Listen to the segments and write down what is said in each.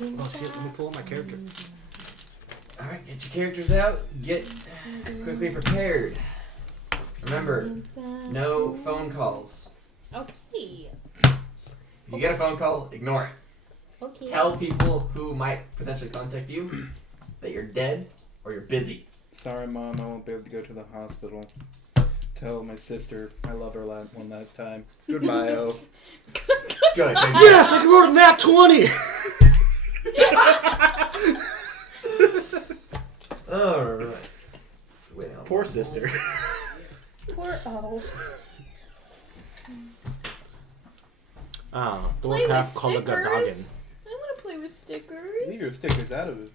Oh shit, let me pull up my character. Alright, get your characters out. Get quickly prepared. Remember, no phone calls. Okay. If you get a phone call, ignore it. Okay. Tell people who might potentially contact you that you're dead or you're busy. Sorry, Mom, I won't be able to go to the hospital. Tell my sister I love her one last time. Goodbye, O. Good. Yes, I can roll a nat 20! Alright. Wait, no. Poor sister. Poor O. Thor Path called it the Doggin. I want to play with stickers. Leave your stickers out of it.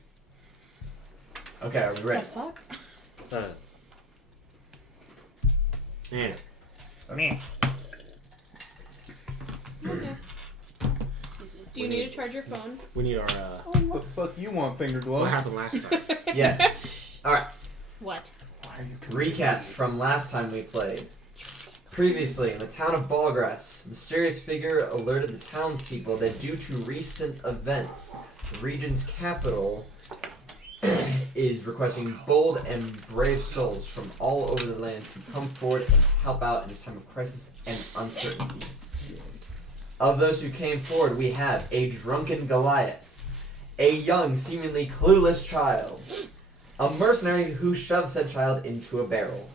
Okay, are we ready? Fuck. Yeah. Okay. Do you need to charge your phone? We need our, What the fuck you want, Finger Glove? what happened last time? Yes. Alright. What? Why are you Recap from last time we played. Previously, in the town of Ballgrass, a mysterious figure alerted the townspeople that due to recent events, the region's capital is requesting bold and brave souls from all over the land to come forward and help out in this time of crisis and uncertainty. Of those who came forward, we have a drunken Goliath, a young, seemingly clueless child, a mercenary who shoved said child into a barrel,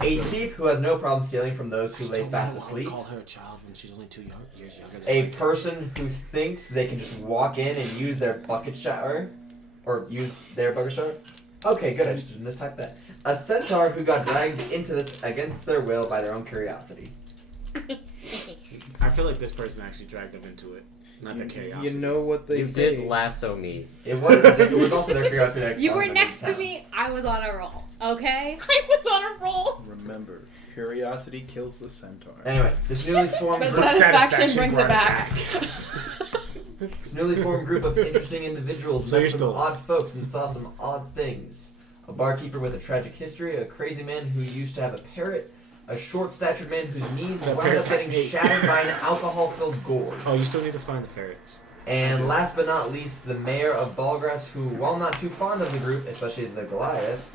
a thief who has no problem stealing from those who lay fast asleep, Call her a child when she's only 2 years younger than a my person who thinks they can just walk in and use their bucket shower, or use their bucket shower. Okay, good, I just didn't mistype that. A centaur who got dragged into this against their will by their own curiosity. I feel like this person actually dragged them into it, not their curiosity. You know what they You say. did lasso me. It was also their curiosity. That You brought were them next into to town. me. I was on a roll. Okay. I was on a roll. Remember, curiosity kills the centaur. Anyway, this newly formed But group, satisfaction brings brought it back. this newly formed group of interesting individuals So met you're some still- odd folks and saw some odd things. A barkeeper with a tragic history, a crazy man who used to have a parrot, a short-statured man whose knees The wound parrot up getting shattered by an alcohol-filled gourd. Oh, you still need to find the ferrets. And last but not least, the mayor of Ballgrass, who, while not too fond of the group, especially the Goliath,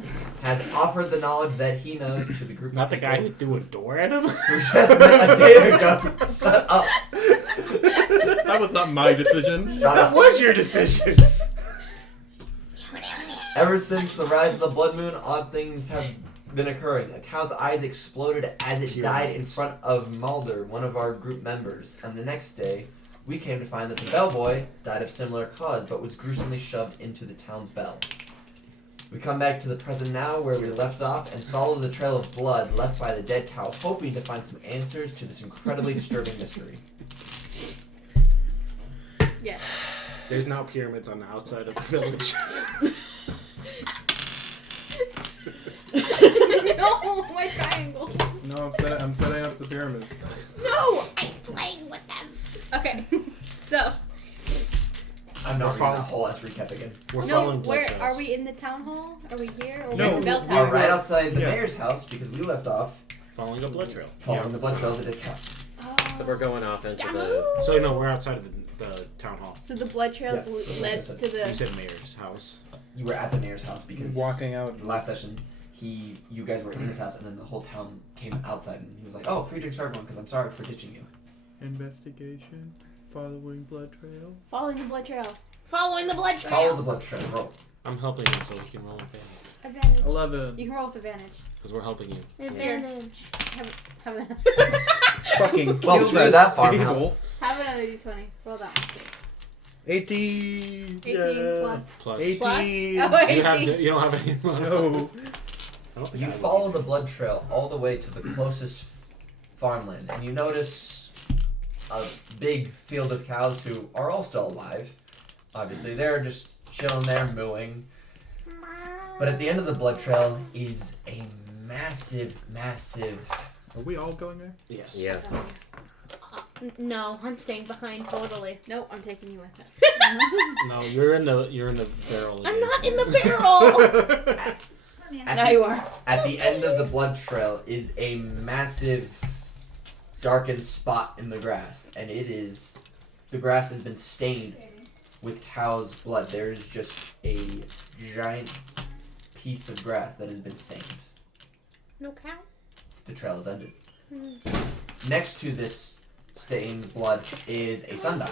has offered the knowledge that he knows to the group Not of the guy people who threw a door at him? who just met a day ago. Shut up. That was not my decision. Shut That up. was your decision! Ever since the rise of the blood moon, odd things have been occurring. A cow's eyes exploded as it died in front of Mulder, one of our group members. And the next day, we came to find that the bellboy died of similar cause, but was gruesomely shoved into the town's bell. We come back to the present now, where we left off, and follow the trail of blood left by the dead cow, hoping to find some answers to this incredibly disturbing mystery. Yes. There's now pyramids on the outside of the village. No, my triangle. No, I'm setting up the pyramid. No, I'm playing with them. Okay, so I'm not reading following- that whole ass recap again. We're no, following blood where trails. are we in the town hall? Are we here? Or No, we're in the bell We're tower? right outside the Yeah. mayor's house because we left off Following a blood trail. following the blood trail of the dead cow. Oh. So we're going off into Down. the. So, no, we're outside of the town hall. So the blood trails Yes. led Yes. to You the. said mayor's house. You were at the mayor's house because Walking out. the last session, you guys were in his house, and then the whole town came outside, and he was like, "Oh, free drinks for everyone, because I'm sorry for ditching you." Investigation. Following blood trail. Following the blood trail. Following the blood trail. Follow the blood trail. Roll. I'm helping him so he can roll advantage. Advantage. 11. You can roll with advantage. Because we're helping you. Advantage. Have a Fucking Well, kill screw that that stable. farmhouse. have another d20. Roll that one. 18. 18 plus. Plus. 18. Plus? Oh, You, have, 18. you don't have any No. I don't think You I would. follow the blood trail all the way to the closest farmland, and you notice a big field of cows who are all still alive. Obviously, they're just chilling there, mooing. But at the end of the blood trail is a massive, massive. Are we all going there? Yes. Yeah. No, I'm staying behind totally. Nope, I'm taking you with us. No, you're in the barrel. I'm again. not in the barrel. At Now the- you are. At the end of the blood trail is a massive darkened spot in the grass, and the grass has been stained with cow's blood. There's just a giant piece of grass that has been stained. No cow? The trail is ended. Next to this stained blood is a sundial.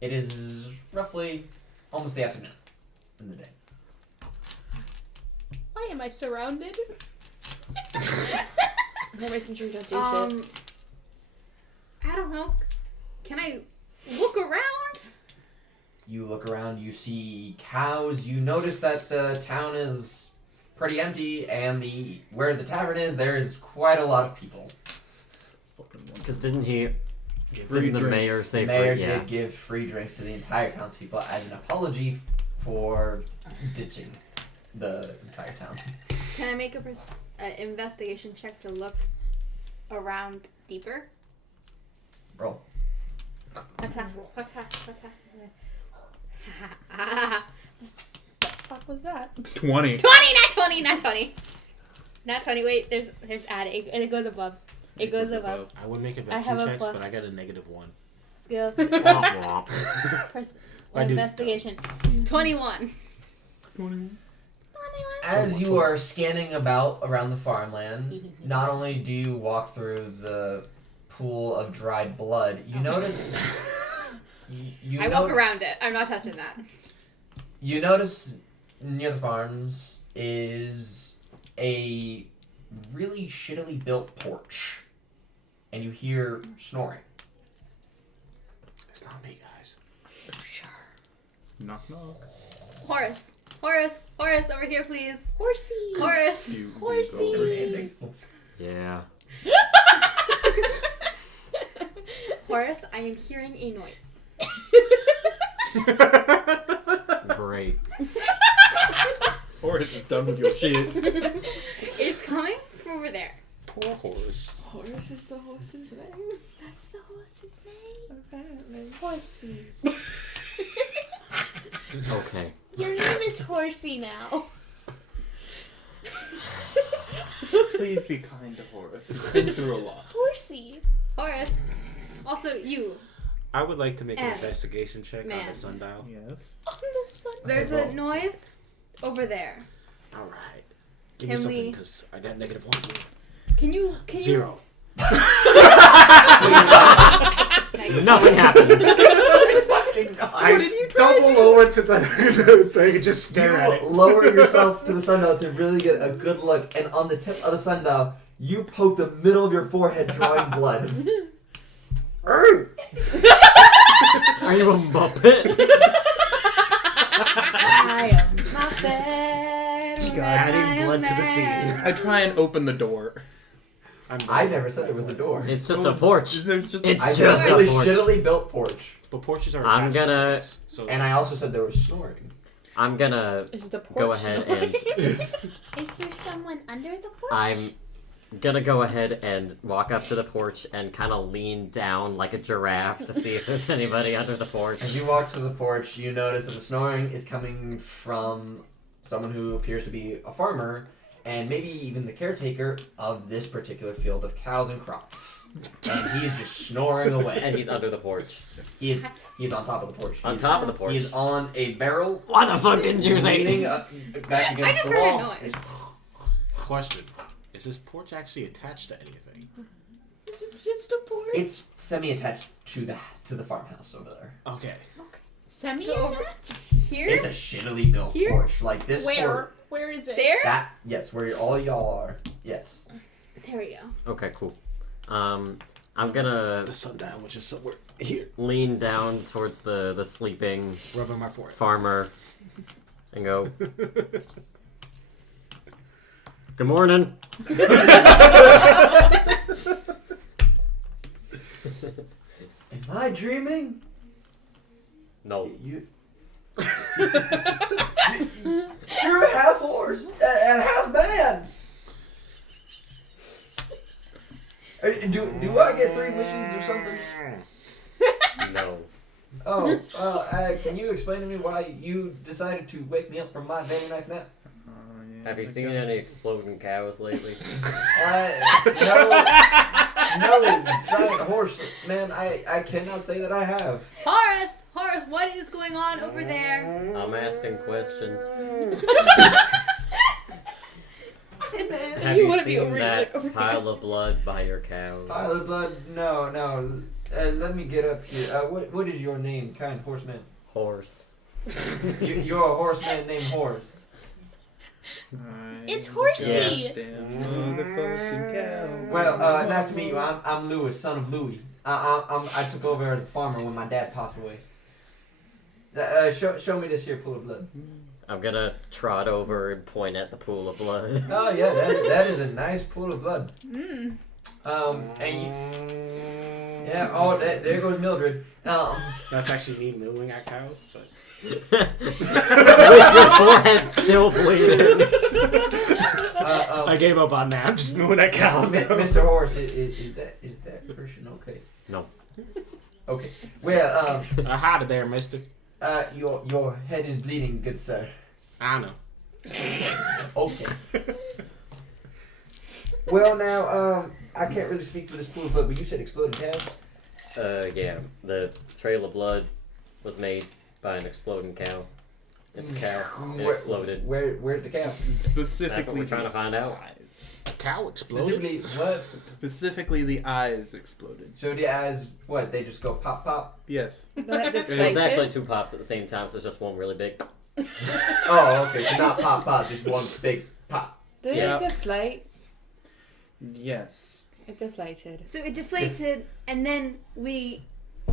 It is roughly almost the afternoon in the day. Why am I surrounded? We're making sure you don't do shit. I don't know. Can I look around? You look around, you see cows, you notice that the town is pretty empty, and where the tavern is, there is quite a lot of people. Because didn't the drinks. mayor say The mayor free? Yeah. did give free drinks to the entire townspeople as an apology for ditching the entire town. Can I make a investigation check to look around deeper? Roll. What's that? What the fuck was that? 20. 20, not 20, not 20. Not 20, wait, there's added, and it goes above. It goes above. I would make I have investigation a checks, plus. but I got a -1. Skills. Womp womp. I do Investigation. 21. 21. As you are scanning about around the farmland, not only do you walk through the pool of dried blood, you notice. You I walk around it. I'm not touching that. You notice near the farms is a really shittily built porch, and you hear snoring. It's not me, guys. Knock knock. Horace, over here, please. Horsey. Horace. Horsey. Yeah. Horace, I am hearing a noise. Great. Horace is done with your shit. It's coming from over there. Poor Horace. Horace is the horse's name. That's the horse's name. Apparently. Horsey. Okay. Your name is Horsey now. Please be kind to Horace. He's been through a lot. Horsey. Horace. Also, you. I would like to make an F. investigation check on Man. the sundial. Yes. On the sun. There's roll. a noise over there. All right. Give me Can something we- because I got -1. Can you? 0. Nothing happens. I stumble over to the thing and just stare at it. You lower yourself to the sundial to really get a good look, and on the tip of the sundial, you poke the middle of your forehead, drawing blood. Are you a Muppet? I am Muppet. Just Red adding Lion blood to the Man. scene. I try and open the door. I never said there was a door. It's just a porch. There's just It's I just said a really porch. shittily built porch, But porches are I'm attached to gonna- things, so and I also said there was snoring. I'm gonna Is the porch go ahead and Is there someone under the porch? I'm gonna go ahead and walk up to the porch and kind of lean down like a giraffe to see if there's anybody under the porch. As you walk to the porch, you notice that the snoring is coming from someone who appears to be a farmer, and maybe even the caretaker of this particular field of cows and crops. And he is just snoring away. And he's under the porch. He is on top of the porch. On top of the porch. He is on a barrel, Why the fuck didn't you say leaning me? up, back I against just the heard wall. a noise. Question: is this porch actually attached to anything? Is it just a porch? It's semi-attached to the farmhouse over there. Okay. Semi So over here? It's a shittily built Here? porch, like this. Where? Where is it? There? That yes, where all y'all are. Yes. There we go. Okay, cool. I'm gonna The sundial, which is somewhere here, lean down towards the sleeping rubbing my forehead. farmer and go, "Good morning." Am I dreaming? No. You're a half horse and half man. Do I get 3 wishes or something? No. Oh, can you explain to me why you decided to wake me up from my very nice nap? Have you seen any exploding cows lately? No, giant horse, man. I cannot say that I have. Horace, Forrest, what is going on over there? I'm asking questions. And then Have you you want to be seen over here, like, that over pile of blood by your cows? Pile of blood? No. Let me get up here. What is your name, kind horseman? Horse. You're a horseman named Horse. It's Horsey. Damn motherfucking cow. Well, nice to meet you. I'm Lewis, son of Louis. I took over as a farmer when my dad passed away. Show me this here pool of blood. I'm gonna trot over and point at the pool of blood. Oh yeah, that is a nice pool of blood. Mm. And yeah. Oh, there goes Mildred. That's actually me mooing at cows, but With your forehead still bleeding. I gave up on that. I'm just mooing at cows now. Mr. Horse, is that person okay? No. Okay. Well, Hi there, mister. your head is bleeding, good sir. I know. Okay. Well, now, I can't really speak for this pool of blood, but you said exploded cows? Yeah. The trail of blood was made by an exploding cow. It's a cow. It exploded. Where's the cow? Specifically, That's what we're trying to find out. A cow exploded. Specifically, what? Specifically, the eyes exploded. So the eyes, what? They just go pop, pop? Yes. That It's deflated. actually two pops at the same time, so it's just one really big. Oh, okay. So not pop, pop, just one big pop. Did Yeah. it deflate? Yes. It deflated. So it deflated, and then we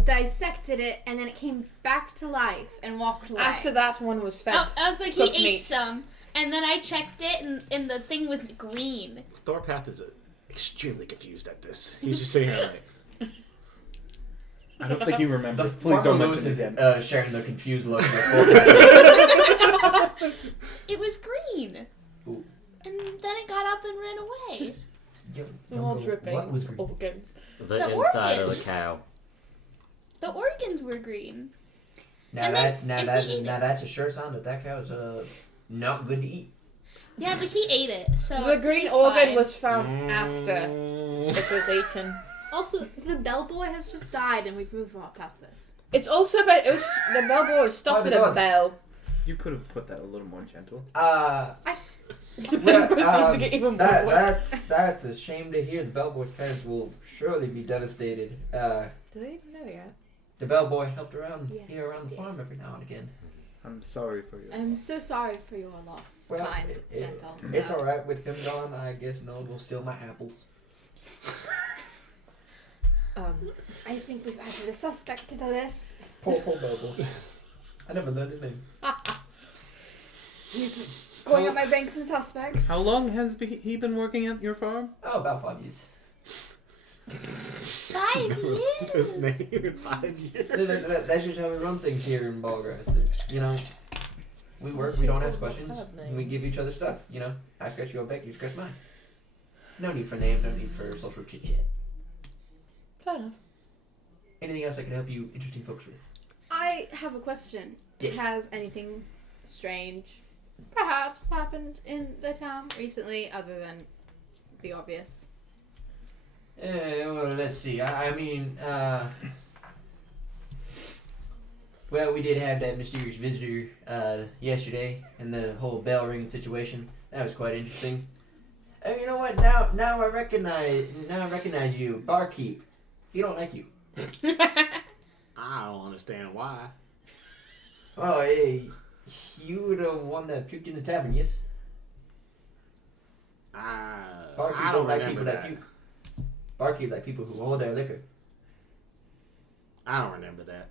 dissected it, and then it came back to life and walked away. After that one was fed. I was like, he Cooked ate meat. some, and then I checked it, and the thing was green. Thorpath is extremely confused at this. He's just sitting there like, I don't think you The remember. Please Farmer don't Lewis mention it is again. sharing the confused look. It was green. Ooh. And then it got up and ran away. They're all dripping. What was green? Organs. The The inside of the organs. cow. The organs were green. Now And then- now and that he ate now that's a sure sign that cow's not good to eat. Yeah, but he ate it, so The green he's organ fine. was found after Mm. it was eaten. Also, the bellboy has just died, and we've moved on past this. It's also about the bellboy was stuffed Oh, in the a gods. bell. You could have put that a little more gentle. Well, Proceeds to get even more wet. that's a shame to hear. The bellboy's parents will surely be devastated. Do they even know yet? The bellboy helped around Yes, here around the yeah. farm every now and again. I'm sorry for you. I'm so sorry for your loss, Well, kind, it- gentle. It's so. alright with him gone. I guess no one will steal my apples. I think we've added a suspect to the list. Poor bellboy. I never learned his name. He's going up my ranks and suspects. How long has he been working at your farm? Oh, about 5 years. 5 years. His name in 5 years. That's just how we run things here in Ballgrass. You know, we work, we don't ask questions, and we give each other stuff. You know, I scratch your back, you scratch mine. No need for names, no need for social chit chat. Fair enough. Anything else I can help you interesting folks with? I have a question. Yes. Has anything strange perhaps happened in the town recently other than the obvious? Well, let's see. I mean, well, we did have that mysterious visitor yesterday, and the whole bell ringing situation. That was quite interesting. You know what? Now I recognize you, barkeep. He don't like you. I don't understand why. Oh, hey, you were the one that puked in the tavern, yes? Barkeep I don't like remember people that that. puke. Barkeep like people who hold their liquor. I don't remember that.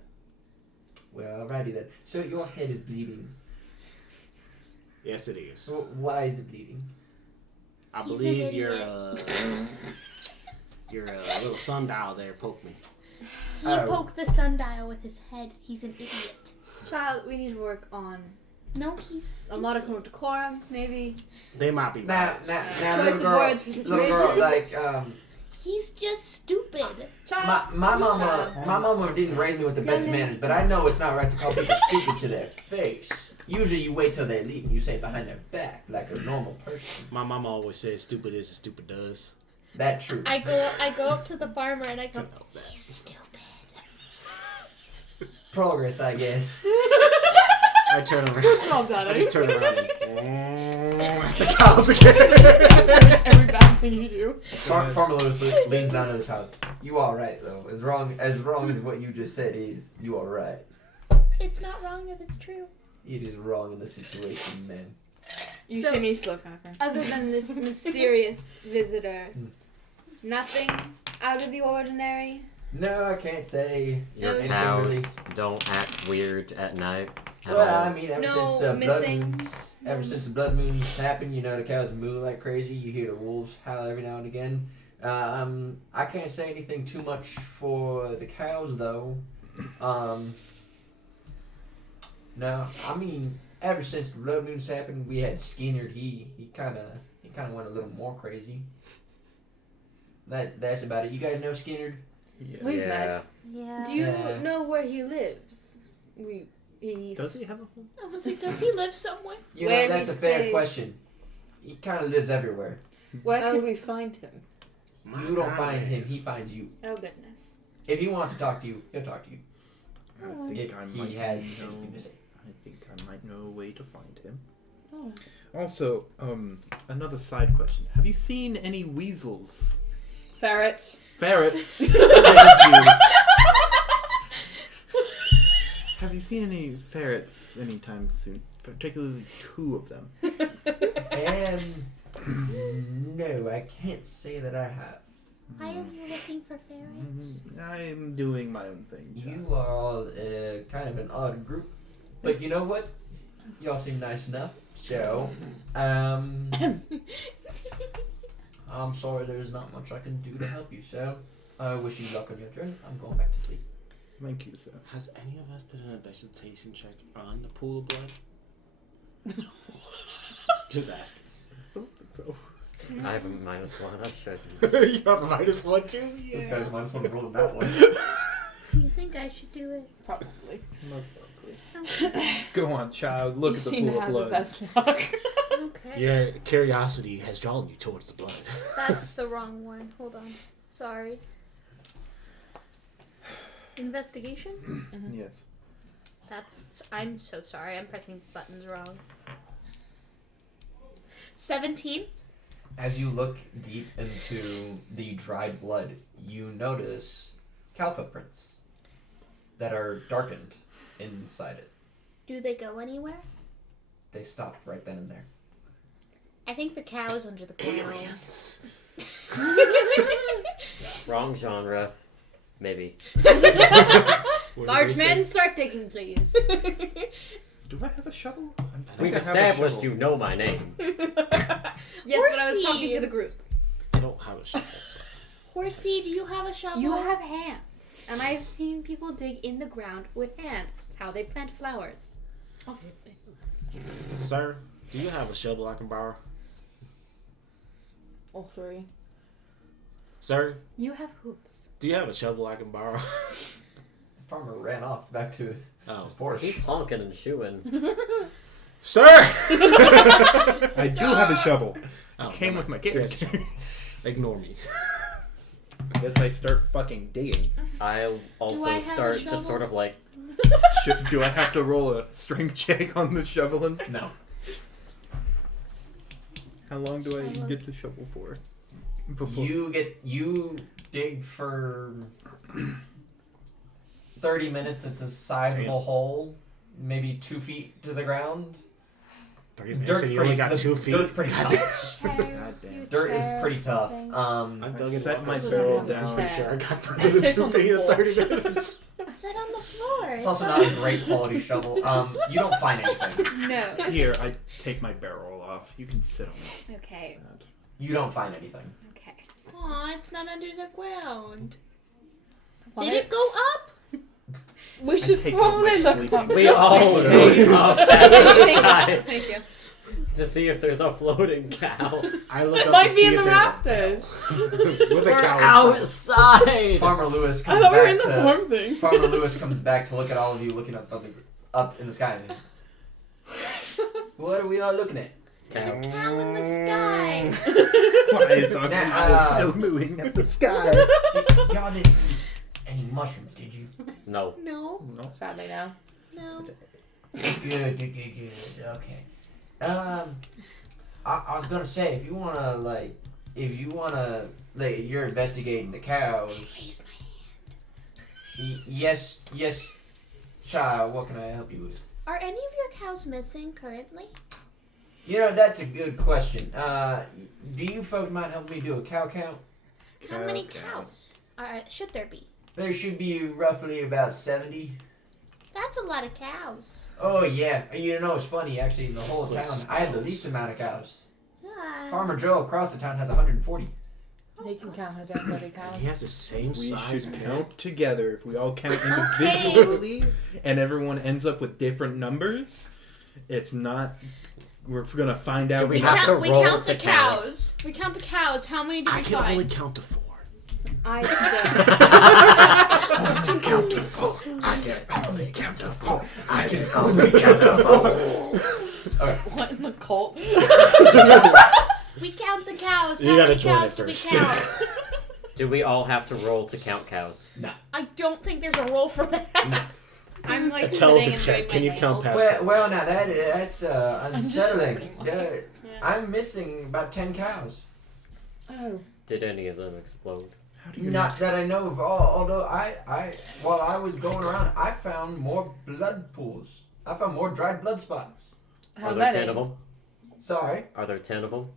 Well, alrighty then. So your head is bleeding. Yes, it is. So why is it bleeding? I He's an believe your idiot. your little sundial there poked me. He Oh. poked the sundial with his head. He's an idiot. Child, we need to work on No, he's a modicum of decorum, maybe. They might be Now, Choice little of girl, words for little girl, situation. like, he's just stupid. Child, my mama didn't raise me with the best Yeah, manners, but I know it's not right to call people stupid to their face. Usually you wait till they leave and you say it behind their back, like a normal person. My mama always says stupid is as stupid does. That true. I go up to the farmer and I go, he's stupid. progress, I guess. I turn around. Well done. I just turn around and the cows again. Every bad thing you do. Farmer Lewis leans down to the child. You are right, though. As wrong as what you just said is, you are right. It's not wrong if it's true. It is wrong in the situation, man. You So- see me slow cocker. Other than this mysterious visitor, nothing out of the ordinary. No, I can't say. Your No, cows really. don't act weird at night at Well, all. I mean, ever No since the missing. blood moon, ever since the blood moons happened, you know, the cows moo like crazy. You hear the wolves howl every now and again. I can't say anything too much for the cows though. No, I mean, ever since the blood moons happened, we had Skinner. He kind of went a little more crazy. That's about it. You guys know Skinner? We've yeah. met. Yeah. Do you Yeah. know where he lives? Does he have a home? I was like, does he live somewhere? You Where know, that's he a fair stays. question. He kind of lives everywhere. Where Oh. could we find him? You don't find him; he finds you. Oh goodness. If he wants to talk to you, he'll talk to you. I think If I he might has know. anything to say. I think I might know a way to find him. Oh. Also, another side question: have you seen any weasels? Ferrets. Ferrets. Thank you. Have you seen any ferrets anytime soon? Particularly 2 of them. No, I can't say that I have. Why are you looking for ferrets? I'm doing my own thing. You are all kind of an odd group, but you know what? Y'all seem nice enough. So, I'm sorry there's not much I can do to help you. So, I wish you luck on your journey. I'm going back to sleep. Thank you, sir. Has any of us did an investigation check on the pool of blood? Just asking. I don't think so. I have a -1. I shouldn't. You have a -1 too? This guy's minus one rolled that one. Do you think I should do it? Probably. Most likely. Okay. Go on, child. Look you at the seem pool to of have blood. the best luck. Okay. Your curiosity has drawn you towards the blood. That's the wrong one. Hold on. Sorry. Investigation? Yes. That's. I'm so sorry. I'm pressing buttons wrong. 17. As you look deep into the dried blood, you notice cow footprints that are darkened inside it. Do they go anywhere? They stop right then and there. I think the cow's under the ground. Wrong genre. Maybe. Large men, start digging, please. Do I have a shovel? I think We've I have a established shovel. you know my name. Yes, but I was talking to the group. I don't have a shovel, so. Horsey, do you have a shovel? You have hands, and I've seen people dig in the ground with hands. It's how they plant flowers. Obviously. Sir, do you have a shovel I can borrow? All 3. Sir, You have hoops. do you have a shovel I can borrow? The farmer ran off back to Oh. his Porsche. He's honking and shooing. Sir! I do have a shovel. Oh, Came with my character. Ignore me. I guess I start fucking digging. I'll also I have a start shovel? just sort of like, Do I have to roll a strength check on the shoveling? No. How long do I get the shovel for? Before You dig for 30 minutes. It's a sizable hole, maybe 2 feet to the ground. 30 minutes, Dirt's so you pretty, only got the 2 feet. Dirt's pretty tough. God damn. Dirt is pretty tough. I dug I it set up. my Also barrel don't have down. a Pretty sure I got I further than sit 2 on the feet in floor. 30 minutes. Sit on the floor. It's also not a great quality shovel. You don't find anything. No. Here, I take my barrel off. You can sit on it. Okay. You don't find anything. Okay. Aw, it's not under the ground. What? Did it go up? We I should take out probably my look sleeping up. we Just all think look up at the sky Thank you. to see if there's a floating cow. I look It up might to be see in if the there's a- rafters. With a We're cow inside. outside. Farmer Lewis I comes thought we were back in the to farm thing. Farmer Lewis comes back to look at all of you looking up in the sky. What are we all looking at? Cow. Cow in the sky. Why is our Nah, cow still mooing at the sky? Y'all didn't eat any mushrooms, did you? No. No. No. Sadly, no. No. Good. Okay. I was gonna say if you wanna you're investigating the cows. Raise my hand. Yes, child. What can I help you with? Are any of your cows missing currently? You know, that's a good question. Do you folks mind helping me do a cow count? How many cows should there be? There should be roughly about 70. That's a lot of cows. Oh yeah, you know it's funny actually. In the whole town, I have the least amount of cows. Farmer Joe across the town has 140. He can count his own bloody cows. He has the same We size should pen. count together. If we all count individually and everyone ends up with different numbers, it's not. We're gonna find out. Do we have to we roll count to the count? cows. We count the cows. How many did I we can find? only count to 4. I Count to 4. I can only count to 4. I can only count to 4. What in the cult? We count the cows. You How gotta many join cows it do we first. count? Do we all have to roll to count cows? I don't think there's a roll for that. I'm like A television sitting and check. doing Can my you count nails. past- Well, now that's unsettling. reading I'm missing about 10 cows. Oh. Did any of them explode? How do you Not that I know of. Although while I was going around, I found more blood pools. I found more dried blood spots. How Are there many? 10 of them? Sorry. Are there 10 of them?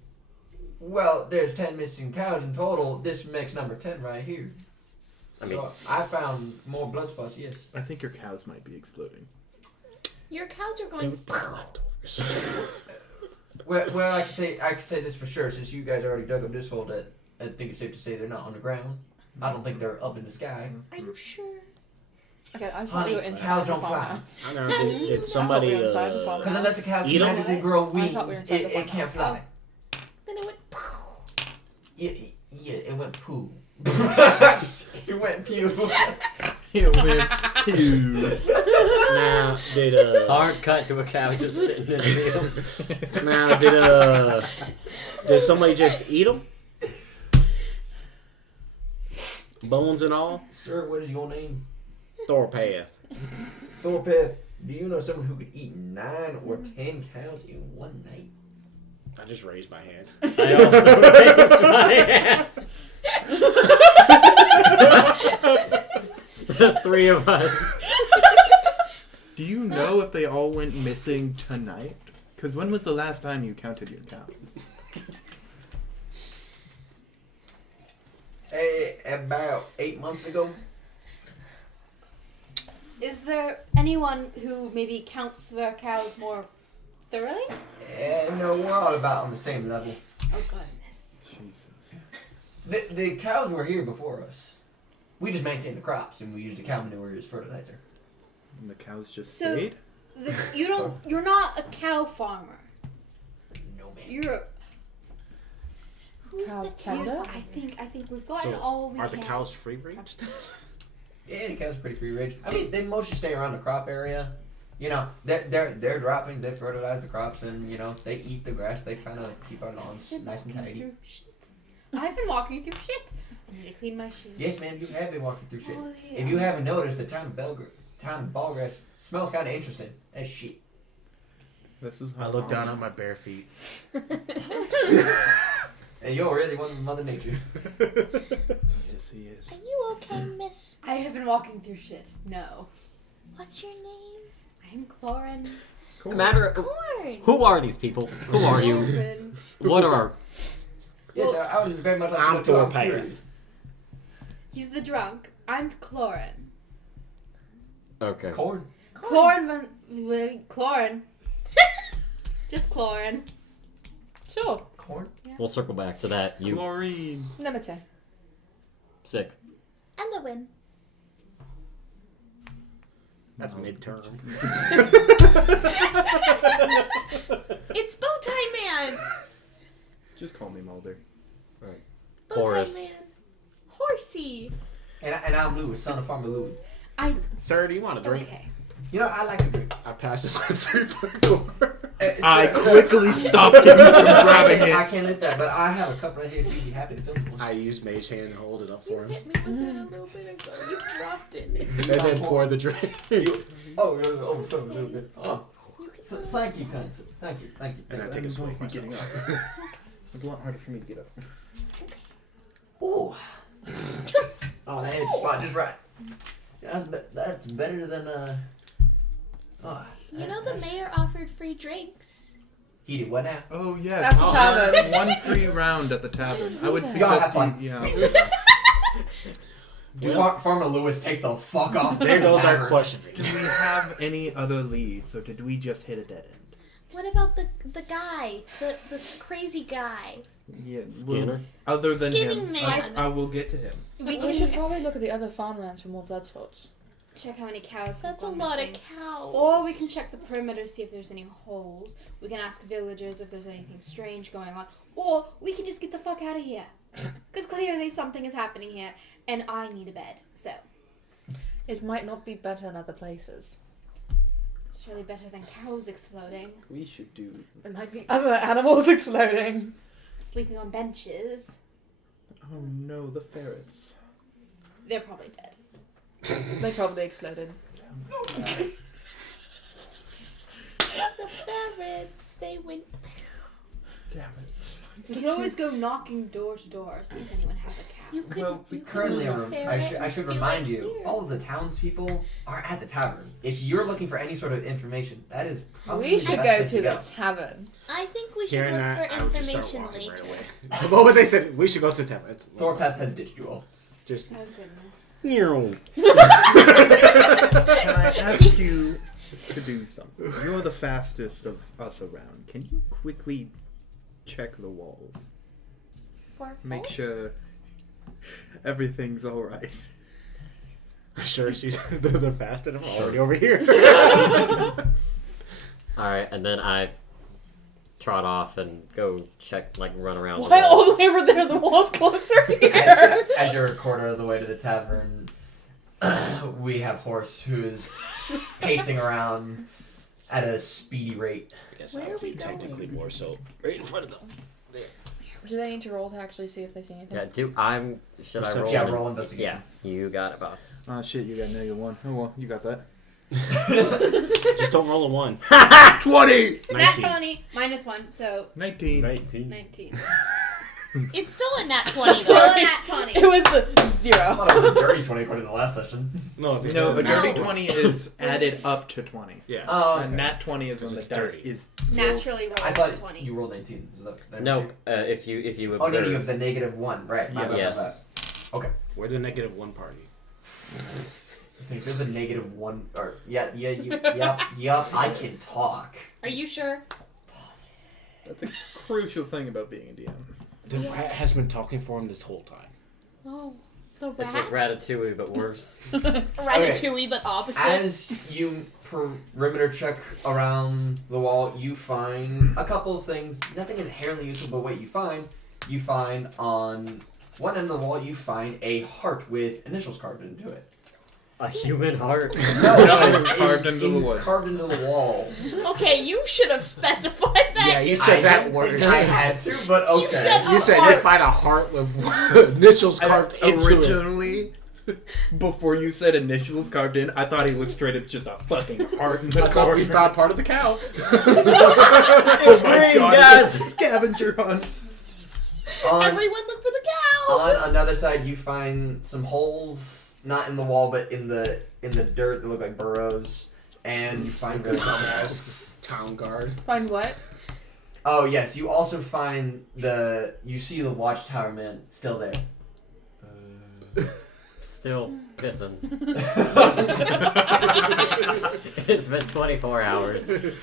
Well, there's 10 missing cows in total. This makes number 10 right here. I mean, So I found more blood spots. Yes. I think your cows might be exploding. Your cows are going. Leftovers. Well, I can say this for sure. Since you guys already dug up this hole, that I think it's safe to say they're not on the ground. I don't think they're up in the sky. Are you sure? Okay, I thought Honey, we were inside cows the don't fly. farmhouse. I don't know. Did somebody? I thought we were inside the farm. Because unless a cow Eat 'em? magically grow I wings, thought we were inside the it can't farmhouse. fly. Then it went. Yeah, it went poo. It went pew. It went pew. Now, did hard cut to a cow just sitting in the field. now did somebody just eat them? Bones and all? Sir, what is your name? Thorpath. Thorpeth, do you know someone who could eat 9 or 10 cows in one night? I just raised my hand. I also raised my hand. The 3 of us. Do you know if they all went missing tonight? Because when was the last time you counted your cows? About 8 months ago. Is there anyone who maybe counts their cows more thoroughly? No, we're all about on the same level. Oh goodness. Jesus. The cows were here before us. We just maintained the crops and we used the cow manure as fertilizer. And the cows just So- stayed? You're not a cow farmer. No man. You're a, Who's Cow the tender? cow? I think we've gotten So, all we are can. the cows free range? Yeah, the cows are pretty free range. I mean, they mostly stay around the crop area. You know, their droppings, they fertilize the crops and, you know, they eat the grass. They kind of keep our lawns I've been nice and walking tidy. through shit. I've been walking through shit. I need to clean my shoes. Yes, ma'am, you have been walking through shit. Oh, yeah. If you haven't noticed, the town of Ballgrass smells kind of interesting. That's shit. This is I how look down on my bare feet. And you're really one of Mother Nature. Yes, he is. Are you okay, miss? I have been walking through shit. No. What's your name? I'm Clorin. Cool. Matter. Corn. Who are these people? Who are you? Clorin. What are? Yes, I would very much like I'm to know. Thorpath. Curious. He's the drunk. I'm Clorin. Okay. Corn. Clorin. Just Clorin. Sure. Corn. We'll circle back to that. You Chlorine. Number 10. sick. Elowen. That's midterm. It's Bowtie Man. Just call me Mulder. Bowtie Horace. Man. Horsey. And I'm Louis, son of Farmer Louis. Sir, do you want a drink? Okay. You know, I like to drink. I pass him my 3-foot door. I quickly stopped him from grabbing I it. can't hit that, but I have a cup right here. You'd be happy to fill one. I use Mage Hand to hold it up for him. Hit me with it a little bit ago. You dropped it. And then pour the drink. Oh, it was overflowing a little bit. Oh, You can thank you, kind sir. Thank you. And I take a It's swig me getting myself. up. It's a lot harder for me to get up. Ooh. Oh, that hit spot just right. Yeah, that's better than Oh, You know the mayor offered free drinks. He did what now? Oh yes. That's the tavern. One free round at the tavern. I would Yeah. Y'all suggest have you. fun. Yeah. Farmer Lewis takes the fuck off. There goes our Tavern. question. Did we have any other leads, or did we just hit a dead end? What about the guy, the crazy guy? Yeah. Skinner? Other than Skinning him, man. I will get to him. We We should can probably look at the other farmlands for more blood spots. check how many cows. have That's a gone lot missing. of cows. Or we can check the perimeter, see if there's any holes. We can ask villagers if there's anything strange going on. Or we can just get the fuck out of here. Because clearly something is happening here, and I need a bed. So, It might not be better than other places. it's surely better than cows exploding. We should do. It might be other animals exploding. Sleeping on benches. Oh no, the ferrets. They're probably dead. They probably exploded. The ferrets, they went. Damn it. We can always go knocking door to door, see if anyone has a cow. You could. Well, we you could currently meet a are. I ferret should and just be remind like, you, "Here." all of the townspeople are at the tavern. If you're looking for any sort of information, that is probably We the should best go place to the tavern. I think we should Hearing look that, for I would just start information walking later. right away. The moment they said we should go to the tavern, it's Thorpath has ditched you all. just. Oh goodness. Can I ask you to do something? You're the fastest of us around. Can you quickly check the walls? For Make us? sure everything's alright. Sure, she's the fastest. I'm already over here. Alright, and then I trot off and go check, like, run around Why the all the walls. way over there? The wall's closer here. As you're a quarter of the way to the tavern, we have Horse who is pacing around at a speedy rate. I guess Where I'll are we be technically going? more so right in front of them. Do they need to roll to actually see if they see anything? Yeah, should I roll? Perception. Yeah, an- roll investigation. Yeah, you got it, boss. Oh shit, you got -1. Oh well, you got that. Just don't roll a 1. 20! Nat 20, -1, so 19. 19. 19. It's still a nat 20 So though. a nat 20. It was a I 0. thought it was a dirty 20 according to the last session. No, if No, a dirty No. 20 is added up to 20. Yeah. Oh, A nat 20 is when the It's dice dirty. is Naturally rolls I a thought 20. you rolled 18. Is that No, if you Oh, observe. no, you have the -1. Right. My bad, my Yes. We're the -1 party. bad. If you're the -1, or yep, I can talk. Are you sure? That's a crucial thing about being a DM. The rat has been talking for him this whole time. Oh, the It's like rat. Ratatouille, but worse. Ratatouille, but opposite. As you perimeter check around the wall, you find a couple of things. Nothing inherently useful, but what you find on one end of the wall, you find a heart with initials carved into it. A human heart. No, carved into the wood. Carved into the wall. Okay, you should have specified that. Yeah, you I said that didn't word. think I had to, but okay. You said You said you heart. find a heart with initials carved into it. Originally, before you said initials carved in, I thought he was straight up just a fucking heart in the I thought corner. we found part of the cow. It's green, guys! it's a scavenger hunt. Everyone look for the cow. On another side, you find some holes, not in the wall, but in the dirt that look like burrows, and you find The the dumbass town guard. Find what? Oh yes, you also find you see the watchtower man still there. Still pissing. It's been 24 hours. on the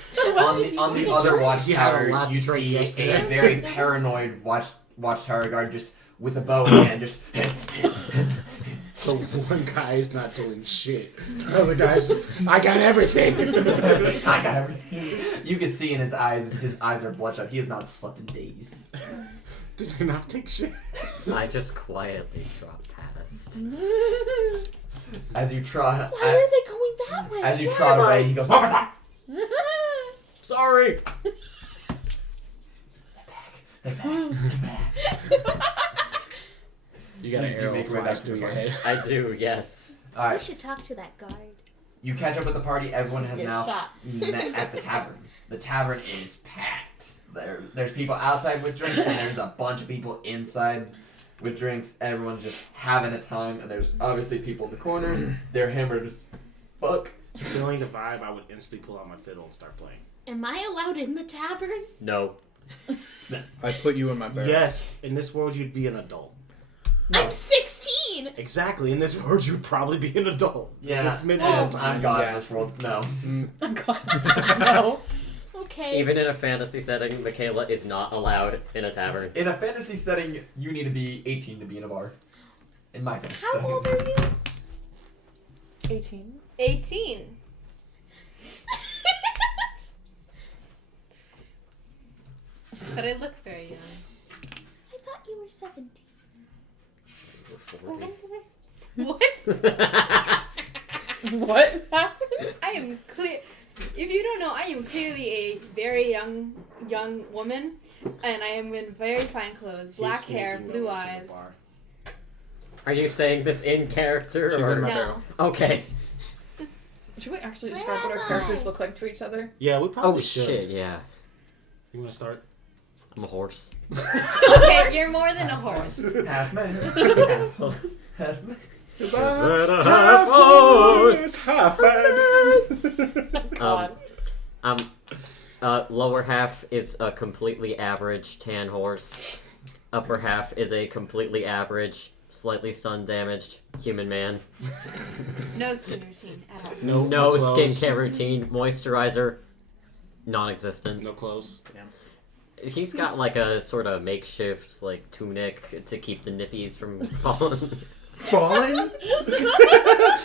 other He had a watchtower, lot to you drink see a yesterday. very paranoid watchtower guard just with a bow in hand, just. So one guy's not doing shit. The other guy's just, I got everything. I got everything. You can see in his eyes are bloodshot. He has not slept in days. Does he not take shit? I just quietly drop past. As you trot, Why are they going that way? as you trot away, he goes. "What was that?" Sorry. You got an You arrow make your way back flies to through the your party. head. I do, yes. We Alright, should talk to that guard. you catch up with the party. Everyone has Get now shot. met at the tavern. The tavern is packed. There's people outside with drinks, and there's a bunch of people inside with drinks. Everyone's just having a time, and there's obviously people in the corners. They're hammered as fuck. Feeling the vibe, I would instantly pull out my fiddle and start playing. Am I allowed in the tavern? No. I put you in my barrel. Yes, in this world you'd be an adult. I'm 16! Exactly, in this world you'd probably be an adult. Yeah, It's medieval time. I'm God Yeah. in this world. No. No. Okay. Even in a fantasy setting, Michaela is not allowed in a tavern. In a fantasy setting, you need to be 18 to be in a bar. In my fantasy How setting. old are you? 18. 18. But I look very young. I thought you were 17. We're 40. What? What happened? I am clear. If you don't know, I am clearly a very young woman, and I am in very fine clothes, He's black hair, sneaking blue notes in the eyes. bar. Are you saying this in character She's or in my No. barrel. Okay. Should we actually Where describe what our am characters I? look like to each other? Yeah, we probably Oh should. shit, yeah. You want to start? I'm a horse. Okay, you're more than a horse. Half man. Half horse. Half man. Is that a half horse? Half man. God. Lower half is a completely average tan horse. Upper half is a completely average, slightly sun damaged human man. No skin routine at all. No clothes. skincare routine, moisturizer, non-existent. No clothes. He's got like a sort of makeshift like tunic to keep the nippies from falling. Fallen?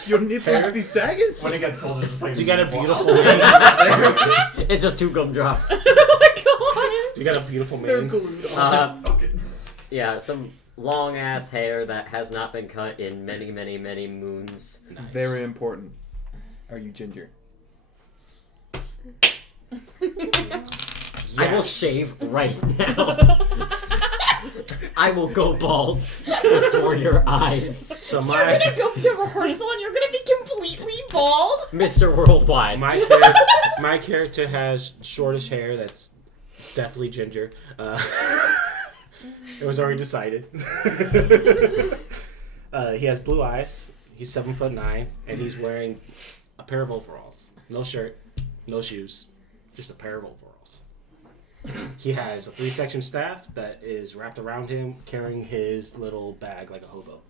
Your nipples be sagging? When it gets cold, it's just like You got a beautiful Wow. mane. It's just 2 gumdrops. Oh You got a beautiful They're mane. glued on. Okay. Yeah, some long ass hair that has not been cut in many, many, many moons. Nice. Very important. Are you ginger? I will Yes. shave right now. I will go bald before your eyes. So You're my gonna go to rehearsal and you're gonna be completely bald? Mr. Worldwide. my character has shortish hair that's definitely ginger. It was already decided. He has blue eyes. He's 7'9", and he's wearing a pair of overalls. No shirt, no shoes, just a pair of overalls. He has a 3-section staff that is wrapped around him, carrying his little bag like a hobo.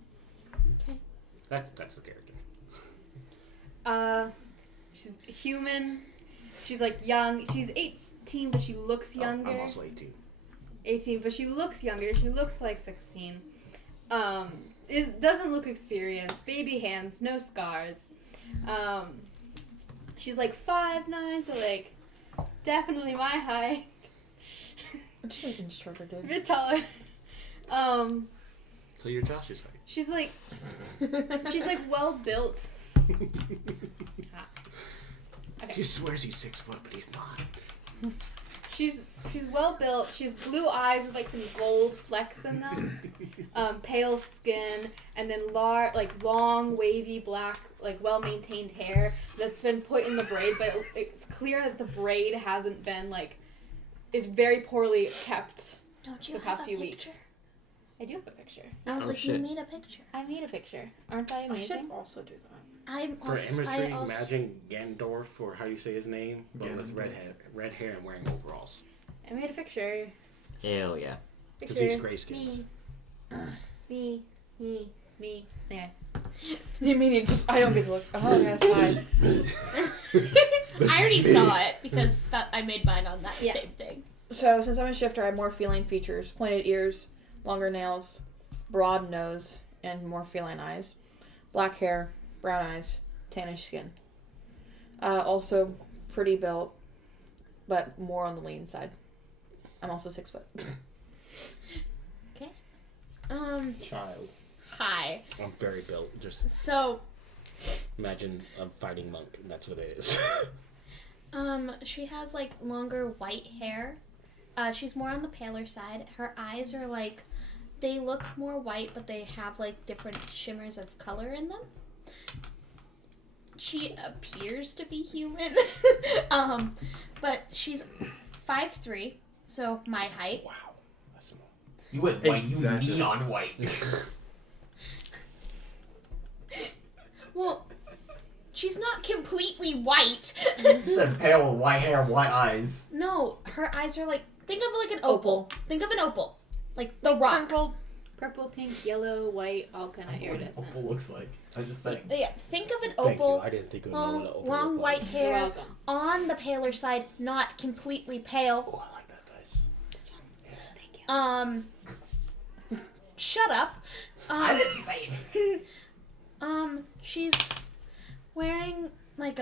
Okay. That's the character. She's human. She's like young. She's 18, but she looks younger. Oh, I'm also 18. 18, but she looks younger. She looks like 16. Doesn't look experienced. Baby hands, no scars. She's like 5'9", so like definitely my height. Just an instructor, A dude. bit taller. So you're Josh's height. She's like well built. Okay. He swears he's 6 foot, but he's not. She's well built. She has blue eyes with like some gold flecks in them. Pale skin, and then long wavy black, like well maintained hair that's been put in the braid, but it's clear that the braid hasn't been like, it's very poorly kept Don't you the have past a few picture? weeks. I do have a picture. I was Oh, like, you shit. made a picture. I made a picture. Aren't I I amazing? should also do that. I'm For also, imagery, I also, imagine Gandorf, or how you say his name, but with Ganondorf. red hair and wearing overalls. I made a picture. Hell yeah. Because he's gray skinned. Me. Yeah. You mean it just, I don't get to look. Oh, that's fine. I already saw it because I made mine on that Yeah. same thing. So, since I'm a shifter, I have more feline features. Pointed ears, longer nails, broad nose, and more feline eyes. Black hair, brown eyes, tannish skin. Also, pretty built, but more on the lean side. I'm also 6 foot. Child. Hi. I'm very built. Just So, imagine a fighting monk, and that's what it is. She has like longer white hair. She's more on the paler side. Her eyes are like, they look more white, but they have like different shimmers of color in them. She appears to be human. But she's 5'3", so my height. Wow. That's small. You went white. Exactly. You neon white. Well, she's not completely white. You said pale with white hair, white eyes. No, her eyes are like, think of like an opal. Think of an opal. Like the rock. Purple, pink, yellow, white, all kind of What iridescent. opal looks like. I'm just saying. Yeah, think of an Thank you. opal. I didn't think it would know what an opal Long looked white like. You're hair. welcome. On the paler side, not completely pale. Oh, I like that dice. Thank you. Shut up. I didn't say it. She's wearing like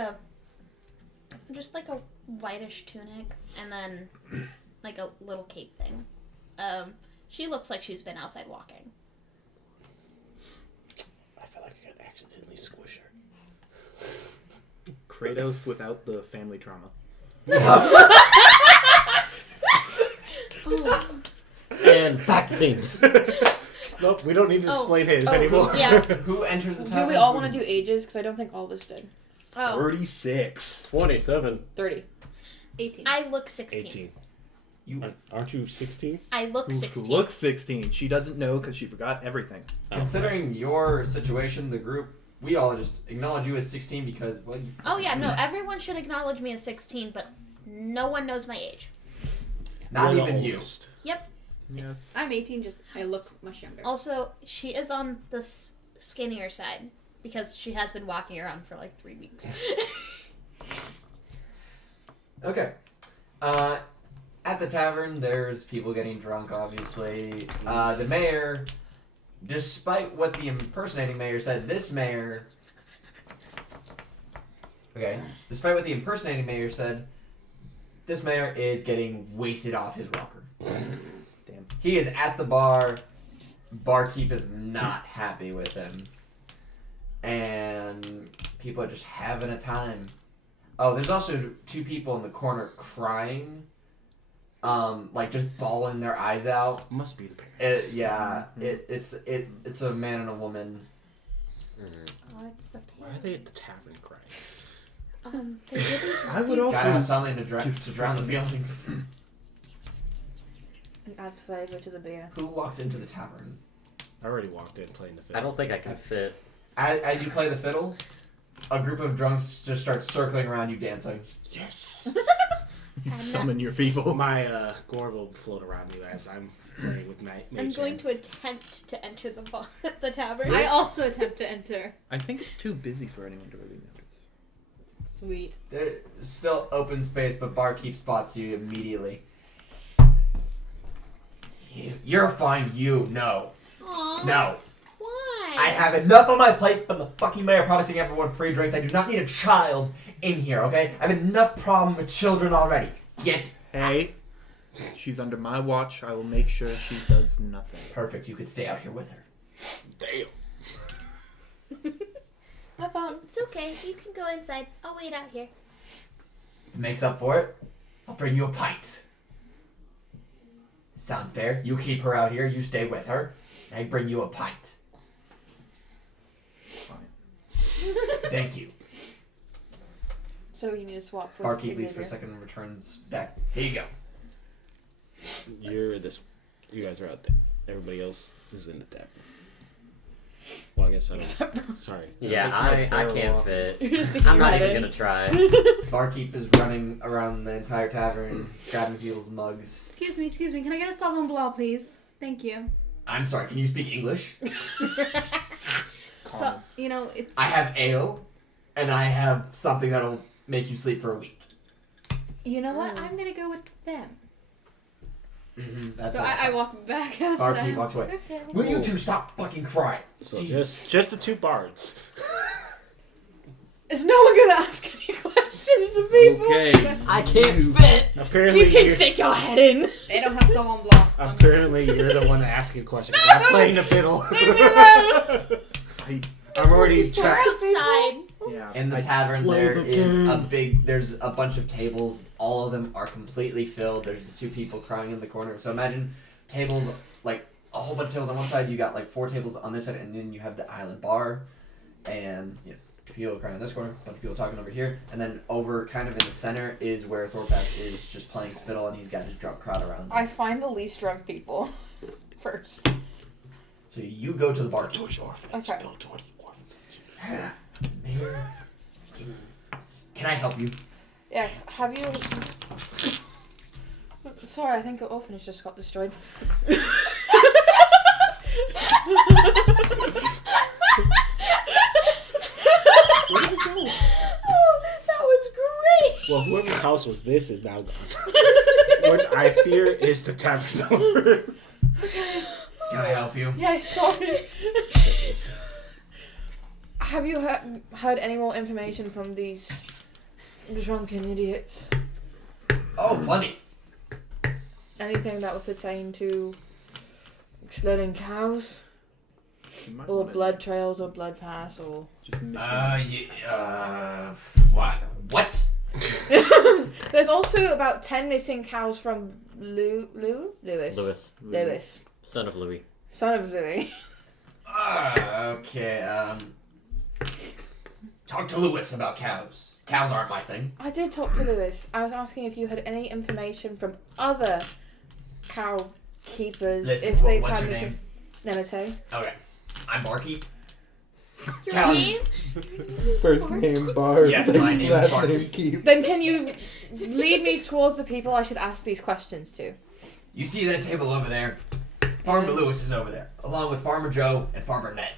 just like a whitish tunic and then like a little cape thing. She looks like she's been outside walking. I feel like I could accidentally squish her. Kratos without the family trauma. And back to scene. Nope, we don't need to Oh. explain his Oh, anymore. yeah. Who enters the Do tavern? we all want to do ages? Because I don't think all of us did. Oh, 36. 27. 30. 18. I look 16. 18. You Aren't you 16? I look Who 16. looks 16. She doesn't know because she forgot everything. Considering your situation, the group, we all just acknowledge you as 16 because, well, you... Oh yeah, no, everyone should acknowledge me as 16, but no one knows my age. Not You're the even you. oldest. Yes. I'm 18, just I look much younger. Also, she is on the skinnier side because she has been walking around for like 3 weeks. Okay. At the tavern, there's people getting drunk, obviously. The mayor, despite what the impersonating mayor said, this mayor... Okay. Despite what the impersonating mayor said, this mayor is getting wasted off his rocker. Damn. He is at the bar. Barkeep is not happy with him. And people are just having a time. Oh, there's also 2 people in the corner crying. Like just bawling their eyes out. Must be the parents. It's a man and a woman. Oh, it's the Why are they at the tavern crying? they didn't. I would Gotta have also. something to drown the feelings. And adds flavor to the beer. Who walks into the tavern? I already walked in playing the fiddle. I don't think I can fit. As you play the fiddle, a group of drunks just start circling around you dancing. Yes! You summon your people. My gore will float around you as I'm playing with Mage I'm going Hand. to attempt to enter the tavern. I also attempt to enter. I think it's too busy for anyone to really notice. Sweet. There's still open space, but Barkeep spots you immediately. You're fine, no. Aww. No. Why? I have enough on my plate from the fucking mayor promising everyone free drinks. I do not need a child in here, okay? I have enough problem with children already. Get Hey, she's under my watch. I will make sure she does nothing. perfect. You could stay out here with her. Damn. Have fun. It's okay. You can go inside. I'll wait out here. If it makes up for it, I'll bring you a pint. Sound fair? You keep her out here, you stay with her, and I bring you a pint. Fine. Thank you. So you need to swap with Barkeep leaves for a Xavier. second and returns back. Here you go. You're this. You guys are out there. Everybody else is in the tavern. Well, I guess I don't. Sorry. Yeah, I can't fit. You're just sticking I'm your not head even in. gonna try. Barkeep is running around the entire tavern, grabbing people's mugs. Excuse me. Can I get a Sauvignon Blanc, please? Thank you. I'm sorry, can you speak English? So, it's... I have ale, and I have something that'll make you sleep for a week. You know what? I'm gonna go with them. Mm-hmm. That's So what I walk back outside. Barkeep walks away. Okay. Will you two stop fucking crying? So Jesus. just the 2 bards. Is no one gonna ask any questions to people? Okay. I can't fit. Apparently, You can you're, stick your head in. They don't have Sauvignon Blanc. apparently you're the one asking questions. I'm playing the fiddle. I, I'm already We're trapped. outside. Yeah. In the I tavern, play there the is game. there's a bunch of tables. All of them are completely filled. There's the two people crying in the corner. So imagine tables, like a whole bunch of tables on one side. You got like 4 tables on this side, and then you have the island bar, and people crying in this corner, a bunch of people talking over here, and then over kind of in the center is where Thorpath is just playing his fiddle, and he's got his drunk crowd around him. I find the least drunk people first. So you go to the bar. Towards the orphanage. Okay. Go towards the orphanage. Mayor, can I help you? Yes, have you... Sorry, I think the orphanage just got destroyed. Oh, that was great. Well, whoever's house was this is now gone. Which I fear is the tavern owner. Can I help you? Yeah, sorry. Have you heard any more information from these drunken idiots? Oh, plenty. Anything that would pertain to exploding cows? You might Or wanna blood trails or blood paths or... Just missing. What? There's also about 10 missing cows from Lewis. Lewis, son of Louis. Son of Louis. Okay, talk to Lewis about cows. Cows aren't my thing. I did talk to Lewis. I was asking if you had any information from other cow keepers. Listen, if they've what's had your missing... Nemete. Okay, I'm Barky. Your Cows. name? First name Bar. Yes, my name's last Barky. name Keep. Then can you lead me towards the people I should ask these questions to? You see that table over there? Farmer Lewis is over there, along with Farmer Joe and Farmer Ned.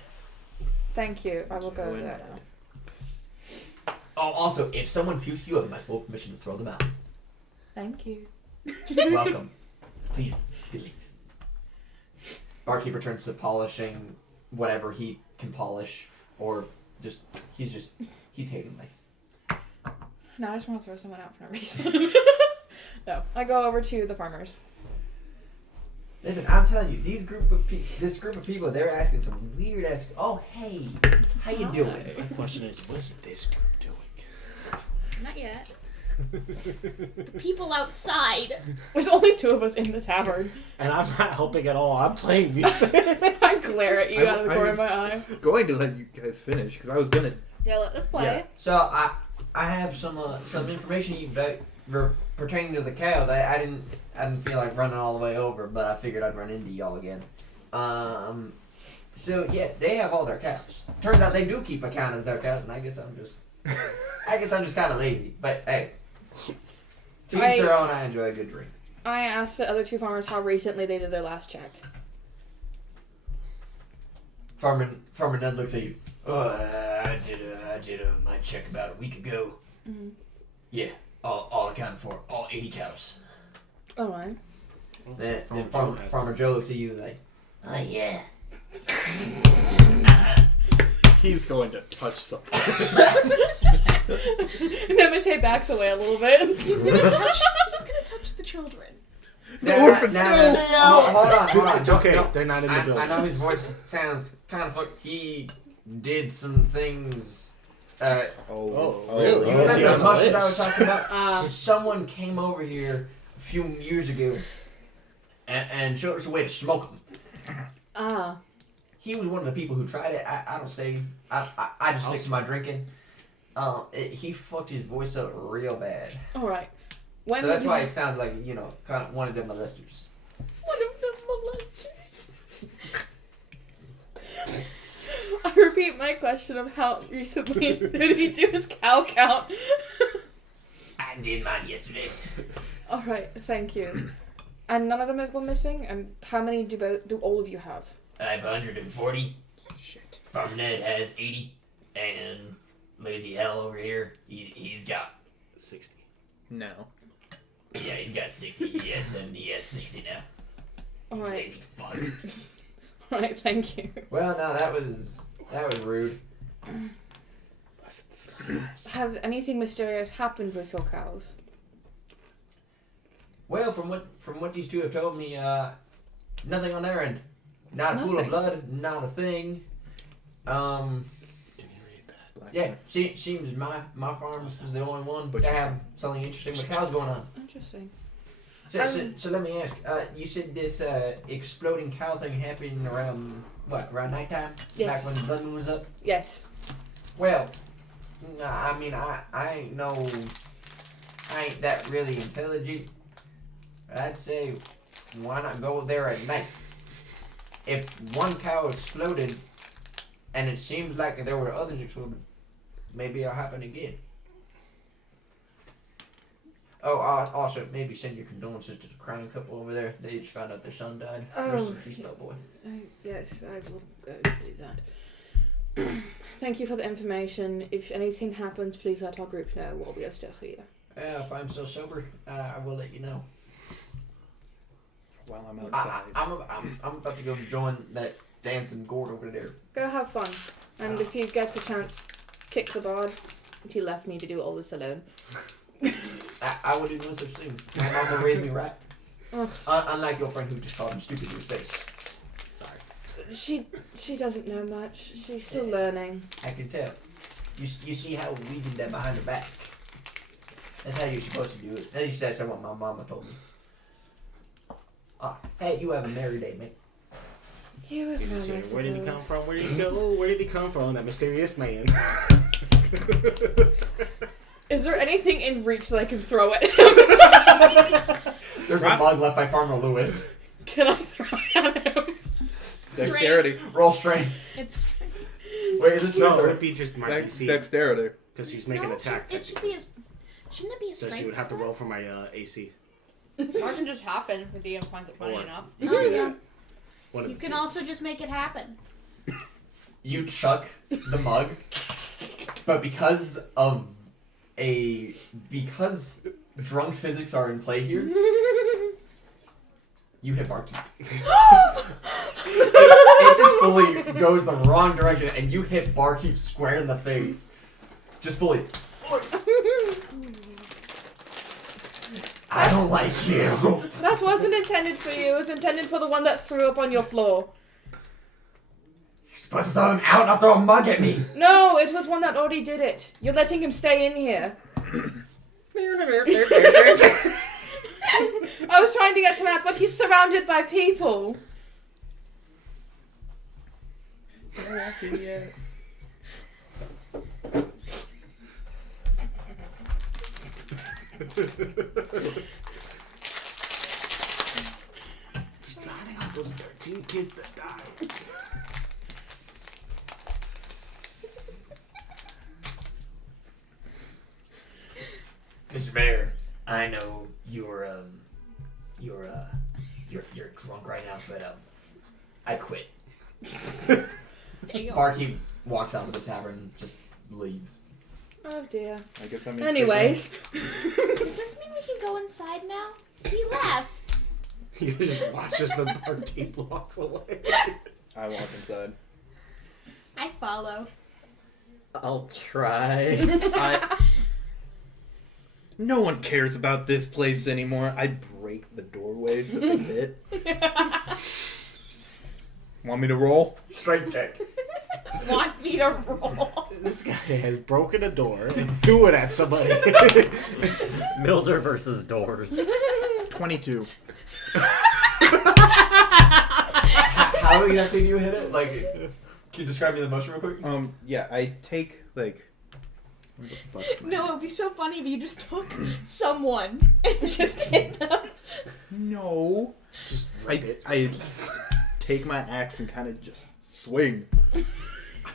Thank you. I will go over there now. Oh, also, if someone pukes, you have my full permission to throw them out. Thank you. Welcome. Please, leave. Barkeeper turns to polishing whatever he can polish, or he's hating life. No, I just want to throw someone out for no reason. No, I go over to the farmers. Listen, I'm telling you, this group of people, they're asking some weird ass. Oh, hey, how you doing? My question is, what is this group doing? Not yet. The people outside. There's only 2 of us in the tavern. And I'm not helping at all. I'm playing music. I glare at you out of the I corner of was- my eye. Going to let you guys finish because I was gonna. Yeah, let's play. Yeah. So I have some information pertaining to the cows. I didn't feel like running all the way over, but I figured I'd run into y'all again. So yeah, they have all their cows. Turns out they do keep account of their cows, and I guess I'm just kind of lazy. But hey, to each their own. I enjoy a good drink. I asked the other 2 farmers how recently they did their last check. Farmer Ned looks at you. Oh, I did my check about a week ago. Mm-hmm. Yeah, all accounted for, all 80 cows. Alright. Then Farmer Joe Farmer, has Farmer Joe looks at you like, oh yeah. He's going to touch something. Nemete backs away a little bit. He's gonna touch the children. The orphans. Hold on. It's okay. No, They're not in the I building. know his voice sounds kind of he did some things. Oh, You really? remember Is he the on the mushrooms I list? was talking about? Someone came over here a few years ago and showed us a way to smoke them. Ah. He was one of the people who tried it. I don't say. I just stick to my drinking. He fucked his voice up real bad. Alright. When So that's would why you- it sounds like, kind of one of them molesters. One of the molesters. I repeat my question of how recently did he do his cow count? I did mine yesterday. Alright, thank you. And none of them were missing? And how many do all of you have? I have 140. Shit. Farm Ned has 80. And Lazy Hell over here, he's got 60. No. Yeah, he's got 60. He has 70. He has 60 now. Alright. Lazy fuck. Alright, thank you. Well, no, that was rude. Have anything mysterious happened with your cows? Well, from what these two have told me, nothing on their end. Not a pool of Nothing. blood, not a thing. Can you read that? Yeah, seems my farm is the only one to have something interesting with cows going on. Interesting. So let me ask, you said this exploding cow thing happened around around nighttime? Yes. Back when the blood moon was up? Yes. Well, I mean, I ain't that really intelligent. I'd say, why not go there at night? If one cow exploded, and it seems like there were others exploding, maybe it'll happen again. Oh, also, maybe send your condolences to the crying couple over there. They just found out their son died. Rest in peace, little boy. Yes, I will do that. Thank you for the information. If anything happens, please let our group know while we are still here. If I'm still sober, I will let you know. While I'm outside. I'm about to go join that dancing gourd over there. Go have fun. And if you get the chance, kick the bard. He left me to do all this alone. I would do no such thing. My mama raised me right. Ugh. Unlike your friend who just called him stupid to his face. Sorry. She doesn't know much. She's still learning. I can tell. You see how we did that behind her back? That's how you're supposed to do it. At least that's what my mama told me. Hey, you have a merry day, mate. He was You one, just I hear, where did he suppose. come from? Where did he go? Where did he come from? That mysterious man. Is there anything in reach that I can throw at him? There's a bug left by Farmer Lewis. Can I throw it at him? Dexterity. Roll strength. It's Wait, is this No, it your would be just my DC. Dexterity. Because he's making no, attack. it should be shouldn't it be a So strength? she would have to check? roll for my AC. Or can just happen if the DM finds it funny Or- enough. Oh yeah. One of You the can two. also just make it happen. You chuck the mug, but because drunk physics are in play here, you hit Barkeep. it just fully goes the wrong direction, and you hit Barkeep square in the face. Just fully. I don't like you. That wasn't intended for you. It was intended for the one that threw up on your floor. You're supposed to throw him out, not throw a mug at me. No, it was one that already did it. You're letting him stay in here. I was trying to get him out, but he's surrounded by people. Just drowning out those 13 kids that died. Mr. Mayor, I know you're drunk right now, but I quit. Barkeep walks out of the tavern and just leaves. Oh dear. I guess that means. Anyways. Does this mean we can go inside now? He left. You just watch as the barkeep walks away. I walk inside. I follow. I'll try. No one cares about this place anymore. I break the doorways that they fit. Want me to roll? Strength check. Want me to roll? This guy has broken a door and threw it at somebody. Milder versus doors. 22. How exactly do you hit it? Like, can you describe me the motion real quick? Yeah, I take, like... Where the fuck am I? No, it would be so funny if you just took someone and just hit them. No. Just rip it. I take my axe and kind of just swing. I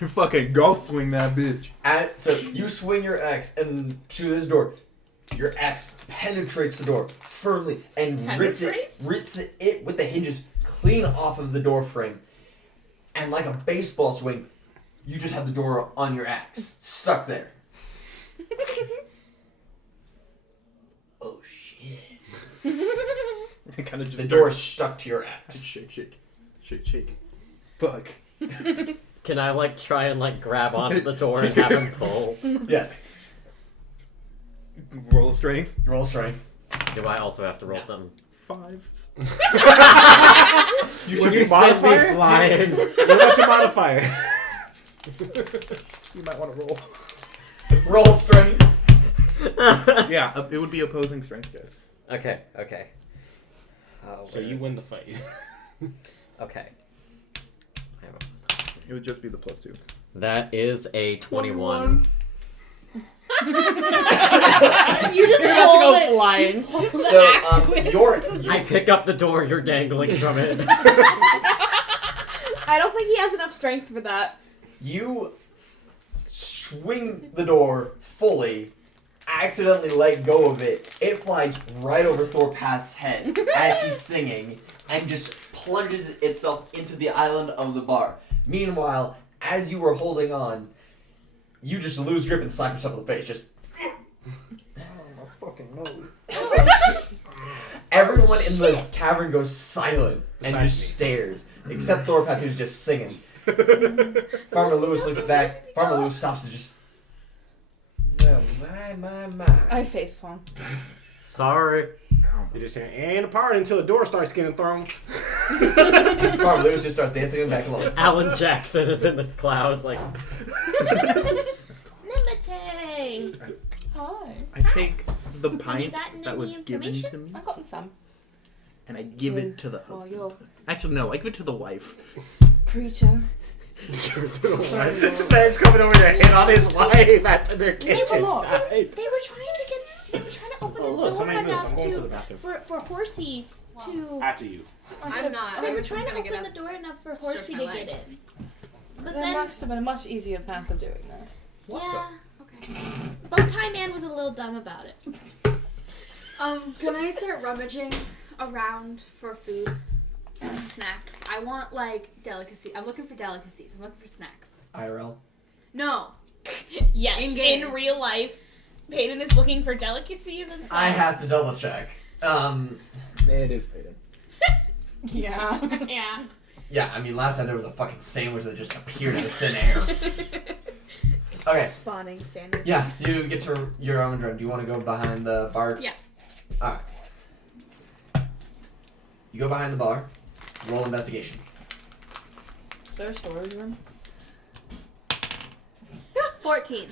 fucking go swing that bitch. So you swing your axe and to this door. Your axe penetrates the door firmly and rips it with the hinges clean off of the door frame. And like a baseball swing, you just have the door on your axe, stuck there. Oh shit. I kind of just The door is stuck to your axe. Shake. Fuck. Can I like try and like grab onto the door and have him pull? Yes. Roll of strength. Roll strength. Do I also have to roll something? 5. You Would should you be send me modifier? flying? What about your modifier? You might want to roll. Roll strength. Yeah, it would be opposing strength checks. Okay. So you win the fight. Okay. It would just be the +2. That is a 21. You just You're about to hold go it. flying. So axe with- I pick up the door you're dangling from it. I don't think he has enough strength for that. you swing the door fully, accidentally let go of it. It flies right over Thorpath's head as he's singing and just plunges itself into the island of the bar. Meanwhile, as you were holding on, you just lose grip and slap yourself in the face. Just Fucking no. everyone in the tavern goes silent and Besides just me. stares, except Thorpath, who's just singing. Farmer Lewis looks back. Farmer Lewis stops and just. No, my. I facepalm. Sorry. You just say, ain't a party until the door starts getting thrown. Farmer Lewis just starts dancing and back along. Alan Jackson is in the clouds, like. Nimite! Hi. I take the pint gotten that any was given information? to me I've gotten some. and I give it to the Oh, husband. you're Actually, no, I give it to the wife. preacher. This man's coming over to hit on his wife after their kitchen. not. They were trying to open Oh, the look, door somebody moved. enough I'm going to the bathroom. for Horsey to. After you. I'm not. They I were was just trying to gonna get open up. the door enough for stretch Horsey my to get legs. in. But There then, must have been a much easier path of doing that. yeah, Okay. Bowtie Man was a little dumb about it. Can I start rummaging around for food and snacks? I want like delicacy. I'm looking for delicacies. I'm looking for snacks. IRL. No. Yes, In-game. in real life, Peyton is looking for delicacies and stuff. I have to double check. It is Peyton. Yeah. Yeah. Yeah, I mean, last time there was a fucking sandwich that just appeared out of thin air. Okay. Spawning sandwich. Yeah, you get to your own run. Do you want to go behind the bar? Yeah. Alright. You go behind the bar. Roll investigation. Is there a storage room? 14.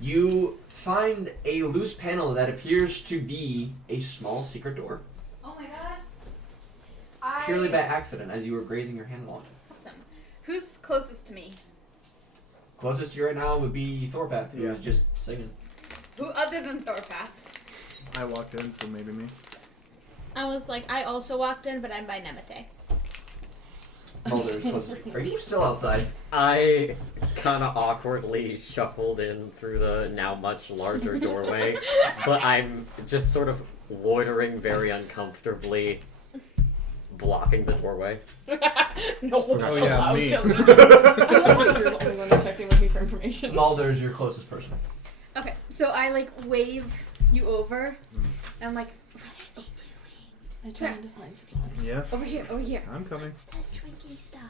You find a loose panel that appears to be a small secret door. Oh my god. Purely by accident as you were grazing your hand along it. Awesome. Who's closest to me? Closest to you right now would be Thorpath, who Yeah. is just singing. Who other than Thorpath? I walked in, so maybe me. I was like, I also walked in, but I'm by Nemete. Mulder is closest. Are you still outside? I kind of awkwardly shuffled in through the now much larger doorway, but I'm just sort of loitering very uncomfortably, blocking the doorway. No one's Oh, yeah, allowed me. to leave. I thought you were the only one to check in with me for information. Mulder is your closest person. Okay, so I like wave you over. And I'm like, I'm trying to find supplies. Yes. over here, over here. I'm coming. What's that drinky stuff?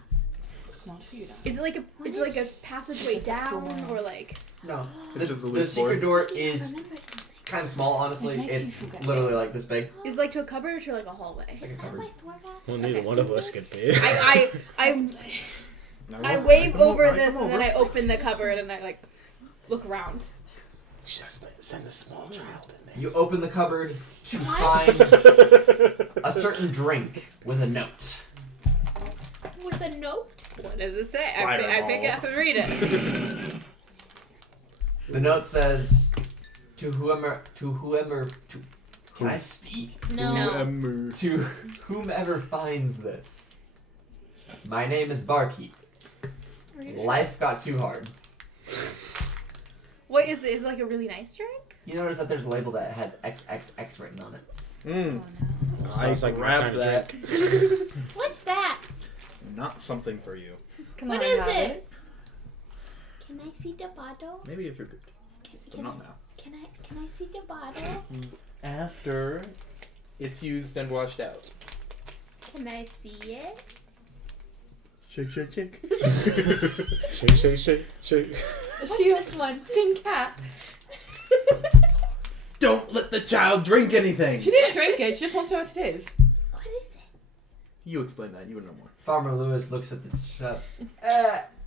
Not for you, Dad. Is it like a What is is it like a passageway It's a down door. or like No. It's just a The loose secret board. door I is remember something. kind of small, honestly. It makes It's you forget. literally like this big. is it like to a cupboard or to like a hallway? Like a Is that cupboard. why Thorvath Well, so neither one of us stupid? get paid. I wave come over I this come and then I over. open the cupboard and I like look around. Send a small child in there. You open the cupboard to find a certain drink with a note. With a note? What does it say? I pick it up and read it. The note says, can I speak? No. To whomever finds this. My name is Barkeep. Life got too hard. What is it? Is it like a really nice drink? You notice that there's a label that has XXX written on it. Mm. no. I Sounds like my grabbed kind of that. What's that? Not something for you. Come What on, is have it? Can I see the bottle? Maybe if you're good. But Can not I, now. can I see the bottle? After it's used and washed out. Can I see it? Shake, shake, shake. Shake, shake, shake, shake. What's She this one? Pink cat. Don't let the child drink anything. She didn't drink it. She just wants to know what it is. What is it? You explain that. You would know more. Farmer Lewis looks at the shop.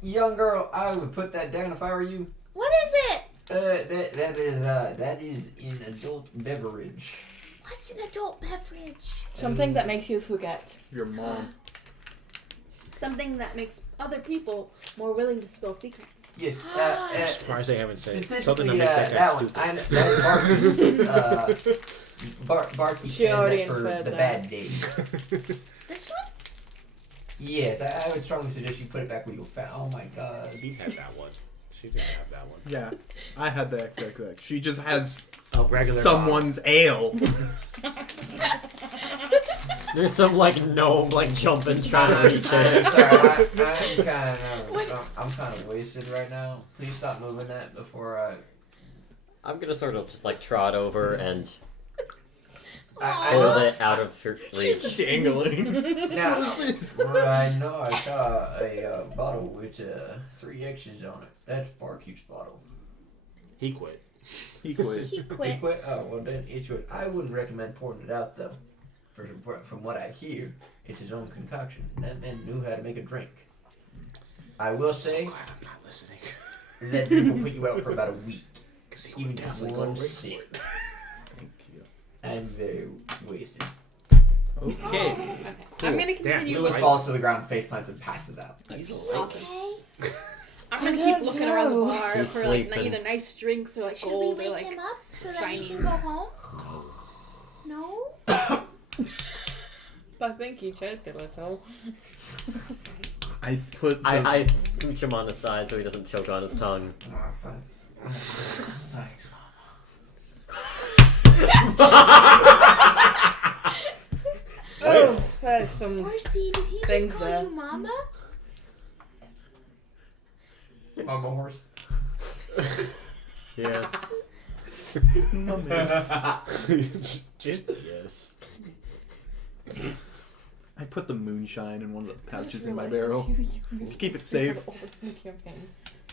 Young girl, I would put that down if I were you. What is it? That is an adult beverage. What's an adult beverage? Something that makes you forget. Your mom. Something that makes other people more willing to spill secrets. Yes. I'm surprised they haven't said Specifically, something that makes that guy one. stupid. That's Barky She said already that for inferred the that. bad days. This one? Yes, I would strongly suggest you put it back where you found. Oh my god. He had that one. She didn't have that one. Yeah, I had the XXX. She just has A regular someone's ale. There's some like gnome like jumping trying to reach it. I'm kind of wasted right now. Please stop moving that before I. I'm gonna sort of just like trot over and I hold it out of her reach. Dangling. Now, I know I saw a bottle with 3 X's on it. That's Barkeep's bottle. He quit. He quit. He He quit. quit? Oh, well then it's good. I wouldn't recommend pouring it out though. From what I hear, it's his own concoction. And that man knew how to make a drink. I will say So glad I'm not listening. that drink will put you out for about a week. Because he Even would definitely go one right sip. for it. Thank you. I'm very wasted. Okay. Okay. I'm gonna continue. Lewis Right. falls to the ground, face plants, and passes out. Is he Awesome. okay? I'm gonna I keep don't looking around the know. bar He's for like sleeping. either nice drinks or like Should gold we or wake like him up so that he can shinies. go home? No? I think he choked a little. I put the, I scooch him on the side so he doesn't choke on his tongue. Thanks, Oh, there's some. Horsey, did he Things just call there. you Mama? Mama horse. Yes. Yes. I put the moonshine in one of the pouches in my barrel. To keep it safe.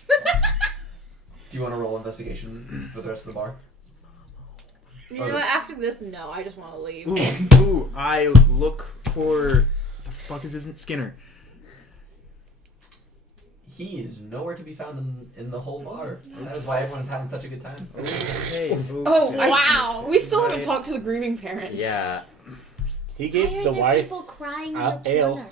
Do you want to roll investigation for the rest of the bar? You know what? After this, no. I just want to leave. Ooh, I look for. The fuck is isn't Skinner? He is nowhere to be found in the whole bar. And that is why everyone's having such a good time. Okay. Oh, Wow. We still haven't talked to the grieving parents. Yeah. He Why gave are the there wife people crying in the ale. corner?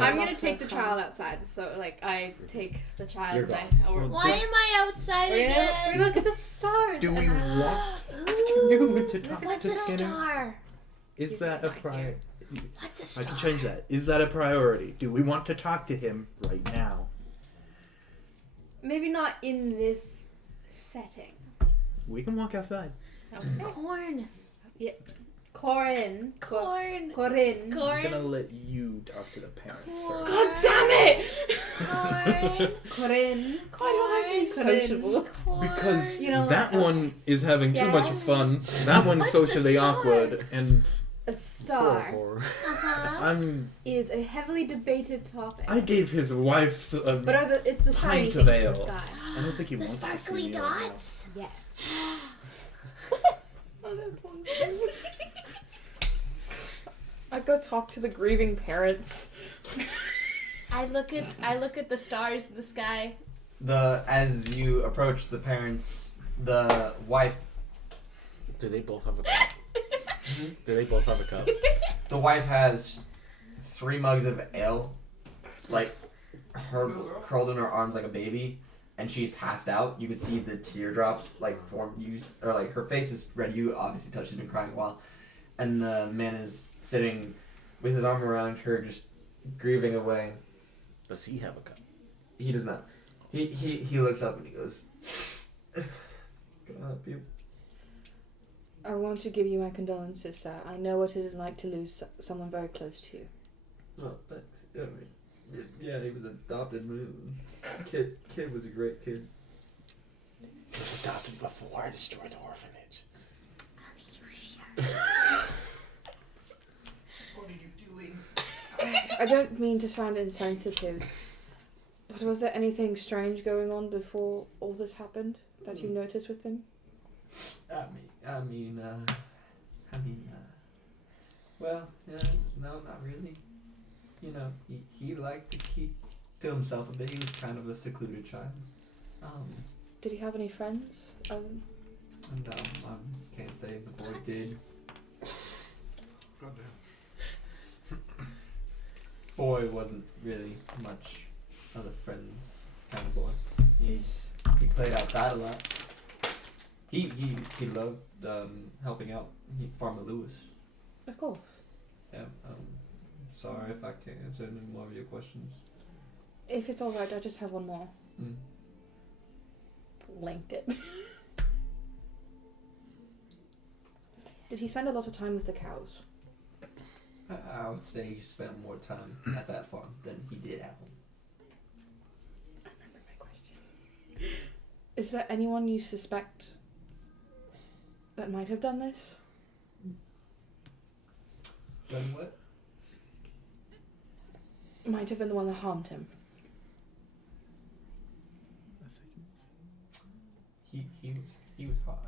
I'm gonna That's take so the fun. child outside. So like I take the child. You're and gone. we're Why am I outside gonna again? look at the stars. Do we and- want Ooh, to talk what's to a Skinner? star? Is that a not priority? What's a I star? can change that. Is that a priority? Do we want to talk to him right now? Maybe not in this setting. We can walk outside. Okay. Corn. Corin. Corn. Corin. I'm Corn. gonna let you talk to the parents Corn. first. God damn it! Corn. Corin. Why do I have to be Corin. sociable? Corn. Because You know that what? one is having too much Yes. fun. That one's What's a socially star? awkward, and A star Uh-huh. is a heavily debated topic. I gave his wife. But it's the shiny Pint of thing in the ale. sky. I don't think he The wants to see sparkly me right now. dots. Yes. I go talk to the grieving parents. I look at the stars in the sky. As you approach the parents, the wife Do they both have a cup? Do they both have a cup? The wife has 3 mugs of ale, like her curled in her arms like a baby, and she's passed out. You can see the teardrops like form. Like her face is red. You obviously touched. She's been crying a while, and the man is sitting with his arm around her, just grieving away. Does he have a cup? He does not. He looks up and he goes, "Can I help you?" I want to give you my condolences, sir. I know what it is like to lose someone very close to you. Oh, thanks. Yeah, he was adopted. Kid was a great kid. He was adopted before I destroyed the orphanage. What are you doing? I don't mean to sound insensitive, but was there anything strange going on before all this happened that you noticed with him? Well, yeah, no, not really. you know, he liked to keep to himself a bit. He was kind of a secluded child. Did he have any friends? And I can't say the boy did. Boy wasn't really much of a friends kind of boy. He played outside a lot. He loved helping out Farmer Lewis. Of course. Yeah. Sorry if I can't answer any more of your questions. If it's alright, I just have one more. Blanket. Did he spend a lot of time with the cows? I would say he spent more time at that farm than he did at home. I remember my question. Is there anyone you suspect that might have done this? Done what? Might have been the one that harmed him. He was hot.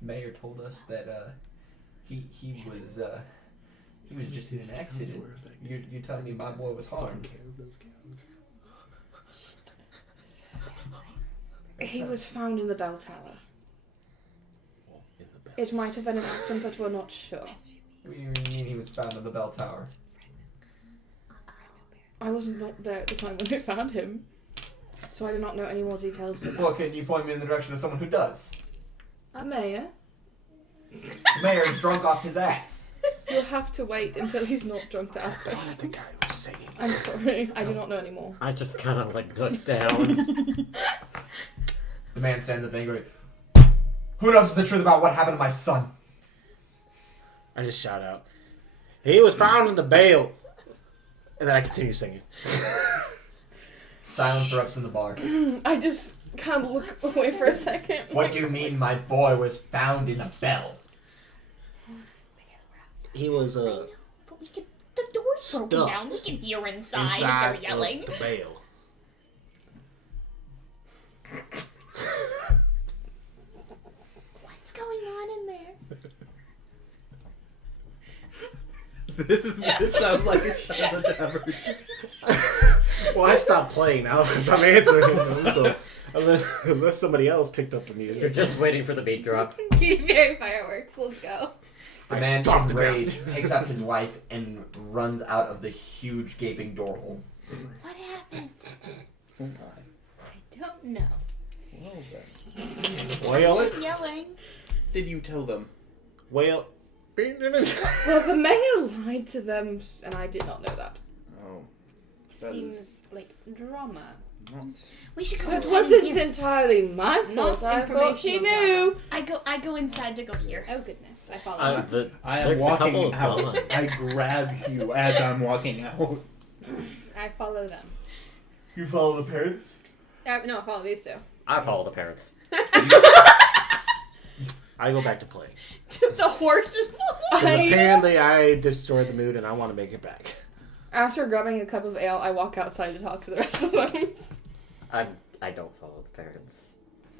Mayor told us that he was just in an accident. You're telling me my boy was harmed? He was found in the bell tower. It might have been an accident, but we're not sure. What do you mean he was found in the bell tower? I was not there at the time when they found him, so I do not know any more details than that. Well, can you point me in the direction of someone who does? The mayor? The mayor's drunk off his ass. You'll have to wait until he's not drunk to ask questions. The guy who was singing. I'm sorry, I do not know anymore. I just kind of like look down. The man stands up angrily. Who knows the truth about what happened to my son? I just shout out, he was found in the bale. And then I continue singing. Silence erupts in the bar. I just kind of look away for a second. What do you mean my boy was found in a bell? He was But we can. The door's broken Stuffed down. We can hear inside, if inside they're yelling. of the bale. What's going on in there? This is what it sounds like it sounds at the tavern. Well, I stopped playing now because I'm answering them. So unless somebody else picked up the music, You're just waiting for the beat drop. Very fireworks. Let's go. The I man stomped in the ground. rage picks up his wife and runs out of the huge gaping door hole. What happened? I don't know. Whale, Yelling. Did you tell them? whale. Well, the mayor lied to them, and I did not know that. Oh. That Seems like drama. We should go It inside wasn't and hear. entirely my fault. I thought she informational knew. I go inside to go hear. Oh goodness, I follow. I the am walking couple is out. gone. I grab you as I'm walking out. I follow them. You follow the parents? No, I follow these two. I follow the parents. I go back to play. The horse is full. Because apparently I destroyed the mood and I want to make it back. After grabbing a cup of ale, I walk outside to talk to the rest of them. I don't follow the parents.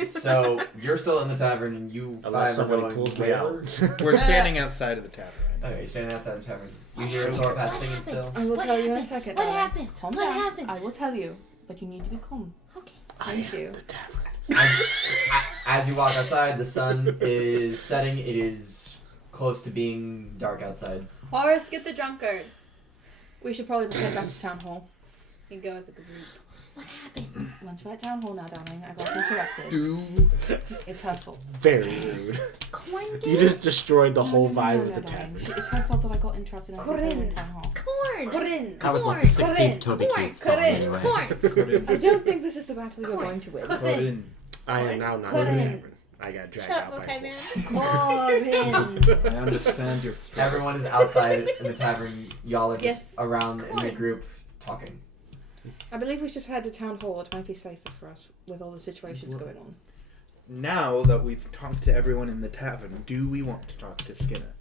So you're still in the tavern and you Unless five are somebody going pulls me where? out. We're standing outside of the tavern. Okay, you're standing outside the tavern. You hear Thorpath singing still? I will What tell you in a happened? second. What darling. happened? Calm What down. happened? I will tell you, but you need to be calm. Okay. Thank you. The tavern. As you walk outside, the sun is setting. It is close to being dark outside. Horace, get the drunkard. We should probably head back to town hall. You can go as a group. What happened? Once we're at town hall now, darling, I got interrupted. Do It's her fault. very rude. Corn You just destroyed the whole No, vibe of no, the darling. tavern. It's her fault that I got interrupted and I was Corinne. in town hall. corn. Corinne. I was like the Corn. 16th Toby Corn. Keith song Corinne. anyway. Corn. I don't think this is the battle you're Corn. going to win. Corinne. I am now not Corinne. in the tavern. I got dragged Shut out up, by okay, a man. horse. Corinne. I understand your struggle. Everyone is outside in the tavern. Y'all are just Yes. around in a Cool. group talking. I believe we should head to town hall. It might be safer for us with all the situations going on. Now that we've talked to everyone in the tavern, do we want to talk to Skinner?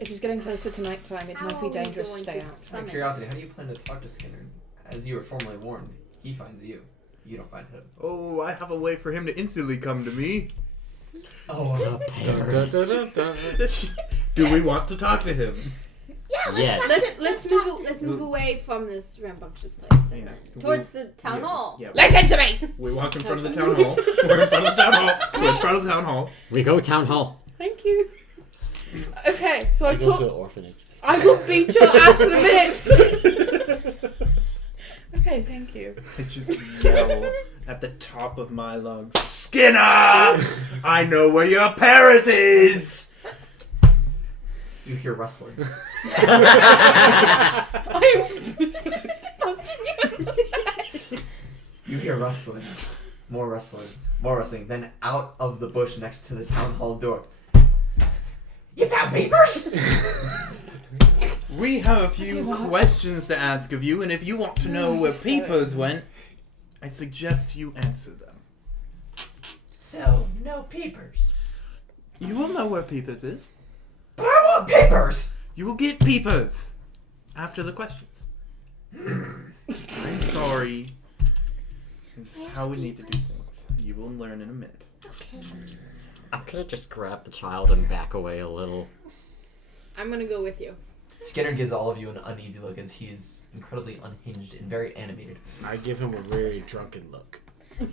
It is getting closer to night time. It How might are be we dangerous to going stay to out. Out of summon? curiosity, how do you plan to talk to Skinner? As you were formerly warned, he finds you. You don't find him. Oh, I have a way for him to instantly come to me. Oh, Dun, dun, dun, dun, dun. Do we want to talk to him? Yeah, let's Yes. talk. Let's move away from this rambunctious place and Yeah. then towards the town hall. Yeah. Listen to me. We walk in front of the town hall. We're in front of the town hall. We're in front of the town hall. We go town hall. Thank you. Okay, so I I go to told. an orphanage. I will beat your ass in a minute. Okay, thank you. I just yell at the top of my lungs, Skinner! I know where your parrot is! You hear rustling. I'm supposed to punch you. You hear rustling. More rustling. More rustling. Then out of the bush next to the town hall door. You found papers? We have a few questions to ask of you, and if you want to know where Peepers went, I suggest you answer them. So, no papers. You will know where Peepers is. But I want papers! You will get Peepers after the questions. I'm sorry. It's how we need to do things. You will learn in a minute. Okay. I'm gonna just grab the child and back away a little. I'm gonna go with you. Skinner gives all of you an uneasy look as he is incredibly unhinged and very animated. I give him a very drunken look.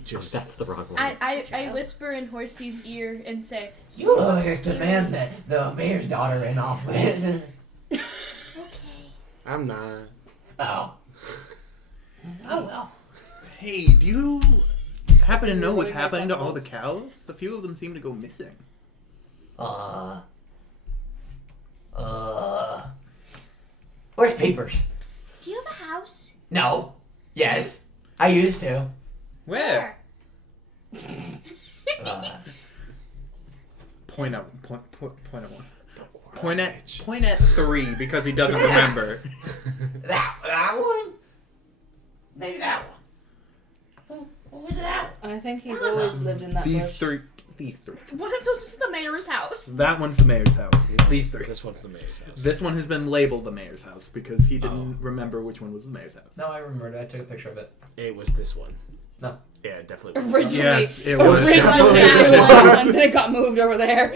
Just That's the wrong one. I whisper in Horsey's ear and say, You look like the man that the mayor's daughter ran off with. okay. I'm not. Oh. Oh well. Hey, do you happen to know what's happening to all the cows? A few of them seem to go missing. Where's papers? Do you have a house? No. Yes. I used to. Where? Uh, Point at one. Point at 3 because he doesn't remember. that one? Maybe that one. What was that one? I think he's always lived in that These bush. 3. These 3. One of those is the mayor's house. That one's the mayor's house. These 3. This one's the mayor's house. This one has been labeled the mayor's house because he didn't remember which one was the mayor's house. No, I remembered. I took a picture of it. It was this one. No. Yeah, it definitely was. Originally, Yes, it was. originally definitely it was this that one. one, then it got moved over there.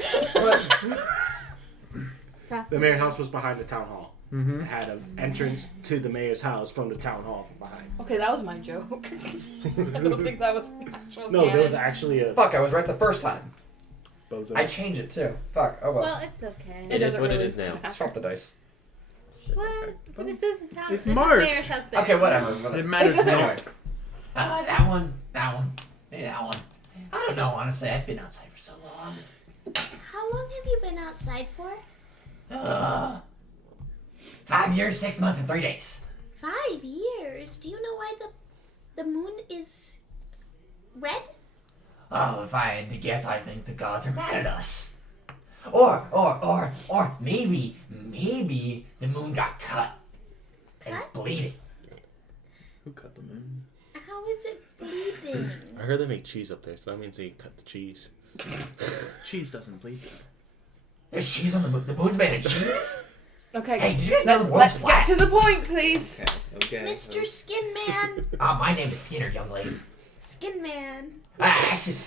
The mayor's house was behind the town hall. Mm-hmm. It had an entrance to the mayor's house from the town hall from behind. Okay, that was my joke. I don't think that was actual No, there was canon. actually a. Fuck, I was right the first time. Bozo. I changed it too. Fuck, oh well. Well, it's okay. It It is doesn't what it really is now. matter. Swap the dice. Shit, What? okay. But this is town. It's this Mark. Is mayor's house there. Okay, whatever. It matters doesn't not. That one. Maybe that one. I don't know, honestly. I've been outside for so long. How long have you been outside for? 5 years, 6 months, and 3 days. 5 years. Do you know why the moon is red? Oh, if I had to guess, I think the gods are mad at us. Or maybe the moon got cut. And it's bleeding. Who cut the moon? How is it bleeding? I heard they make cheese up there, so that means they cut the cheese. Cheese doesn't bleed. There's cheese on the moon. The moon's made of cheese? Okay, Hey, did you guys know the world's let's flat? get to the point, please. Okay. Mr. Skin Man. My name is Skinner, young lady. Skin Man. Actually,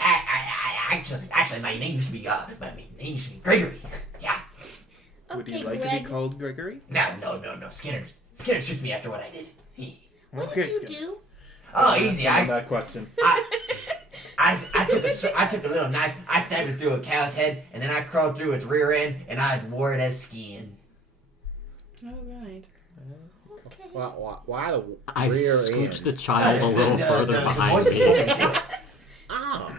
my name used to be Gregory. Yeah. Would Okay, you like Greg. to be called Gregory? No. Skinner shoots me after what I did. What Okay, did you Skin. do? Oh, easy. That question. I took a little knife, I stabbed it through a cow's head, and then I crawled through its rear end, and I wore it as skin. All right. Okay. Why the I rear scooched the end? child a little further the behind voice me. told me to do it. Oh.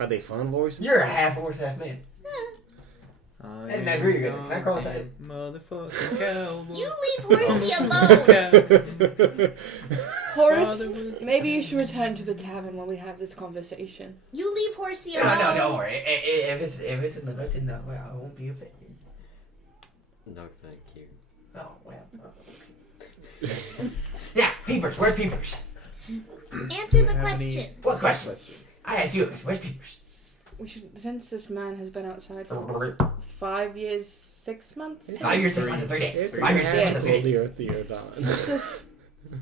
Are they fun voices? You're a half horse, half man. And that's where you're going. Can I crawl inside? Motherfucking cowboy. You leave Horsey alone. Horace, maybe you should return to the tavern while we have this conversation. You leave Horsey No, alone. don't worry. If it's in the notes in that way, I won't be offended. No, thank you. Oh, well. Yeah, Peepers. Where's Peepers? Answer the have any- question. What question? I asked you a question. Where's Peepers? We should, since this man has been outside for 5 years, 6 months. 5 years, 6 months, and 3 days. It's 5 years, 6 months, and 3 the days. earth, the year dawn. Since this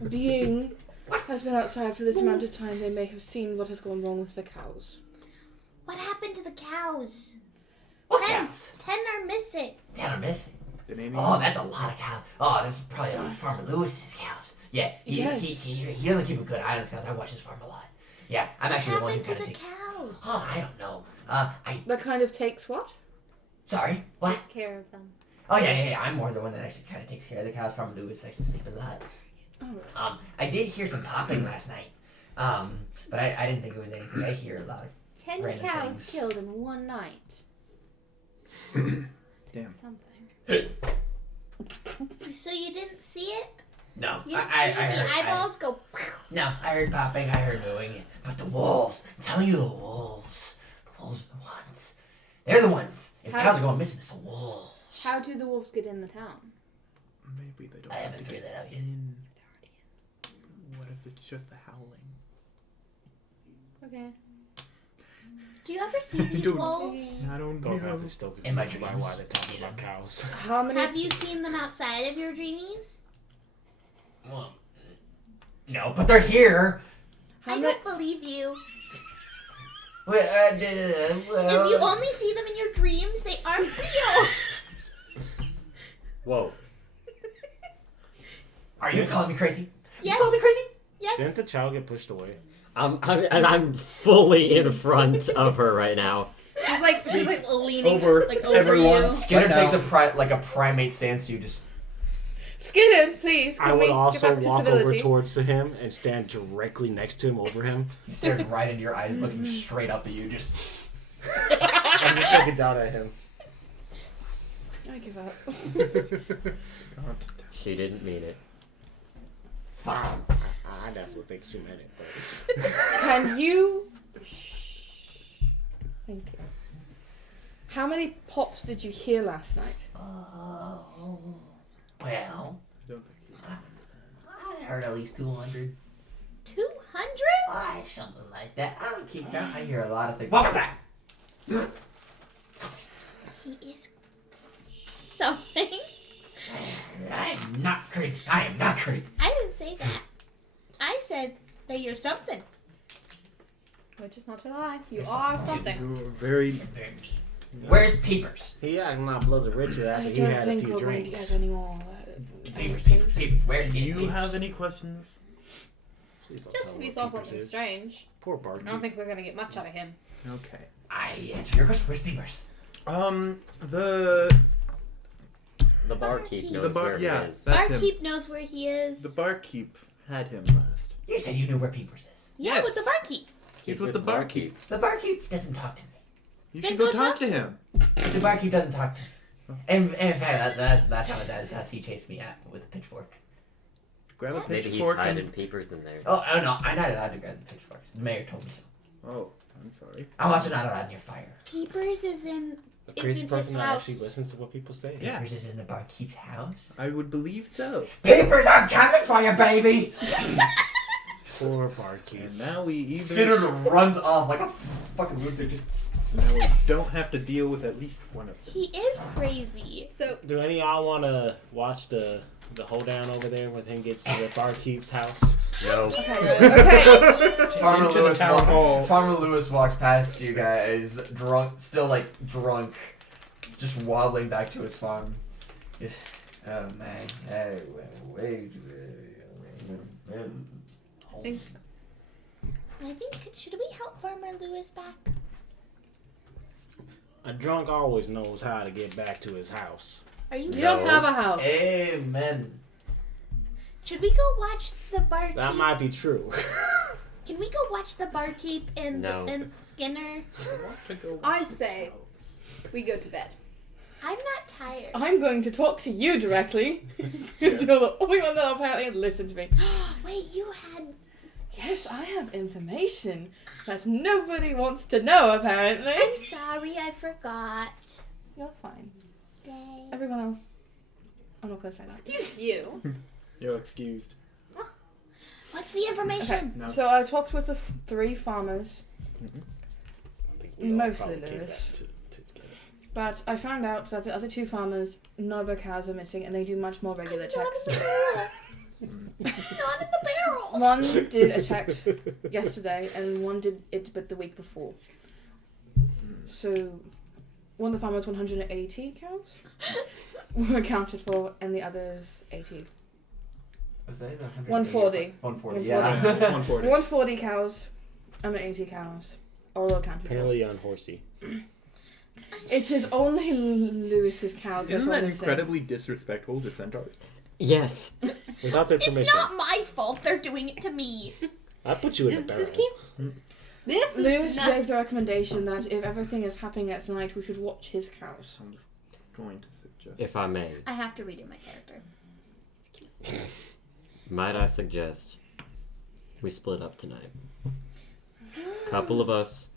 being has been outside for this amount of time, they may have seen what has gone wrong with the cows. What happened to the cows? What 10 cows? 10 are are missing. Down are missing. Did any- Oh, that's a lot of cows. Oh, that's probably Farmer Lewis's cows. Yeah, he doesn't keep a good eye on his cows. I watch his farm a lot. Yeah, I'm What actually the one who happened to kind the of takes. cows? Oh, I don't know. That kind of takes what? Sorry, what? Take care of them. Oh yeah. I'm more the one that actually kind of takes care of the cows. Farmer Lewis actually sleep a lot. Oh. I did hear some popping last night. But I didn't think it was anything. I hear a lot of 10 Random cows things. killed in one night. Damn. Something. So you didn't see it? no. You didn't I see heard. the eyeballs go. No, I heard popping. I heard mooing. But the wolves. I'm telling you, the wolves. The wolves are the ones. They're the ones. If How- cows are going missing, it's the wolves. How do the wolves get in the town? Maybe they don't I have haven't to figured get that out yet. in. What if it's just the howling? Okay. Do you ever see these Don't- wolves? I don't Don't know. have this still In my confused by dreams. why they're talking about cows. How many? Have you seen them outside of your dreamies? Well, no, but they're here. How I many? don't believe you. Well, If you only see them in your dreams, they aren't real. Whoa. Are you calling me crazy? Yes. You calling me crazy? Yes. Didn't the child get pushed away? I'm fully in front of her right now. She's like leaning Over over everyone. you. Skinner Right takes now. like a primate stance. You just Skinner, please. Can I we would get also back to walk over civility? towards to him and stand directly next to him over him. he stared right into your eyes, looking straight up at you. Just I'm just looking down at him. I give up. God. She didn't mean it. fine. I definitely think she meant it, but Can you? Thank you. How many pops did you hear last night? Oh, well, I don't think he's I heard at least 200. 200? Something like that. I don't keep count. I hear a lot of things. What was that? He is something. I am not crazy. I am not crazy. I didn't say that. I said that you're something. Which is not to lie. You are something. You were very. Where's Peepers? he acting like Bloody Richard after he had a few drinks. any more. Peepers, Peepers, Peepers. Where Do is you Peepers? have any questions? Please don't Just tell if me you what saw Peepers something is. strange. Poor Barky. I don't think we're gonna get much out of him. Okay. I answer your question. Where's Peepers? The The barkeep knows The bar- where yeah. he is. That's him. Barkeep knows where he is. barkeep had him last. You said you knew where Peepers is. Yeah, Yes. with the barkeep. He's with the barkeep. The barkeep doesn't talk to me. You Then should go go talk talk to to him. The barkeep doesn't talk to me. And in fact, that's how my dad's house. He chased me out with a pitchfork. Grab a Maybe Maybe he's pitchfork hiding and. peepers in there. Oh no, I'm not allowed to grab the pitchforks. The mayor told me so. Oh, I'm sorry. I'm also not allowed near fire. Peepers is in. The Is crazy in person his that actually house. listens to what people say. Yeah. Peepers is in the barkeep's house. I would believe so. Peepers, I'm coming for you, baby. Poor Barkeep. And now we either. Skinner runs off like a fucking loser. Just Now we don't have to deal with at least one of them. He is crazy. So Do any of y'all want to watch the hoedown over there when him gets to the Barkeep's house? No. Okay. Farmer Into the Lewis, town hall. Farmer Lewis walks past you guys, drunk, still like drunk, just waddling back to his farm. Oh man, hey, I think, should we help Farmer Lewis back? A drunk always knows how to get back to his house. Are you? You don't have a house. Amen. Should we go watch the barkeep? That might be true. Can we go watch the barkeep and No. and Skinner? I want to go I to the say- house. we go to bed. I'm not tired. I'm going to talk to you directly. You're the only one that apparently has listened to me. Wait, you had. Yes, I have information that nobody wants to know, apparently. I'm sorry, I forgot. You're fine. Yay. Everyone else. I'm not going to say that. Excuse you. You're excused. What's the information? No. So I talked with the three farmers, I think we all Mostly probably came back Lewis. together. but I found out that the other two farmers, none of their cows are missing, and they do much more regular Not in checks. the barrel. Not in the barrel. One did a check yesterday, and one did it but the week before. So one of the farmers 180 cows were accounted for, and the others 80. Was that 140. 140, 140. yeah. 140. 140 cows and 80 cows are all accounted for. Apparently on Horsey. It is only Lewis's cows. Isn't that all the same. incredibly disrespectful to centaurs? Yes. Without their It's permission. not my fault. They're doing it to me. I put you in the Just barrel. keep. This is Lewis not. gave the recommendation that if everything is happening at night, we should watch his cows. I'm just going to suggest. If I may, I have to redo my character. might I suggest we split up tonight? Couple of us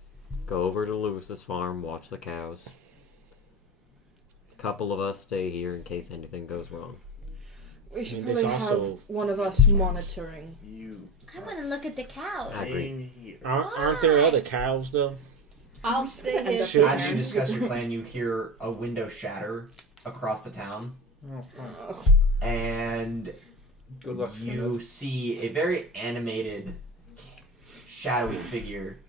go over to Lewis's farm, watch the cows. Couple of us stay here in case anything goes wrong. We should I mean, there's probably also- have one of us monitoring. You. I want to look at the cows. I agree. Staying here. Aren't there other cows though? I'll stay End here. up Should- As you discuss your plan, you hear a window shatter across the town, Oh, fuck. Oh, Good and luck, you see a very animated, shadowy figure.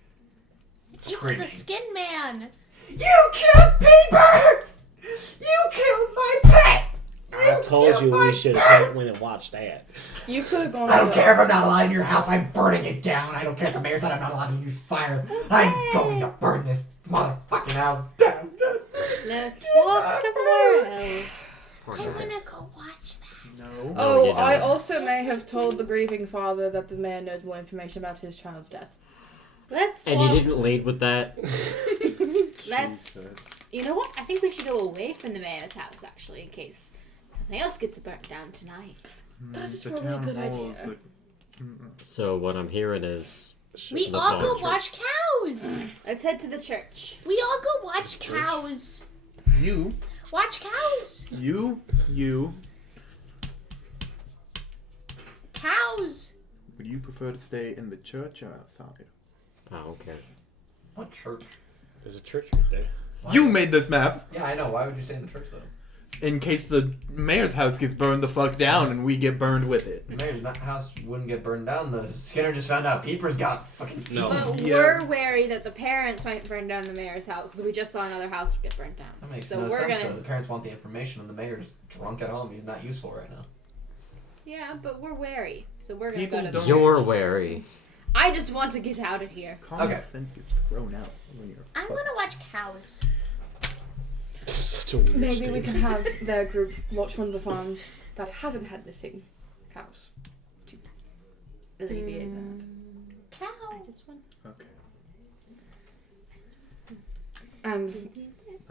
It's Screaming. the Skin Man. You killed P-Birds! You killed my pet! I told you we should have went and watched that. you could have gone. I don't to the- care if I'm not allowed in your house. I'm burning it down. I don't care if the mayor said I'm not allowed to use fire. I'm going to burn this motherfucking house down. Let's walk somewhere else. Poor I guy. want to go watch that. No. Oh, you I don't. also may have told the grieving father that the mayor knows more information about his child's death. Let's And walk. you didn't lead with that? Let's. Jesus. You know what? I think we should go away from the mayor's house actually, in case something else gets burnt down tonight. That is The probably a town good hall idea. is the- So what I'm hearing is We The all go farm. watch cows. Let's head to the church. We all go watch cows. You, Watch cows. Cows. would you prefer to stay in the church or outside? oh, okay. What church? There's a church right there. You made this map! Yeah, I know. Why would you stay in the church though? In case the mayor's house gets burned the fuck down and we get burned with it. The mayor's house wouldn't get burned down. The Skinner just found out Peepers got fucking. No. But Yeah. we're wary that the parents might burn down the mayor's house because we just saw another house get burnt down. That makes So no we're sense. gonna- Though. The parents want the information, and the mayor's drunk at home. He's not useful right now. Yeah, but we're wary, so we're gonna People go to the don't- You're church. wary. I just want to get out of here. Common Okay. sense gets thrown out when you're. I want to watch cows. Such a weird Maybe we statement. can have their group watch one of the farms that hasn't had missing cows to alleviate that. Cow. I just want. Okay. And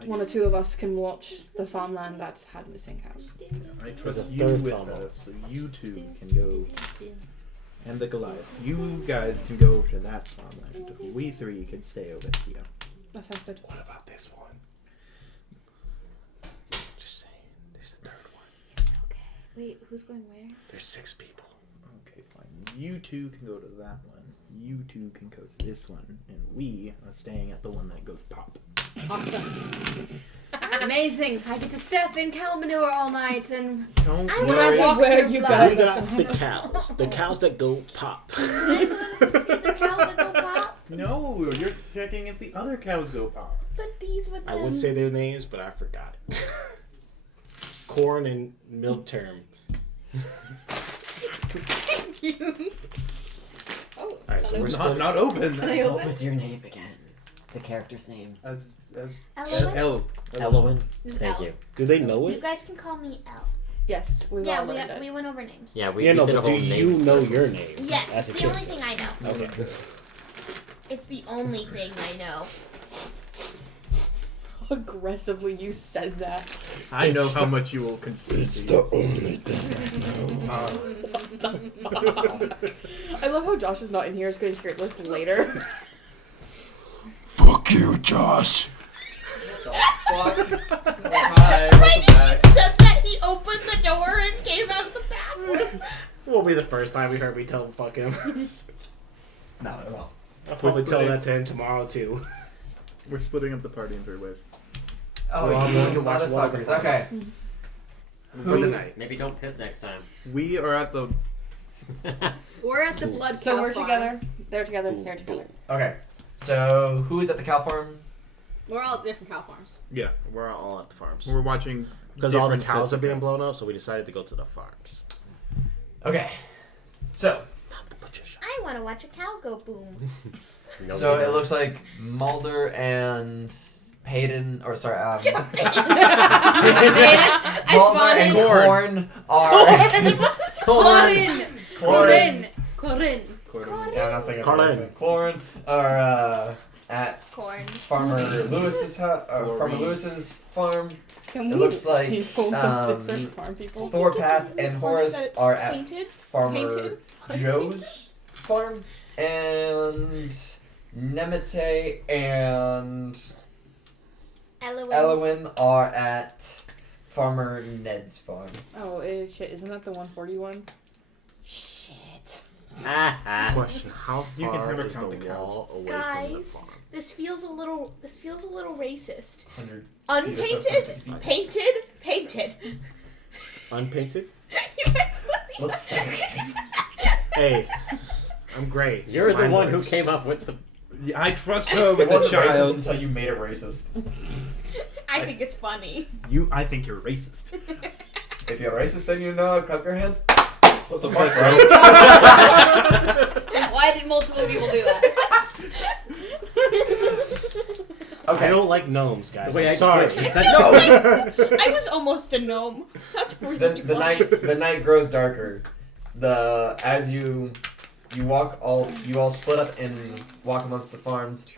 one or two of us can watch the farmland that's had missing cows. I There's trust a you third with combo. us, so you two can go. And the Goliath. You guys can go over to that farmland. We three can stay over here. That sounds good. What about this one? Just saying. There's a third one. Okay. Wait, who's going where? There's 6 people. Okay, fine. You two can go to that one. You two can go to this one. And we are staying at the one that goes pop. Awesome. Amazing. I get to step in cow manure all night and Don't I No wanna worry. matter walk where through you blood. go, We that's got gonna the cows. The cows that go pop. I want to see the cow that go pop. No, you're checking if the other cows go pop. But these were them. I would say their names, but I forgot it. Corn and milk term. Thank you. Oh, Alright, so hello. we're Not, splitting. not open. Can I What open? was your name again? The character's name. As Ellen? Elowen. Just Thank L. you. Do they know You it? guys can call me Elle. Yes, we've Yeah, all learned it. we went over names. Yeah, we, Yeah, we no, did a but do whole name. you know circle. your name? Yes, as it's a the only character? thing I know. Okay. It's the only thing I know. Aggressively, you said that. I know It's how the- much you will concede. It's the only thing I know. I love how Josh is not in here. He's going to hear this later. Fuck you, Josh. Fuck. Right as you said that, he opened the door and came out of the bathroom. Won't be the first time we heard me tell him fuck him. Not at all. I'll probably tell splitting. that to him tomorrow too. We're splitting up the party in 3 ways. Oh, Well, I'm you going to watch one of the motherfuckers. Okay. For the night. Maybe don't piss next time. We are at the. We're at the blood So cow we're farm. together. They're together. They're together. Okay. So who is at the cow farm? We're all at different cow farms. Yeah, We're all at the farms. we're watching Because all the different cows sets are of being cows. blown up, so we decided to go to the farms. Okay. So, Not the butcher shop. I want to watch a cow go boom. Nobody so it knows. looks like Mulder and Hayden, or sorry, I Mulder spawned and in. Corn are Corin. Corin. Yeah, I'm not saying Corn. Corn are at Corn. Farmer Lewis's Farmer Lewis's farm. Can It looks like people different farm people? Thorpath and Horace are at Painted. Farmer Painted. Joe's farm, and Nemete and Elowen. Elowin are at Farmer Ned's farm. Oh, shit! Isn't that the 141? Shit. Question: how You can far never is the count the cows. wall away from the Guys, farm? this feels a little racist. 100. Unpainted, painted, painted. Unpainted? You guys believe Let's that? Hey, I'm gray. so You're the mine one works. who came up with the. I trust her It with a wasn't racist child. until you made it racist. I think it's funny. I think you're racist. If you're racist, then you know, clap your hands. What the fuck, Why did multiple people do that? I Okay. don't like gnomes, guys. Wait, I'm I sorry. switched. Is that I was almost a gnome. That's really The funny. the night grows darker. As you all split up and walk amongst the farms.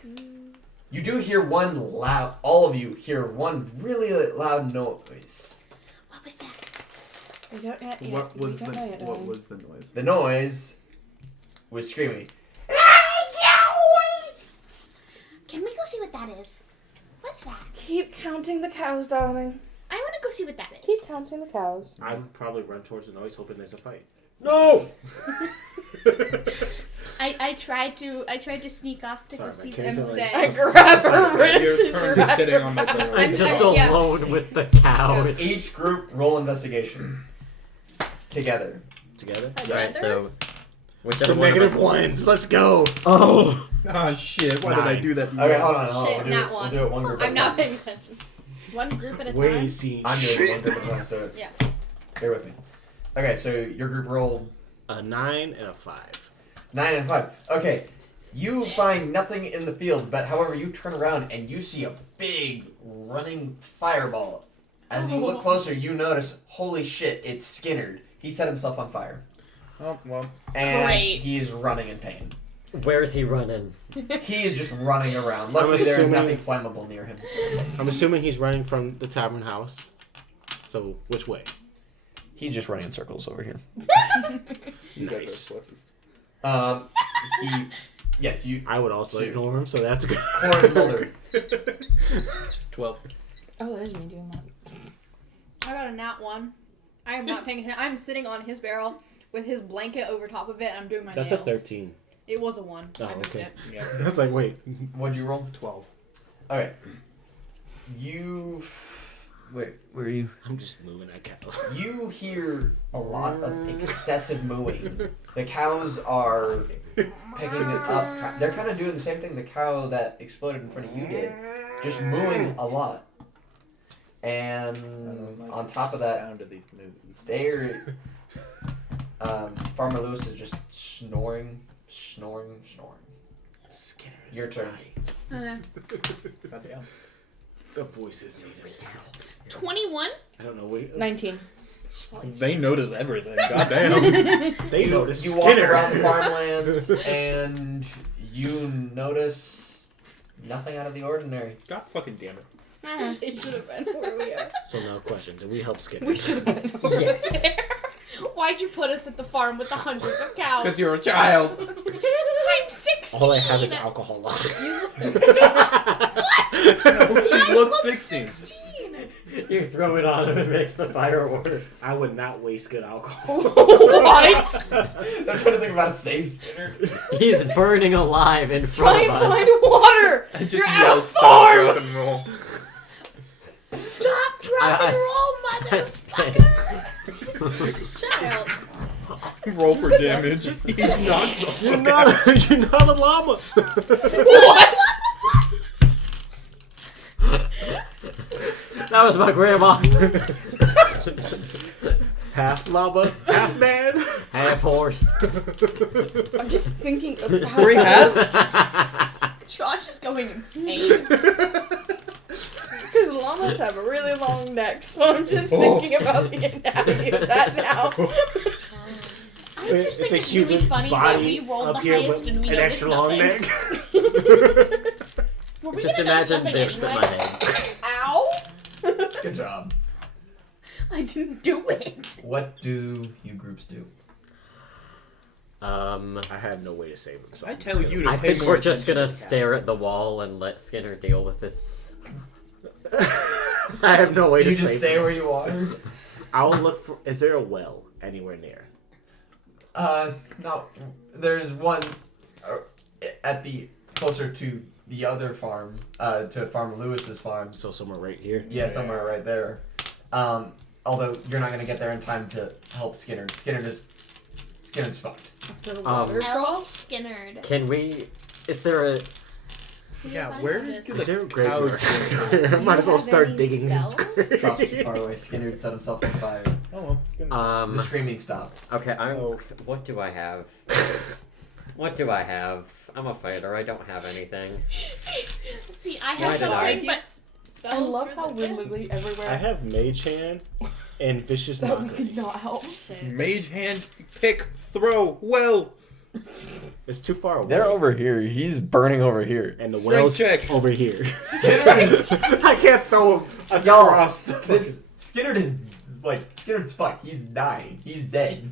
You do hear all of you hear one really loud noise. What was that? We don't yet. What we was don't know yet, what darling. was the noise? The noise was screaming. Can we go see what that is? What's that? Keep counting the cows, darling. I want to go see what that is. Keep counting the cows. I would probably run towards the noise, hoping there's a fight. No! I tried to sneak off to go Sorry, see my them. character likes- I grab her wrist You're and currently sitting on my door. I'm just yeah. alone with the cows. Each group roll investigation together. Together? Right, so The whichever one of negative us- ones. Let's go. Oh. Ah, shit. Why did I 9. do that? to you? Okay, hold on. Shit, We'll not do one. it one group at I'm a not time. paying attention. One group at a time. Way seen. I'm doing one group at a time, so Yeah. bear with me. Okay, so your group rolled A 9 and a 5. 9 and 5. Okay, you find nothing in the field, but however, you turn around and you see a big running fireball. As you look closer, you notice, holy shit, it's Skinnerd. He set himself on fire. Oh, well. And Great. he's running in pain. Where is he running? He is just running around. Luckily, there is assuming- nothing flammable near him. I'm assuming he's running from the tavern house. So, which way? He's just running in circles over here. You guys Nice. are closest. Yes, you. I would also So- ignore him, so that's good. Corn Mulder. 12. Oh, that is me doing that. I got a nat 1. I am not paying attention. I'm sitting on his barrel with his blanket over top of it, and I'm doing my That's nails. a 13. It was a 1. Oh, I moved okay. it. Yeah. I was like, wait. What'd you roll? 12. Okay. You. Wait, where are you? I'm just moving that cow. You hear a lot of excessive mooing. The cows are picking it up. They're kind of doing the same thing the cow that exploded in front of you did. Just mooing a lot. And on top of that, Sound of these moves. they're Farmer Lewis is just snoring. Skinner. Your turn. Goddamn. The voices need it. 21? I don't know. Wait. 19. They notice everything. Goddamn. They notice You walk Skinner. around the farmlands and you notice nothing out of the ordinary. God fucking damn it. It should have been where we are. So now question: did we help Skinner? We should have been over Yes. there. Why'd you put us at the farm with the hundreds of cows? Because you're a child. I'm 16. All I have is alcohol log. She looks 16. 16. You throw it on him, it makes the fire worse. I would not waste good alcohol. What? I'm trying to think about a save Skinner. He's burning alive in Try front and of us. find water. I just You're at yell a stop, farm. rock and roll. Stop, drop, I and roll, spit. motherfucker. Child. Roll for damage. He's not the You're fuck out. not. You're not a llama. What? That was my grandma. Half llama, half man. Half horse. I'm just thinking of how 3 halves? Josh is going insane. Because llamas have a really long neck, so I'm just thinking about the anatomy of that now. I just think a it's really human funny that body we rolled up the here highest with and we an noticed extra long nothing. neck. Were we Just gonna notice imagine nothing this in anyway? my head. Ow! Good job. I didn't do it. What do you groups do? I had no way to save him. So I I'm tell just you to I pay think more we're just attention gonna to the stare at the wall and let Skinner deal with this. I have no way Do to you just save stay him. where you are? I'll look for. Is there a well anywhere near? No. There's one at the closer to the other farm, to Farmer Lewis's farm. So somewhere right here. Yeah, somewhere right there. Although you're not gonna get there in time to help Skinner. Skinner's fucked. The water L. trough? Skinnered. Can we? Is there a? See Yeah, if I where notice. do Is there a cows graveyard? I might as well have start any digging his spells? Drops too grave. far away. Skinner set himself on fire. Oh well, it's gonna The screaming stops. Okay, what do I have? What do I have? I'm a fighter. I don't have anything. See, I Why have did something, Do but spells I love for how the we're dead? literally everywhere I have Mage Hand and Vicious that we Mockery. could not help. Shit. Mage hand, pick, throw, well. It's too far away. They're over here. He's burning over here. And the Strength well's check. over here. Skinner is, I can't throw him y'all, across. this Skinner is Skinner's fucked. He's dying. He's dead.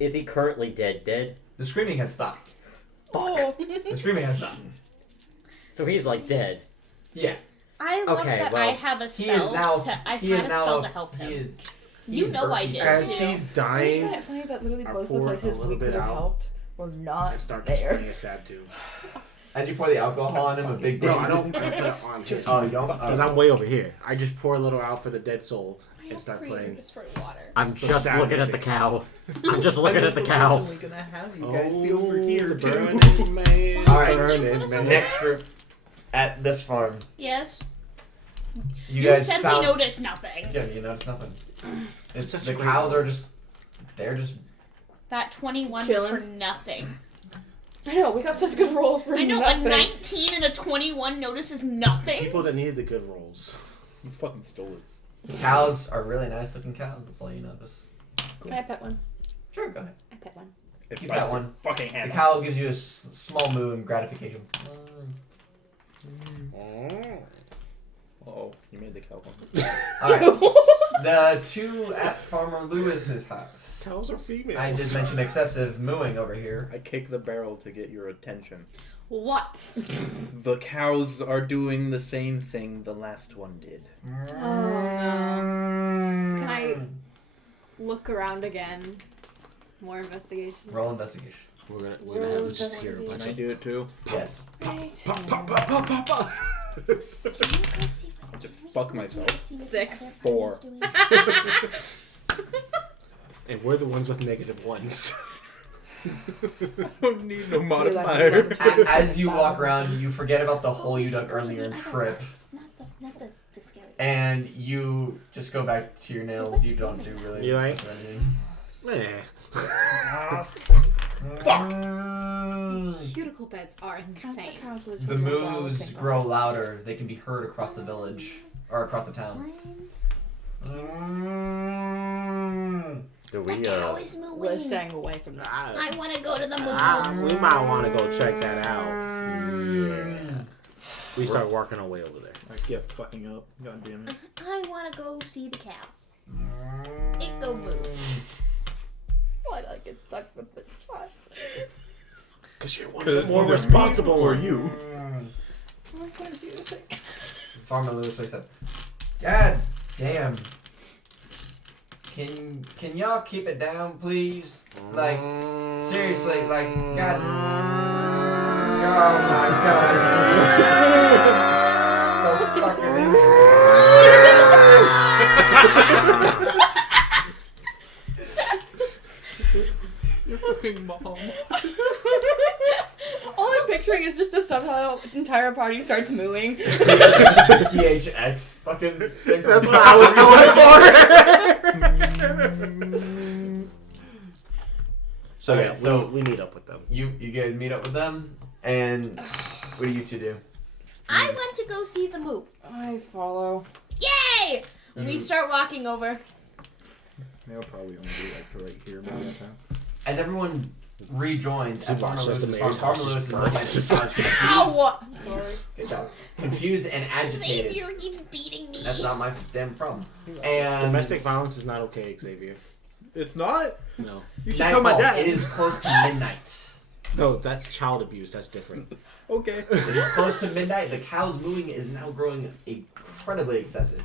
Is he currently dead? Dead? The screaming has stopped. Oh. The screaming has stopped. So he's like dead. Yeah. I love Okay, that well, I have a He spell. is now. I've he had is a now. spell to help him. He is. You he's know I burping. did. As too. she's I dying, find it funny that literally I both the poured a places little we bit could have out. helped were not I start there. displaying a sad tune. As you pour the alcohol on him, a big. No, I don't put it on him. Oh, you don't? Because I'm way over here. I just pour a little out for the dead soul and start playing. Destroy water. I'm So just sad looking at the music. cow. I'm just looking at the cow. I'm gonna have you guys be over here the too. burning man. All right, burning put us man. Next group at this farm. Yes. You You guys said found. we noticed nothing. Yeah, you noticed nothing. It's, Such the a great cows one. are just. They're just. That 21 Chilling. was for nothing. I know, we got such good rolls for I know nothing. a 19 and a 21 notices nothing. People that needed the good rolls. You fucking stole it. Cows are really nice looking cows. That's all you notice. Can I pet one? Sure, go ahead. I pet one. If You bites got your one. Fucking The hand. cow gives you a small moo and gratification. Oh, you made the cow hungry. Alright. The two at Farmer Lewis's house. Cows are females. I did mention excessive mooing over here. I kick the barrel to get your attention. What? The cows are doing the same thing the last one did. Oh no. Can I look around again? More investigation. Roll investigation. We're gonna have them just hear a Can bunch I of do it too? Yes. pop, pop, pop, pop, pop, pop. I'll just fuck myself. 6. 4. And we're the ones with negative ones. I don't need no You're modifier. like, As you walk around, you forget about the hole you dug earlier and trip. Not the scary. And you just go back to your nails. You don't do really You right? much of anything. Meh. Cuticle beds are insane. The moos grow louder. They can be heard across the village or across the town. Do The we cow is We're mooing. staying away from that. I want to go to the moon. We might want to go check that out. Yeah. We start working our way over there. I get fucking up. God damn it. I want to go see the cow. It go moo. Why did I get stuck with the child? Because you're one Because of it's the more either responsible me or one. you. I'm trying to do the thing. Farmer Lewis wakes up. God damn. Can y'all keep it down, please? Like, seriously, like, God. Oh my God. So fucking Your fucking mom. All I'm picturing is just a subtitle, entire party starts mooing. THX fucking thing. That's what I was going for. So Okay, yeah, so- we meet up with them. You guys meet up with them, and what do you two do? I went to go see the moo. I follow. Yay! We start walking over. They'll probably only be like right here by that time. As everyone rejoins at Farmer watched us, the Lewis's farm, mayor's Farmer house Lewis is just looking at his cars confused. Ow! Sorry. Good job. Confused and agitated. Xavier keeps beating me. That's not my damn problem. And Domestic violence is not okay, Xavier. It's not. No. You should tell my Nightfall. dad. It is close to midnight. No, that's child abuse. That's different. Okay. It is close to midnight. The cow's mooing is now growing incredibly excessive.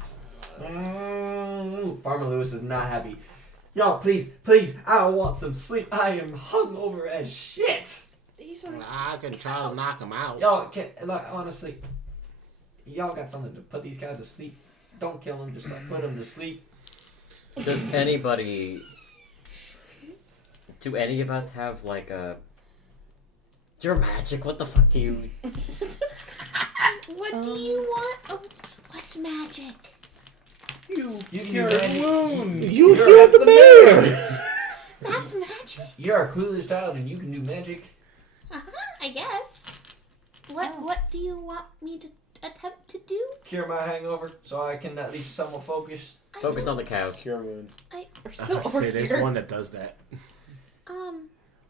Farmer Lewis is not happy. Y'all, please, I want some sleep. I am hungover as shit. These are. I can try to knock him out. Y'all, look, honestly, y'all got something to put these guys to sleep. Don't kill them, just like put them to sleep. Does anybody... Do any of us have, like, a... You're magic, what the fuck do you... What do you want? Oh, what's magic? You Cured a wound. You healed the bear. That's magic. You're a clueless child and you can do magic. I guess. What do you want me to attempt to do? Cure my hangover so I can at least somewhat focus. Focus on the cows. Cure wounds. We're still I over say there's here. one that does that.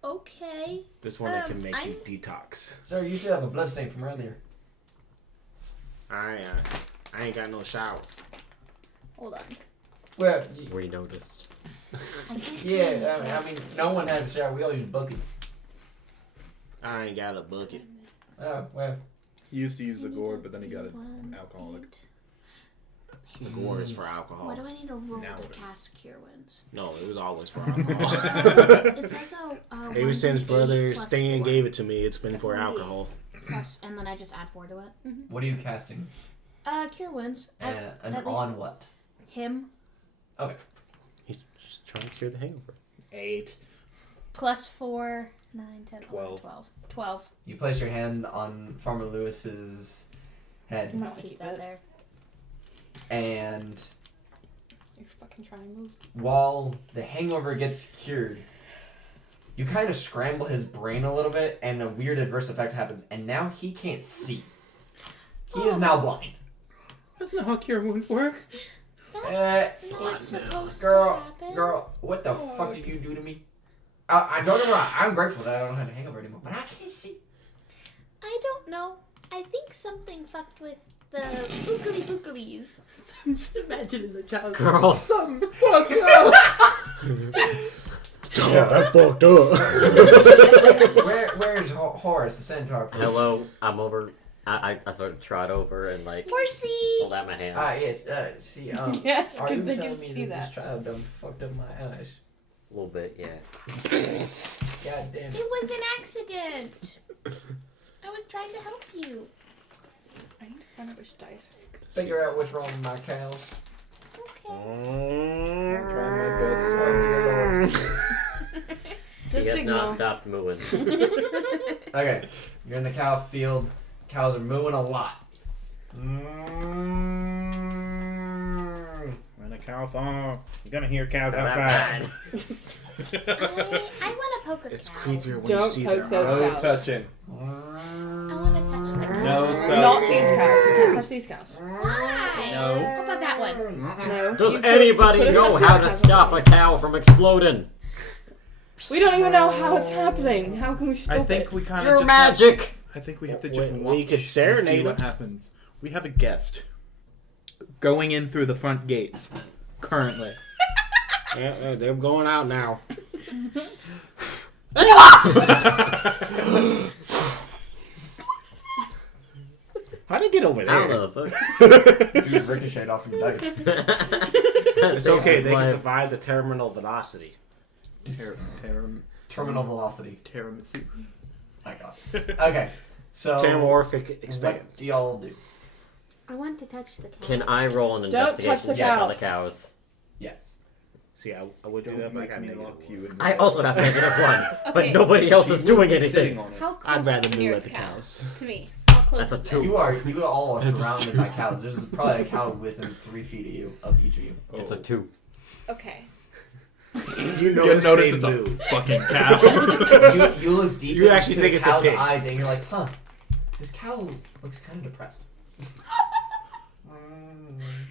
Okay. There's one that can make I'm- you detox. Sir, you should have a bloodstain from earlier. I ain't got no shower. Hold on. Well, We noticed. I think yeah, I mean, no one has a shower. We all use buckets. I ain't got a bucket. Oh, well. He used to use the gourd, but then he got an one, alcoholic. The gourd is for alcohol. What do I need to roll Now to it is. cast Cure Wounds? No, it was always for alcohol. It says Ever since 1d8 brother plus Stan 4. gave it to me, it's been That's for 1d8. alcohol. Plus, and then I just add 4 to it. What are you casting? Cure Wounds. And at least- on what? Him He's just trying to cure the hangover. 8. plus 4, 9, 10, 12. 12. 12. You place your hand on Farmer Lewis's head, No, I'll keep that there. and You're fucking trying to move. while the hangover gets cured, you kind of scramble his brain a little bit, and a weird adverse effect happens, and now he can't see. He is now blind. That's not how cure wounds work. That's not supposed to Girl, happen. what the fuck did you do to me? I don't know. I'm grateful that I don't have a hangover anymore, but I can't see. I don't know. I think something fucked with the ookly booklies. I'm just imagining the child. Girl. Something fucked up. Oh, that fucked up. Where's Horace, the centaur? Hello, I'm over... I sort of trot over and, like, Horsey! hold out my hand. Yes, see, Yes, are 'cause you they telling can me see that that. this child done fucked up my eyes? A little bit, yeah. God damn It it. was an accident. I was trying to help you. I need to find out which dice. Figure out what's wrong with my cows. Okay. I'm trying my best. He Just has ignore. not stopped moving. Okay, you're in the cow field. Cows are mooing a lot. When a cow farm, you're gonna hear cows That's outside. I want to poke a It's cow. creepier when Don't you see poke their those eyes. No cows. touching. I want to touch the cow. No Not these cows. You can't touch these cows. Why? No. How about that one? No. Does You put- anybody put a know touch how on to the stop a cow from exploding? We don't even know how it's happening. How can we stop I think it? we kind of You're just magic! I think we have to We- just we watch could serenade and see what them. happens. We have a guest going in through the front gates currently. Yeah, they're going out now. How'd it get over How there? the fuck? You ricocheted off some dice. It's okay, they can survive the terminal velocity. Terminal velocity. Tiramisu. My God. Okay, so Metamorphic expand. what do y'all do? I want to touch the cow. Can I roll an Don't touch investigation the check on the cows. cows? Yes. See, I would do Don't that, but I make got me negative lock one. you in. I also have -1, but Okay. nobody else She is will doing be anything. sitting on it. How close I'd rather is the move at nearest the cow? cows. To me. How close That's a is it? 2. You all are That's surrounded two. by cows. There's probably a cow within 3 feet of you, of each of you. It's a 2. Okay. You notice it's a fucking cow. You look deep You actually into think the it's a cow's pig. eyes and you're like, huh, this cow looks kind of depressed.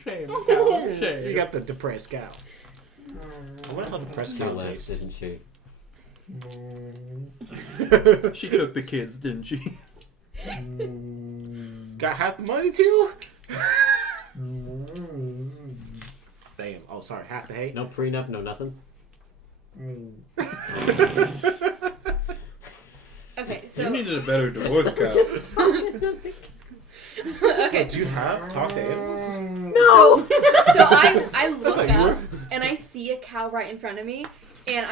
Shame, cow, You shame. got the depressed cow. I wonder how depressed She cow laughed, tastes. didn't she? She took the kids, didn't she? Got half the money too? Damn. Oh, sorry. Half the hate. No prenup, no nothing. Okay, You so needed a better divorce, cow. okay. Do you have talk to animals? So I look thought you up were. and I see a cow right in front of me, and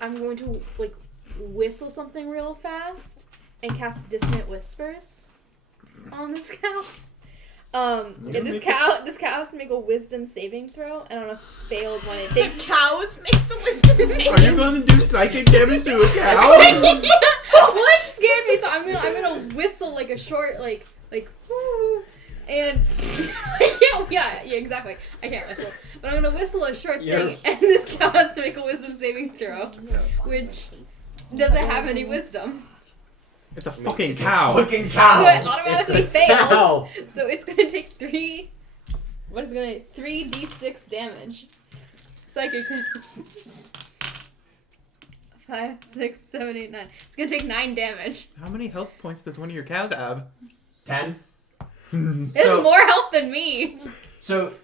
I'm going to like whistle something real fast and cast dissonant whispers on this cow. And this cow has to make a wisdom saving throw, and on a failed one, it takes. Cows make the wisdom saving. Are you going to do psychic damage to a cow? One scared me, so I'm gonna whistle like a short like whoo, and I can't. Yeah, exactly. I can't whistle, but I'm gonna whistle a short thing, and this cow has to make a wisdom saving throw, which doesn't have any wisdom, It's a fucking cow. Fucking cow! so it automatically It's a fails. cow. So it's gonna take 3d6 damage. Psychic damage. 5, 6, 7, 8, 9. It's gonna take 9 damage. How many health points does one of your cows have? 10. It's So- more health than me. So,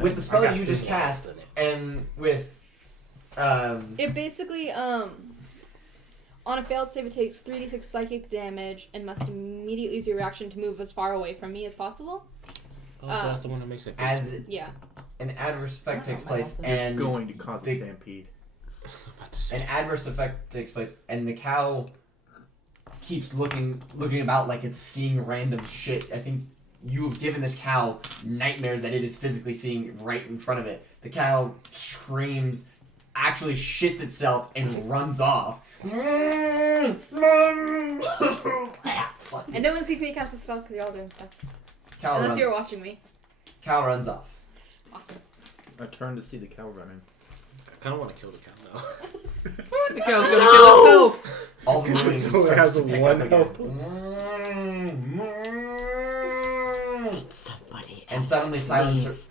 with the spell I got that you just three cast, in it. and with, It basically, on a failed save, it takes 3d6 psychic damage and must immediately use your reaction to move as far away from me as possible. Oh, so that's the one that makes it. as Yeah. an adverse effect takes place, It's and going to cause a the- stampede. About to say. an adverse effect takes place, and the cow keeps looking about like it's seeing random shit. I think you have given this cow nightmares that it is physically seeing right in front of it. The cow screams, actually shits itself, and runs off. And no one sees me cast the spell because you're all doing stuff. Cow Unless runs, you're watching me. cow runs off. Awesome. I turn to see the cow running. I kind of want to kill the cow now. The cow's gonna kill itself! All the moving It only starts has to a pick one up health. again. Somebody And suddenly silence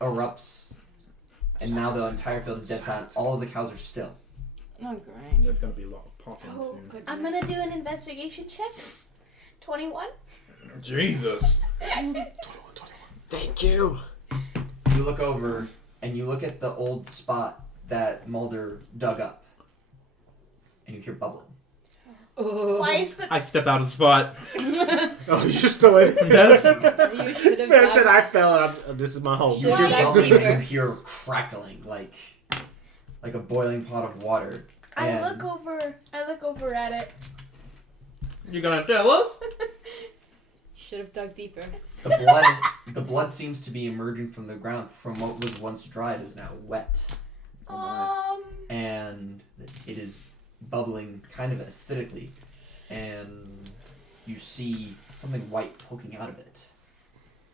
erupts, and now the entire field is dead silent. All of the cows are still. Oh, great. There's gonna be a lot of popping Oh, soon. goodness. I'm gonna do an investigation check. 21. Jesus. 21. Thank you. You look over and you look at the old spot that Mulder dug up, and you hear bubbling. Why is the I step out of the spot. Oh, you're still in. Yes. You should have Man said done. I fell. This is my home. Should You have hear dug bubbling, and deeper. you hear crackling like a boiling pot of water. I And look over at it. You gonna tell us? Should have dug deeper. the blood seems to be emerging from the ground. From what was once dried is now wet. And it is bubbling kind of acidically, and you see something white poking out of it.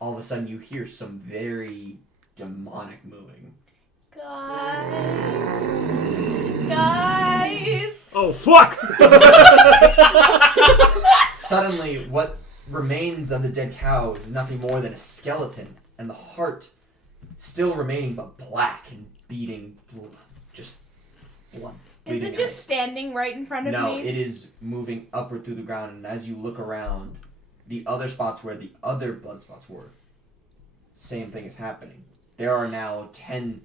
All of a sudden you hear some very demonic moving. Guys. Oh, fuck! Suddenly what remains of the dead cow is nothing more than a skeleton, and the heart still remaining but black and beating just blood. Is bleeding it just standing right in front of No, me? it is moving upward through the ground, and as you look around, the other spots where the other blood spots were, same thing is happening. There are now 10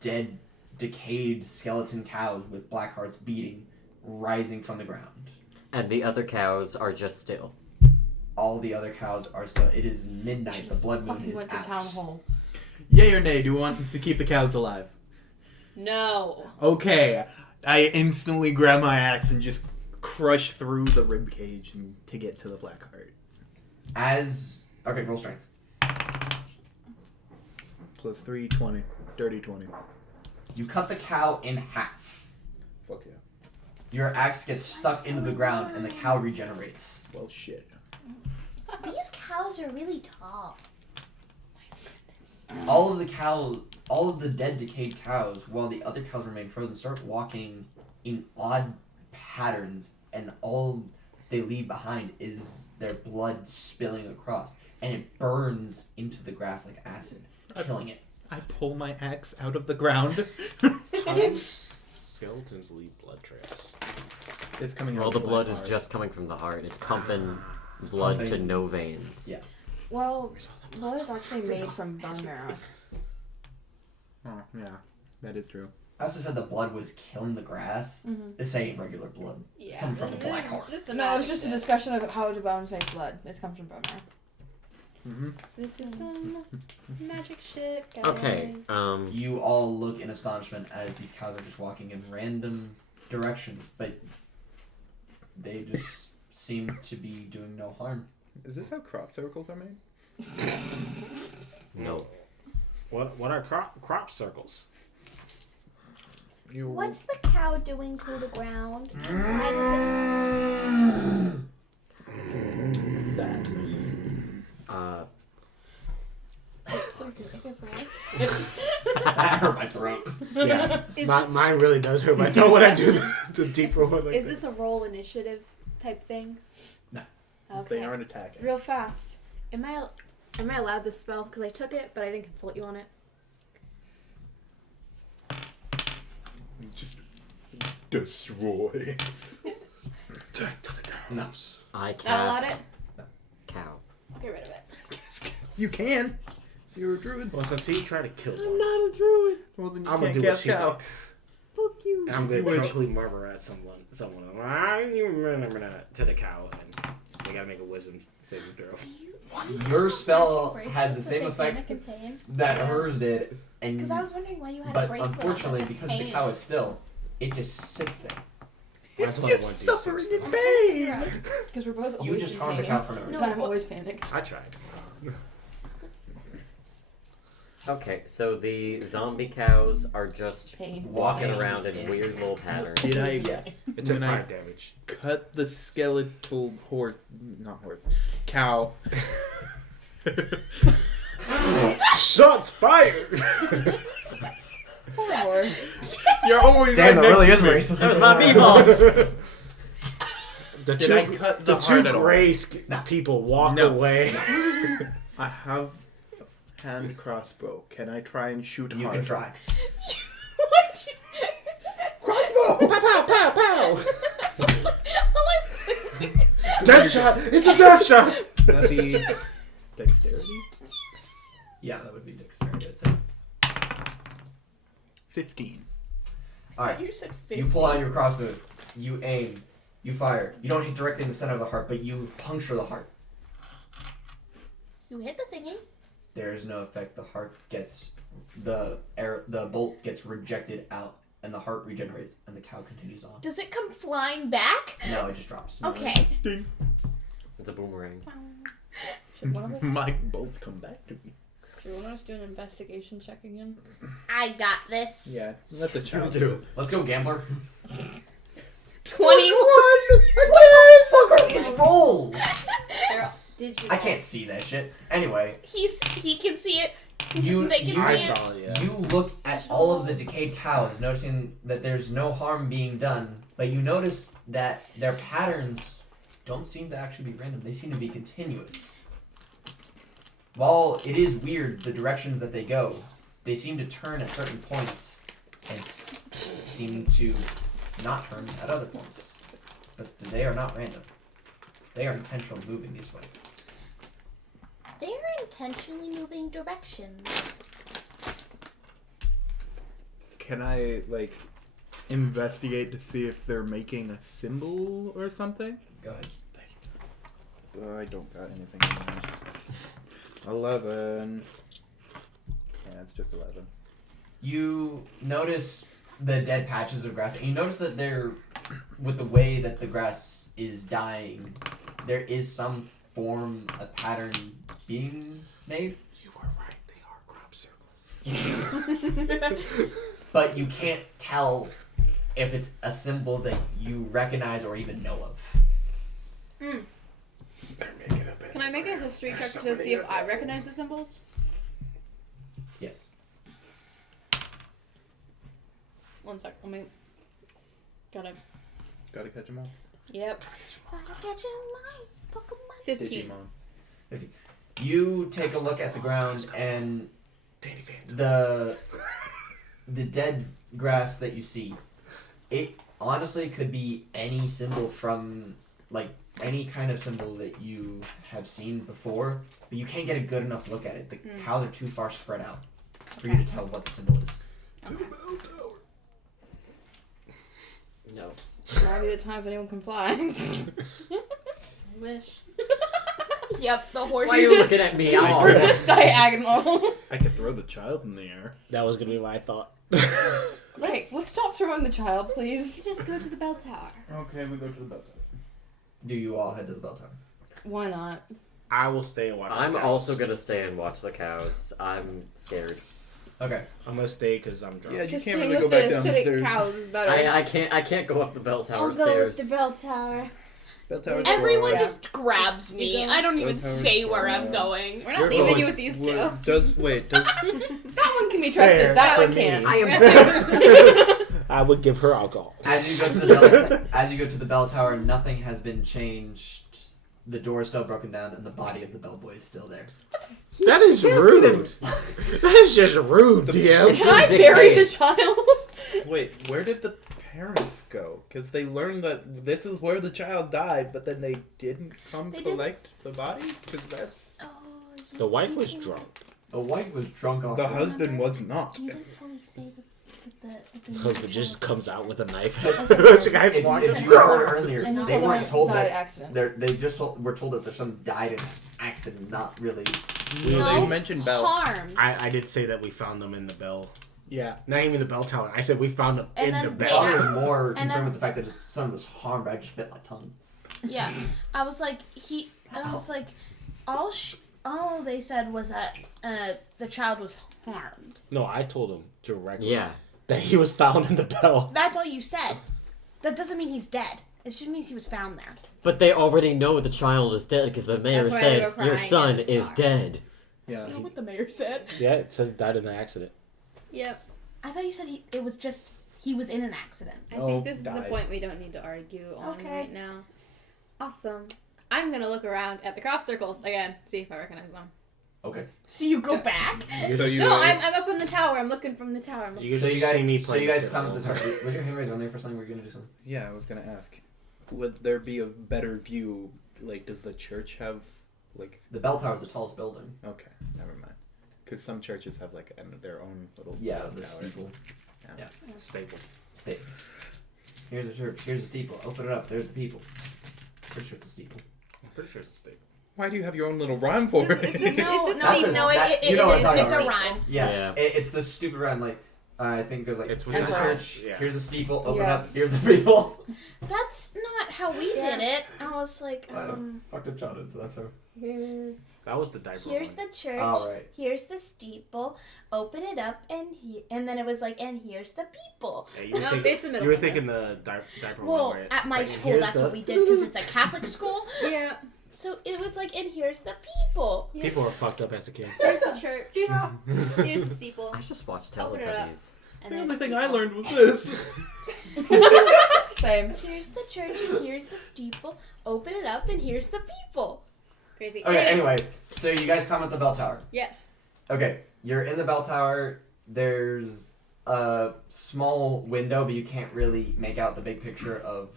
dead, decayed skeleton cows with black hearts beating, rising from the ground. And the other cows are just still. All the other cows are still. It is midnight. The blood moon Fucking is went to out. town hall. Yay or nay, do you want to keep the cows alive? No. Okay. I instantly grab my axe and just crush through the rib cage and to get to the black heart. Okay, roll strength. Plus 3, 20. Dirty 20. You cut the cow in half. Fuck yeah. Your axe gets stuck into the ground, and the cow regenerates. Well, shit. These cows are really tall. All of the dead, decayed cows, while the other cows remain frozen, start walking in odd patterns, and all they leave behind is their blood spilling across, and it burns into the grass like acid, killing it. I pull my axe out of the ground. How do skeletons leave blood trails? It's coming out Well, of the blood is heart. just coming from the heart. It's pumping blood to pumping- no veins. Yeah. Well, blood is actually made from bone marrow. Oh, yeah. That is true. I also said the blood was killing the grass. Mhm. This ain't regular blood. It's Yeah. coming from the black heart. This is No, it's magic just a shit. discussion of how do bones make blood. It comes from bone marrow. Mm-hmm. This is some magic shit, guys. Okay. You all look in astonishment as these cows are just walking in random directions, but they just seem to be doing no harm. Is this how crop circles are made? No. What are crop circles? You... What's the cow doing through the ground? Why does it? that? That hurt my throat. Yeah, Is mine really does hurt my throat when I do the deeper one. Like Is that. this a roll initiative type thing? No. Okay. They aren't attacking. Real fast. Am I allowed this spell? Because I took it, but I didn't consult you on it. Just destroy. Death to the cows. I Not allowed cast it? cow. Get rid of it. You can. If you're a druid. Well, since he tried to kill them, not a druid. Well, then you I'm gonna can't do what cast she cow. did. Fuck you. And I'm gonna You wish. drunkenly murmur at someone. To the cow, and they gotta make a wisdom saving throw. Your spell Magic has the bracelets same that say effect panic and pain? that hers did, and Because I was wondering why you had a but bracelet. unfortunately, on that's because the pain. cow is still, it just sits there. That's It's only just 1d6 suffering though. in pain. Because we're both You always just in harmed the pain. cow from everything. But I'm always panicked. I tried. Okay, so the zombie cows are just Pain. walking around in weird little patterns. Did I Yeah. It took When I- 5 damage. cut the skeletal cow? Shots fired! Poor horse. You're always Damn, that right really next is to me. racist. That was my meatball! The Did two, I cut the the heart two at all? gray people walk No. away. I have hand crossbow. Can I try and shoot You hard? can try. Crossbow! Pow, pow, pow, pow! All I was thinking- Death shot! It's a death shot! That'd be dexterity. Yeah, that would be dexterity. I'd say. 15. All right. You said You pull out your crossbow. You aim. You fire. You don't hit directly in the center of the heart, but you puncture the heart. You hit the thingy. There is no effect. The heart gets the bolt gets rejected out, and the heart regenerates, and the cow continues on. Does it come flying back? No, it just drops. Okay. Ding. It's a boomerang. Should one of us, My bolts come back to me. should one of us do an investigation check again? I got this. Yeah, let the child Do. Let's go, gambler. 21! What the fuck are these rolls? Did you? I can't see that shit. Anyway, He can see it. you They can you, I see it. saw it, yeah. you look at all of the decayed cows, noticing that there's no harm being done, but you notice that their patterns don't seem to actually be random. They seem to be continuous. While it is weird the directions that they go, they seem to turn at certain points and seem to not turn at other points. But they are not random. They are intentionally moving this way. They are intentionally moving directions. Can I, like, investigate to see if they're making a symbol or something? Go ahead. I don't got anything in there. 11. Yeah, it's just 11. You notice the dead patches of grass, and you notice that they're, with the way that the grass is dying, there is some form of pattern being made. You were right, they are crop circles. but you can't tell if it's a symbol that you recognize or even know of. They're making a bit. Can I make a history check to see if I recognize the symbols? Yes. 1 sec. Let me. Gotta. Gotta catch them all. Yep. Gotta catch my Pokemon. 15. Digimon. You take a look at the ground and Danny Phantom. the dead grass that you see. It honestly could be any symbol from like any kind of symbol that you have seen before, but you can't get a good enough look at it. The cows are too far spread out for you to tell what the symbol is. No. Now be the time if anyone can fly. I wish. Yep, the horse. Why are you looking at me? I'm We're all just diagonal. I could throw the child in the air. That was gonna be my thought. Okay, let's stop throwing the child, please. You just go to the bell tower. Okay, we go to the bell. Do you all head to the bell tower? Why not? I will stay and watch. I'm the cows. also gonna stay and watch the cows. I'm scared. Okay. I'm gonna stay because I'm drunk. Yeah, you Just can't seeing really go with back the down the acidic stairs. cows is better. I can't go up the bell tower I'll go stairs. with the bell tower. Bell tower's Everyone Yeah. just grabs me. You go. I don't even Tower's say where I'm fine. going. We're not You're leaving going- you with these two. Does That one can be trusted. Fair that for one me. can't. I am. I would give her alcohol. As you go to the bell tower, nothing has been changed. The door is still broken down, and the body of the bellboy is still there. That is rude. That is just rude, DM. Can I bury the child? Wait, where did the parents go? Because they learned that this is where the child died, but then they didn't come They didn't. collect the body? Because that's... Oh, The wife was drunk. The wife was drunk off. The husband was not. You didn't fully say that Hope it just comes out with a knife. If You guys you walking. heard earlier, And you they weren't told died that. accident. They just were told that their son died in an accident, not really. No. They mentioned Bell. harmed. I did say that we found them in the bell. Yeah. Not even the bell tower. I said we found them And in then the they bell. I was asked- more and concerned then- with the fact that his son was harmed. I just bit my tongue. Yeah, I was like, all they said was that the child was harmed. No, I told him directly. Yeah. That he was found in the bell. That's all you said. That doesn't mean he's dead. It just means he was found there. But they already know the child is dead because the mayor That's why they said were crying your son in the is car." dead. Yeah. That's not what the mayor said. Yeah, it said he died in an accident. Yep. I thought you said it was just he was in an accident. I Oh, think this is a died. point we don't need to argue on Okay. right now. Awesome. I'm gonna look around at the crop circles again, see if I recognize them. Okay. So you go back? So you... No, I'm up in the tower. I'm looking from the tower. I'm looking. You So you guys guys, see me play. come to the tower. Was your hand raised on there for something? Were you gonna do something? Yeah, I was gonna ask. Would there be a better view? Like, does the church have, like... The bell tower is the tallest building. Okay, never mind. Because some churches have, like, their own little Yeah, bell the tower. steeple. Staple. Steeple. Here's the church. Here's the steeple. Open it up. There's the people. Pretty sure it's a steeple. I'm pretty sure it's a staple. Why do you have your own little rhyme for It's- it? it's- No, It's no, That's a- no. that- It you know what I'm talking it's a about. rhyme. Yeah. Yeah. It's the stupid rhyme. Like I think it goes like, It's when here's the the church. yeah. Here's the steeple. Open Yeah. up. Here's the people. That's not how we did it. I was like, I had a fucked up childhood, so that's how. Here. That was the diaper here's one. the church. All right. Here's the steeple. Open it up, and then it was like, and here's the people. Yeah, you were No, thinking, it's a middle you were finger. thinking the diaper one. Well, Where at it's my like, school, here's that's the- what we did because it's a Catholic school. Yeah. So it was like, and here's the people. Yeah. People were fucked up as a kid. Here's the church. Here's the steeple. I just watched Open it up. Teletubbies. And The then only thing steeple. I learned was this. Same. Here's the church, and here's the steeple. Open it up, and here's the people. Crazy. Okay. Anyway, so you guys come at the bell tower. Yes. Okay, you're in the bell tower. There's a small window, but you can't really make out the big picture of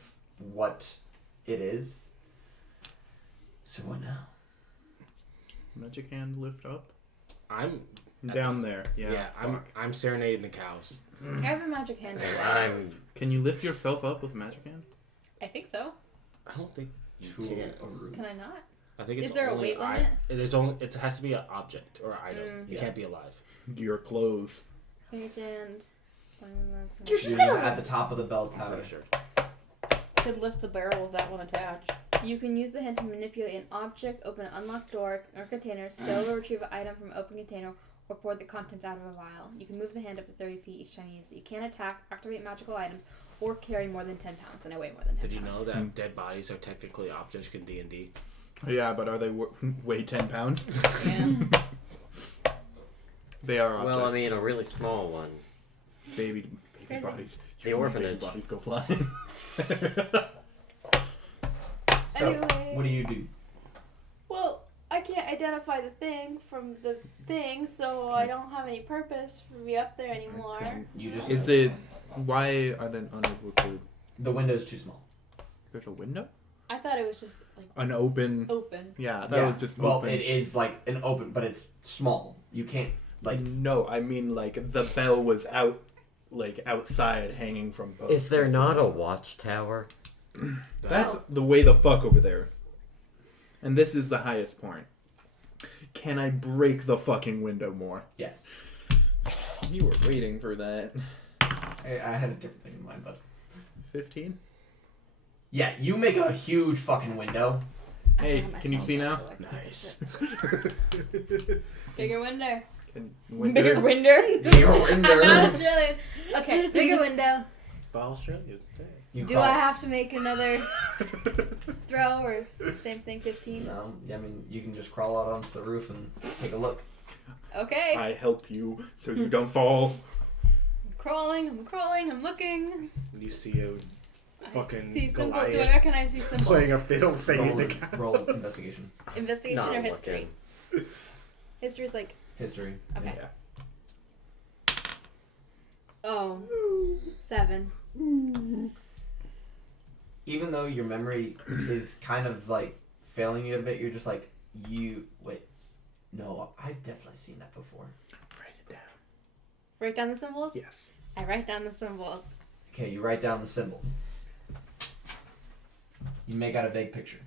what it is. So what now? Magic hand lift up. I'm Down there. Yeah. I'm serenading the cows. I have a magic hand. I'm Can you lift yourself up with magic hand? I think so. I don't think you Tool can. of room. Can I not? I think it's Is there a only weight limit? It is only. It has to be an object or an item. Mm. You Yeah. can't be alive. Your clothes. Agent. You're just You're gonna. at the top of the bell I'm tower. pretty sure. Could lift the barrel with that one attached. You can use the hand to manipulate an object, open an unlocked door or container, steal or retrieve an item from an open container, or pour the contents out of a vial. You can move the hand up to 30 feet each time you use it. You can't attack, activate magical items, or carry more than 10 pounds, and I weigh more than 10 Did you pounds. know that dead bodies are technically objects in D&D? Yeah, but are they weigh 10 pounds? Yeah. They are objects. Well, I mean, a really small one. baby Crazy. bodies. The orphanage. Baby bodies go flying. So, Anyway. what do you do? Well, I can't identify the thing from the thing, so I don't have any purpose for me up there anymore. You just Is it? Why are they unable to? the window's too small. There's a window. I thought it was just like An open. open. Yeah, I thought it was just well, open. it is like an open, but it's small. You can't like. No, I mean like the bell was out, like outside, hanging from both. Is there not a watchtower? That's the way the fuck over there. And this is the highest point. Can I break the fucking window more? Yes. You were waiting for that. I had a different thing in mind, but 15? yeah, you make a huge fucking window. Hey, can you see now? Nice. Bigger window. Bigger window. Bigger I'm window. not Australian. Okay, bigger window. But Australia's dead. You Do call I it. have to make another throw or same thing, 15? No, I mean you can just crawl out onto the roof and take a look. Okay. I help you so you don't fall. I'm crawling, I'm looking. You see a I Fucking see symbol. Do I Goliath recognize these symbols? playing a fiddle singing Roll, the roll investigation. Investigation Not or history? looking. History's like, History. okay. Yeah. Oh, 7. Even though your memory is kind of like failing you a bit, you're just like no, I've definitely seen that before. Write it down. Write down the symbols? Yes. I write down the symbols. Okay, you write down the symbol. You make out a vague picture.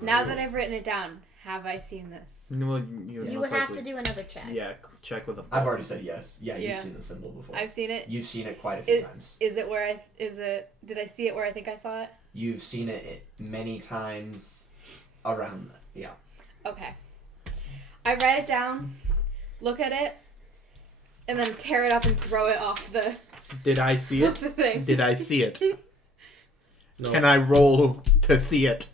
Now that I've written it down, have I seen this? Well, You most would have likely- to do another check. Yeah, check with a. I've already said yes. Yeah, you've Yeah. seen the symbol before. I've seen it. You've seen it quite a few times. Is it where did I see it where I think I saw it? You've seen it many times around that. Yeah. Okay. I write it down, look at it, and then tear it up and throw it off the, Did I see off it? the thing. Did I see it? No. Can I roll to see it?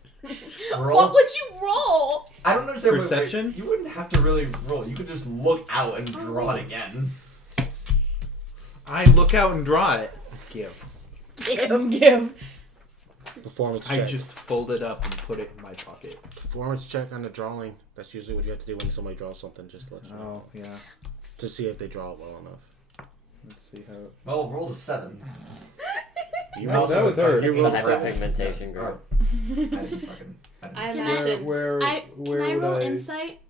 Roll. What would you roll? I don't understand. Perception? You wouldn't have to really roll. You could just look out and draw it again. I look out and draw it. Give. Give. Performance I check. just fold it up and put it in my pocket. Performance check on the drawing. That's usually what you have to do when somebody draws something. Just to let you know. Oh, yeah. To see if they draw it well enough. Let's see how. Well, roll a 7. You No, rolled that was seven. hers. You It's rolled the seven. hyperpigmentation group. I didn't fucking. I Can I- imagine. Where? Can I roll insight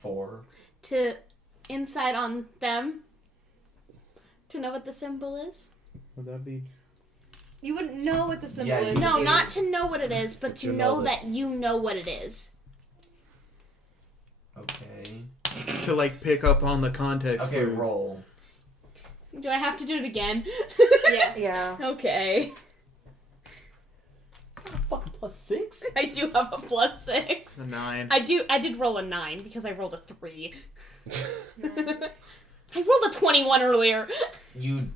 4. to insight on them to know what the symbol is? Would that be? You wouldn't know what the symbol Yeah, is. you- No, dude. not to know what it is, but to To know know that you know what it is. Okay. To like pick up on the context. Okay, clues. roll. Do I have to do it again? Yes. Yeah. Okay. Fucking +6. I do have a +6. It's a 9. I did roll a 9 because I rolled a 3. I rolled a 21 earlier. You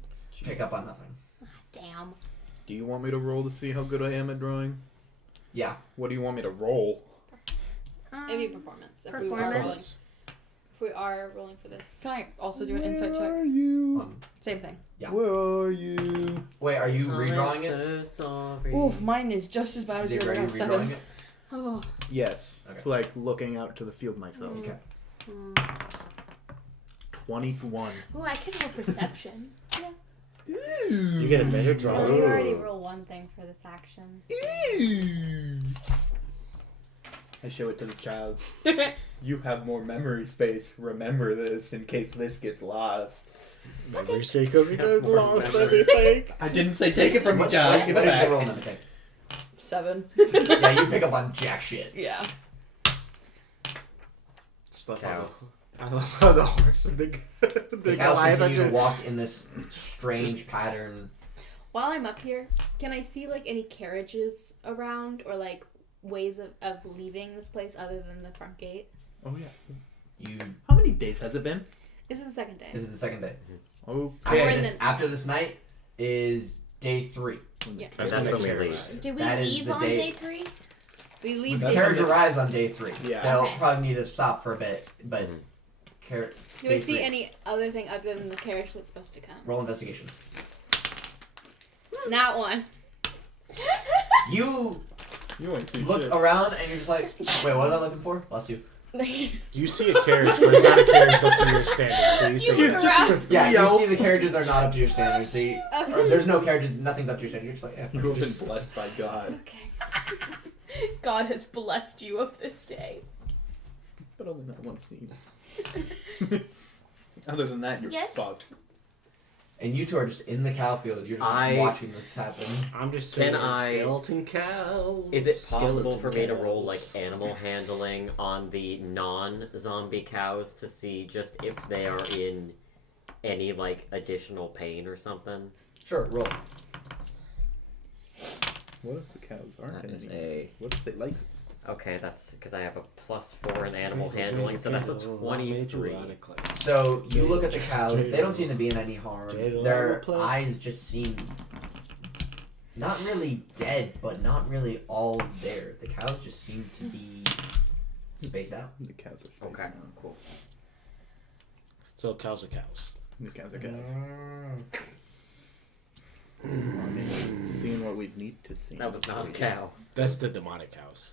pick up on nothing. Damn. Do you want me to roll to see how good I am at drawing? Yeah. What do you want me to roll? Maybe performance. If we are rolling- Performance. If we are rolling for this. Can I also do an insight check? you? Same thing. Yeah. Where are you? Wait, are you I'm redrawing it? so sorry. Oof, mine is just as bad as yours. Xavier, I are got you a redrawing 7. it? Oh. Yes. Okay. It's like looking out to the field myself. Okay. 21. Oh, I could roll perception. You get a better draw. Well, you already roll one thing for this action. I show it to the child. You have more memory space. Remember this in case this gets lost. Memory streak because you Have got more lost memory. everything. I didn't say take it from the child. Give What it did you roll, back. Mimic? 7. Yeah, you pick up on jack shit. Yeah. Stuff Cow. on this. I love how the horse and the The cows Goliath continue to actually- walk in this strange pattern. While I'm up here, can I see like any carriages around or like ways of leaving this place other than the front gate? Oh yeah. How many days has it been? This is the second day. This is the second day. Oh, We're in After this night is day 3. Yeah. And that's when we leave. Do we That is leave the on day- day 3? We leave. The That's carriage when the- arrives on day 3. Yeah. They'll Okay. probably need to stop for a bit, but Mhm. Do I see any other thing other than the carriage that's supposed to come? Roll investigation. Not one. You you went too look shit. around and you're just like, wait, what was I looking for? Bless you. You see a carriage, but it's not a carriage up to your standards. So you say You yes. corral- Yeah, Yo. you see the carriages are not up to your standards. So or there's no carriages, nothing's up to your standards. You're just like, yeah. You have been blessed by God, Okay. God has blessed you of this day. but only that one scene. Other than that, you're Yes. fucked. And you two are just in the cow field. You're just I- watching this happen. I'm just Can saying I- skeleton cow. Is it possible skeleton for me to roll like cows. animal handling on the non-zombie cows to see just if they are in any like additional pain or something? Sure, roll. What if the cows aren't That gonna is be? a What if they like this? okay. That's because I have a +4 in animal handling, so that's a 23. So you look at the cows. They don't seem to be in any harm. Jado, Their play. eyes just seem not really dead, but not really all there. The cows just seem to be spaced out. The cows are spacing Okay, out. cool. So cows are cows. The cows are cows. I mean, seeing what we'd need to see. That was not a cow. That's the demonic cows.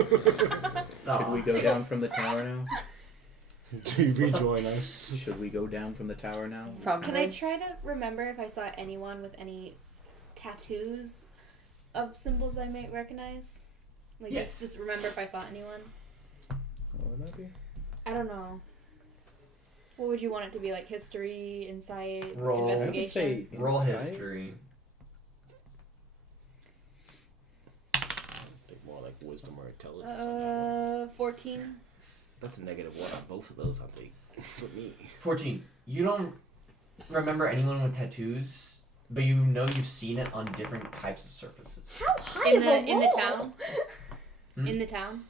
Should we go down from the tower now? Do you rejoin us? Should we go down from the tower now? Probably. Can I try to remember if I saw anyone with any tattoos of symbols I might recognize? Like Yes. just remember if I saw anyone. What would that be? I don't know. What would you want it to be? Like history, insight, Roll. I would investigation? say Roll insight. history. I think more like wisdom or intelligence. on that one. 14. That's a -1 on both of those, I think. For me. 14. You don't remember anyone with tattoos, but you know you've seen it on different types of surfaces. How high In of the- a in the roll? town? Hmm? In the town?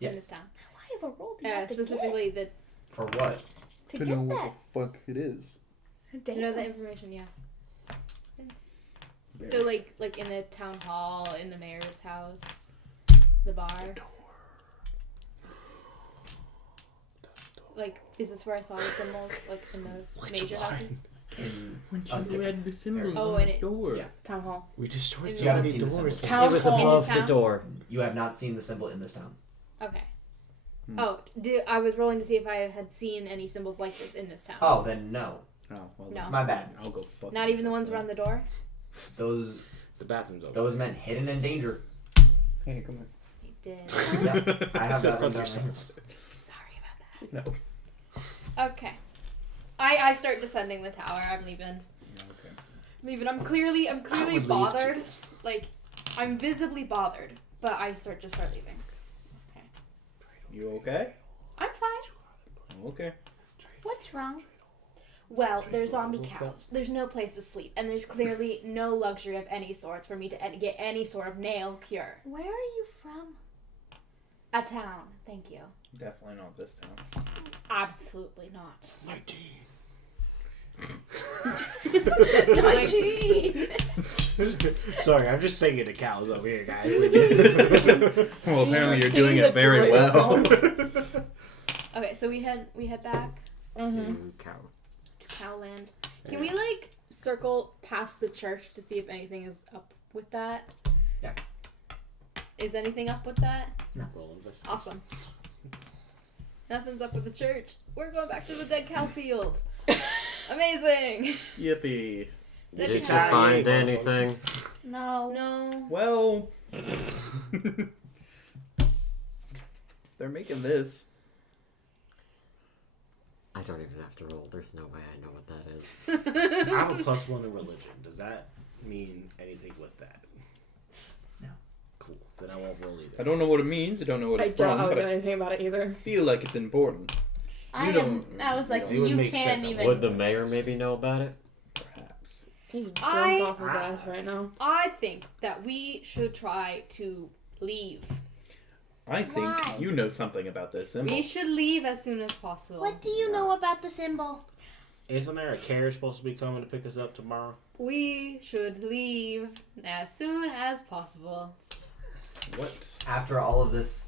In this Yes. town. How high of a roll do you have to Specifically the For what? get to get that? fuck it is. to know the information, yeah. So like in the town hall, in the mayor's house, the bar. Like, is this where I saw the symbols? Like in those major houses? When On you read the symbols Oh, on and the it- door. Yeah. Town hall. We destroyed You so haven't many seen the doors. symbol. Town It was hall. above In the this door. You have not seen the symbol in this town. Okay. Hmm. Oh, I was rolling to see if I had seen any symbols like this in this town. Oh, then no. Oh, well, No. My bad. I'll go fuck. Not even the ones myself around the door? Those The bathroom's open. those meant hidden in danger. then. Hey, come on. They did. Yeah, I have Except that for written down. yourself. Sorry about that. No. Okay. I start descending the tower. I'm leaving. Okay. Leaving. I'm clearly would leave bothered. Like, I'm visibly bothered. But I start leaving. You okay? I'm fine. Okay. What's wrong? Well, there's zombie cows. There's no place to sleep, and there's clearly no luxury of any sorts for me to get any sort of nail cure. Where are you from? A town, thank you. Definitely not this town. Absolutely not. 19. 19! Sorry, I'm just singing the cows over here, guys. Well, apparently you're Sing doing the it very great well. song. Okay, so we head back Mm-hmm. To cow. to Cowland. Can we like circle past the church to see if anything is up with that? Yeah. Is anything up with that? Roll investigation. Awesome. Nothing's up with the church. We're going back to the dead cow field. Amazing. Yippee. Dead Did you cow. find Yeah, anything? No. No. Well, they're making this. I don't even have to roll. There's no way I know what that is. I have a +1 in religion. Does that mean anything with that? No. Cool. Then I won't roll either. I don't know what it means. I don't know what I it's don't from, know but I anything about it either. feel like it's important. I don't- was like, it would you make can't sense. even. Would the mayor maybe know about it? Perhaps. He's drunk I- off his ass right now. I think that we should try to leave. I think Why? you know something about this symbol. We should leave as soon as possible. What do you know about the symbol? Isn't there a carrier supposed to be coming to pick us up tomorrow? We should leave as soon as possible. What? After all of this,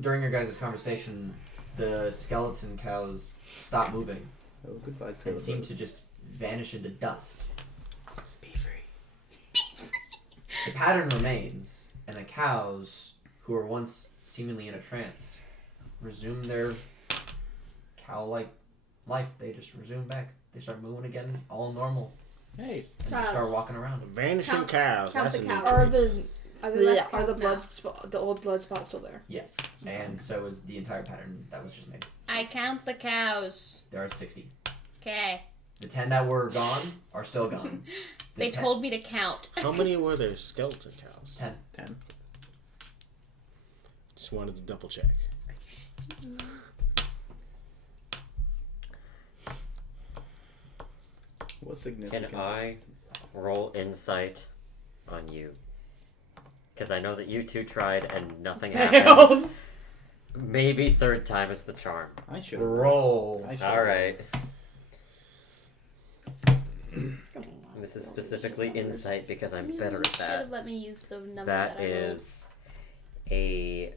during your guys' conversation, the skeleton cows stop moving Oh, goodbye, and Skeleton. seem to just vanish into dust. Be free. The pattern remains, and the cows, who were once seemingly in a trance, resume their cow-like life. They just resume back. They start moving again, all normal, Hey, and Child. just start walking around. vanishing Count- cows. count That's the a new cows. thing. Are the last Are the cows blood now? spot, the old blood spot still there? Yes, and so is the entire pattern that was just made. I count the cows. There are 60. Okay. The 10 that were gone are still gone. The They 10 told me to count. How many were there skeleton cows? 10. 10. Just wanted to double check. What significance? Can I roll insight on you? Because I know that you two tried and nothing happened. Failed. Maybe third time is the charm. I should Roll. I should Alright. This is specifically insight because I'm better at Should that. have let me use the number that, That I rolled. is a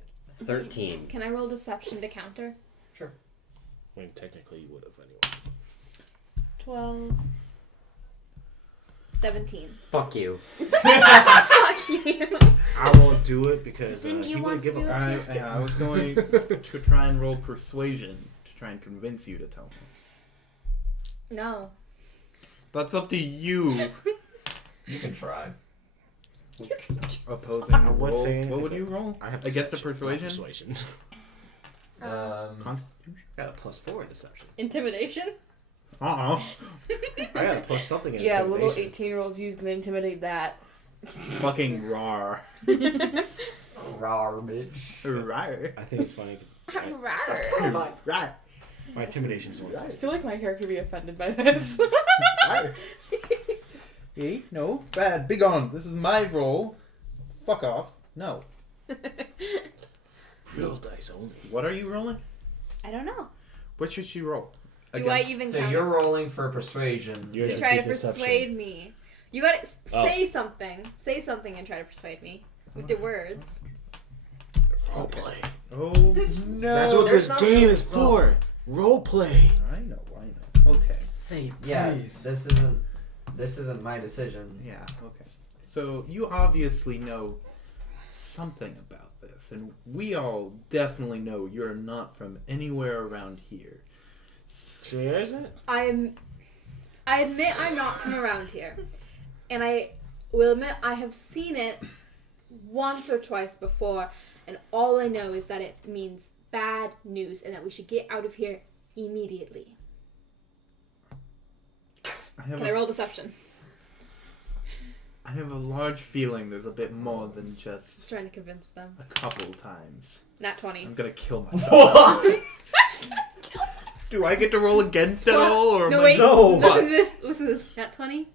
13. Can I roll deception to counter? I mean, technically you would have anyway. 12. 17. Fuck you. I won't do it because Didn't he you wouldn't want to give do a it fuck. too? I was going to try and roll persuasion to try and convince you to tell me. No. That's up to you. You can try. Opposing I would roll. say What anything, would you roll? I have Against a deception, not persuasion? Persuasion. Constitution. I got a +4 in deception. Intimidation? I I got a plus something in Yeah, little intimidation. 18-year-olds use can intimidate that. Fucking rar. Garbage. Rar. I think it's funny because Rar. my intimidation is 1 I plus. feel like my character would be offended by this. Rar. Hey, no, bad. Be gone. This is my roll. Fuck off. No. Real dice only. What are you rolling? I don't know. What should she roll? Do I even So count you're rolling for persuasion. Yours to would try be to deception. persuade me? You gotta Oh. say something. Say something and try to persuade me with your words. Roleplay. Oh, no. That's what there's this not game really- is for. Roleplay. I know. Okay. Say Yeah, please. this isn't my decision. Yeah, okay. So you obviously know something about this, and we all definitely know you're not from anywhere around here. She isn't? I admit I'm not from around here. And I will admit I have seen it once or twice before, and all I know is that it means bad news and that we should get out of here immediately. Can I roll deception? I have a large feeling there's a bit more than Just just trying to convince them. a couple times. Nat 20. I'm gonna kill myself. Do I get to roll against it all, or No, am I wait. No. Listen to this. Listen to this. Nat 20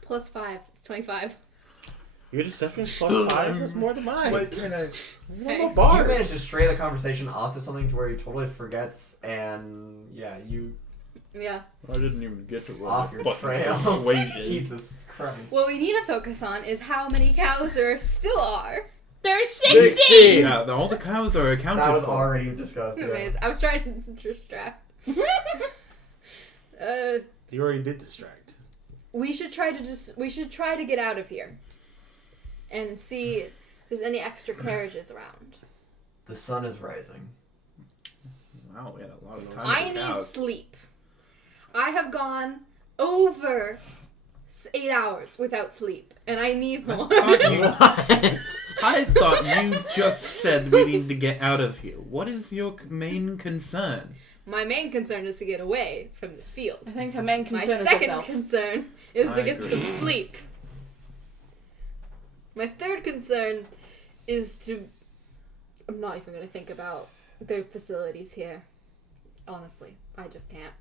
plus 5. It's 25. Your deception's +5 is more than mine. What can I? I'm a You bard. managed to stray the conversation off to something to where he totally forgets, and yeah, you Yeah. I didn't even get to roll off my your fucking trail. persuasion. Jesus Christ. What we need to focus on is how many cows there still are. There's 60! Yeah, all the cows are accounted That was for. already discussed. Anyways, I was trying to distract. You already did distract. We should try to get out of here and see if there's any extra carriages around. The sun is rising. Wow, we had a lot of time. I for need cows. sleep. I have gone over 8 hours without sleep, and I need more. What? I thought you just said we need to get out of here. What is your main concern? My main concern is to get away from this field. I think the main My concern is second yourself. concern is to I get agree. some sleep. My third concern is to... I'm not even going to think about the facilities here. Honestly, I just can't.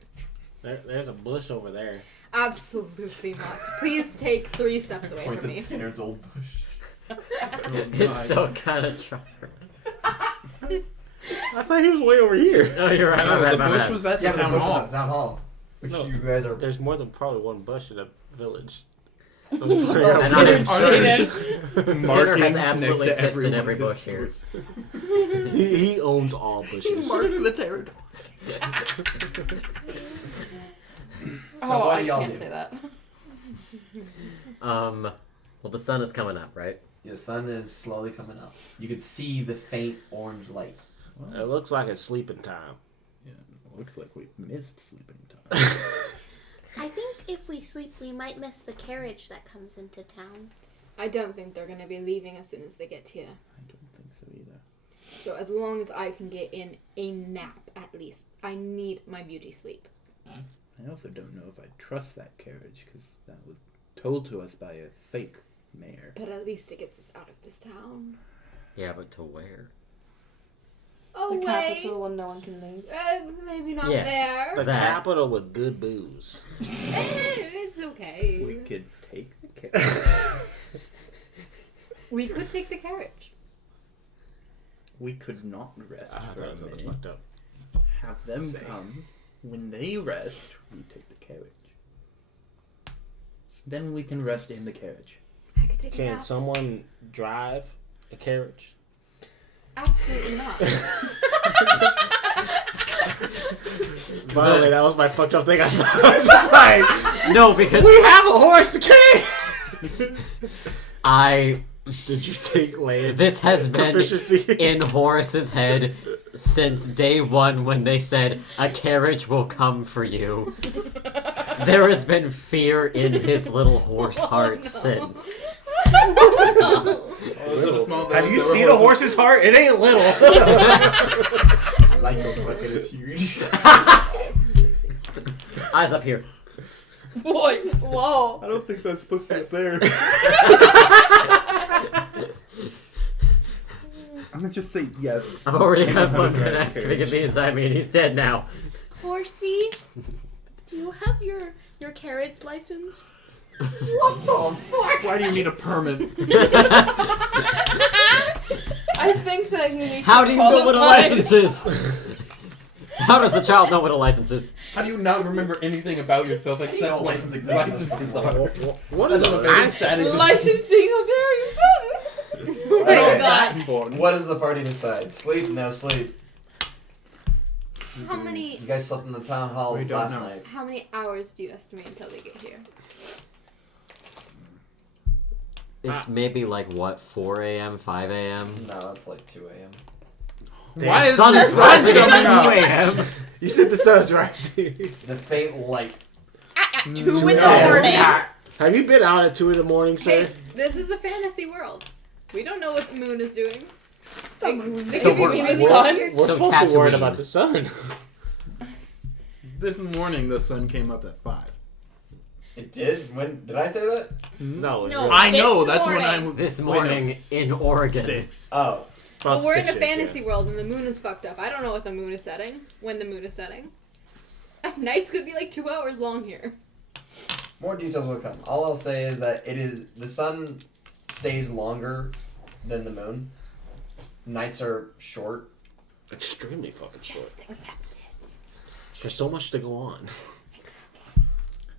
There's a bush over there. Absolutely not. Please take 3 steps away Point from at me. Skinner's old bush. It's still kind of charmed. I thought he was way over here. Oh, you're right. No, my the bad, my bush bad. was at Yeah, the but town the bush was hall. at town hall. Which No, you guys are. There's more than probably one bush in a village. And I'm Are they sure just Skinner markings has next absolutely to pissed in every every one bush of here. his he owns all bushes. Mark the territory. Oh, what I do y'all can't do? say that. Well, the sun is coming up, right? The sun is slowly coming up. You can see the faint orange light. It looks like it's sleeping time. Yeah, looks like we missed sleeping time. I think if we sleep, we might miss the carriage that comes into town. I don't think they're going to be leaving as soon as they get here. I don't think so either. So as long as I can get in a nap, at least. I need my beauty sleep. I also don't know if I trust that carriage because that was told to us by a fake mayor. But at least it gets us out of this town. Yeah, but to where? Oh, The wait. capital when no one can leave. Maybe not Yeah. there. The That. capital with good booze. It's okay. We could take the carriage. We could take the carriage. We could not rest I for a thought that was minute. fucked up. Have them Say. come. When they rest, we take the carriage. Then we can rest in the carriage. I could take a Can nap. someone drive a carriage? Absolutely not. By the way, that was my fucked up thing. I thought I was just like, No, because we have a horse to carry. I. Did you take land? This has been proficiency? in Horace's head since day one when they said, a carriage will come for you. There has been fear in his little horse heart since. Have you seen a horse's heart? It ain't little. Like the bucket is huge. Eyes up here. What? Whoa. I don't think that's supposed to be up there. I'm gonna just say yes. I've already had one man ask me to be inside me and he's dead now. Horsey, do you have your carriage license? What the fuck? Why do you need a permit? I think that you need How to do you know what a qualify. license is? How does the child know what a license is? How do you not remember anything about yourself except license exists? licenses are? What is a license? Licensing are very important. Oh my Alright. god. Important. What does the party decide? Sleep? No sleep. How many You guys slept in the town hall We don't last know. night. how many hours do you estimate until they get here? It's maybe like what, 4 a.m., 5 a.m. No, it's like 2 a.m. Why The is sun is this rising coming at up? 2 a.m. You said the sun's rising. The faint light. At 2 in No, the it's morning. not. Have you been out at 2 in the morning, sir? Hey, this is a fantasy world. We don't know what the moon is doing. They So could be we're- really sun? weird. We're So supposed to be worried Tatooine. about the sun. This morning the sun came up at 5. It did? When did I say that? No, No. really. I know. This That's when morning. I'm. This wait, no, morning in Oregon. 6. Oh. Well, About we're in a 6 fantasy yeah. world and the moon is fucked up. I don't know what the moon is setting. When the moon is setting. Nights could be like 2 hours long here. More details will come. All I'll say is that the sun stays longer than the moon. Nights are short. Extremely fucking short. Just accept it. There's so much to go on.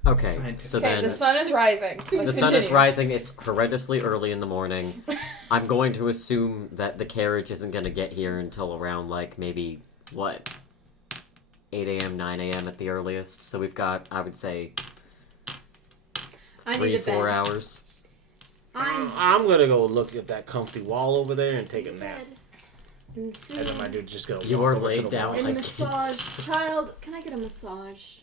Okay, Scientific. so Okay, then the sun is rising. the Let's sun is continue. rising. It's horrendously early in the morning. I'm going to assume that the carriage isn't going to get here until around like maybe what 8 a.m., 9 a.m. at the earliest. So we've got, I would say, I need 3-4 a bed. hours. I'm gonna go look at that comfy wall over there and take a nap. Mm. And then my dude just go. You walk are over to laid the down wall. And like massage. Child, can I get a massage?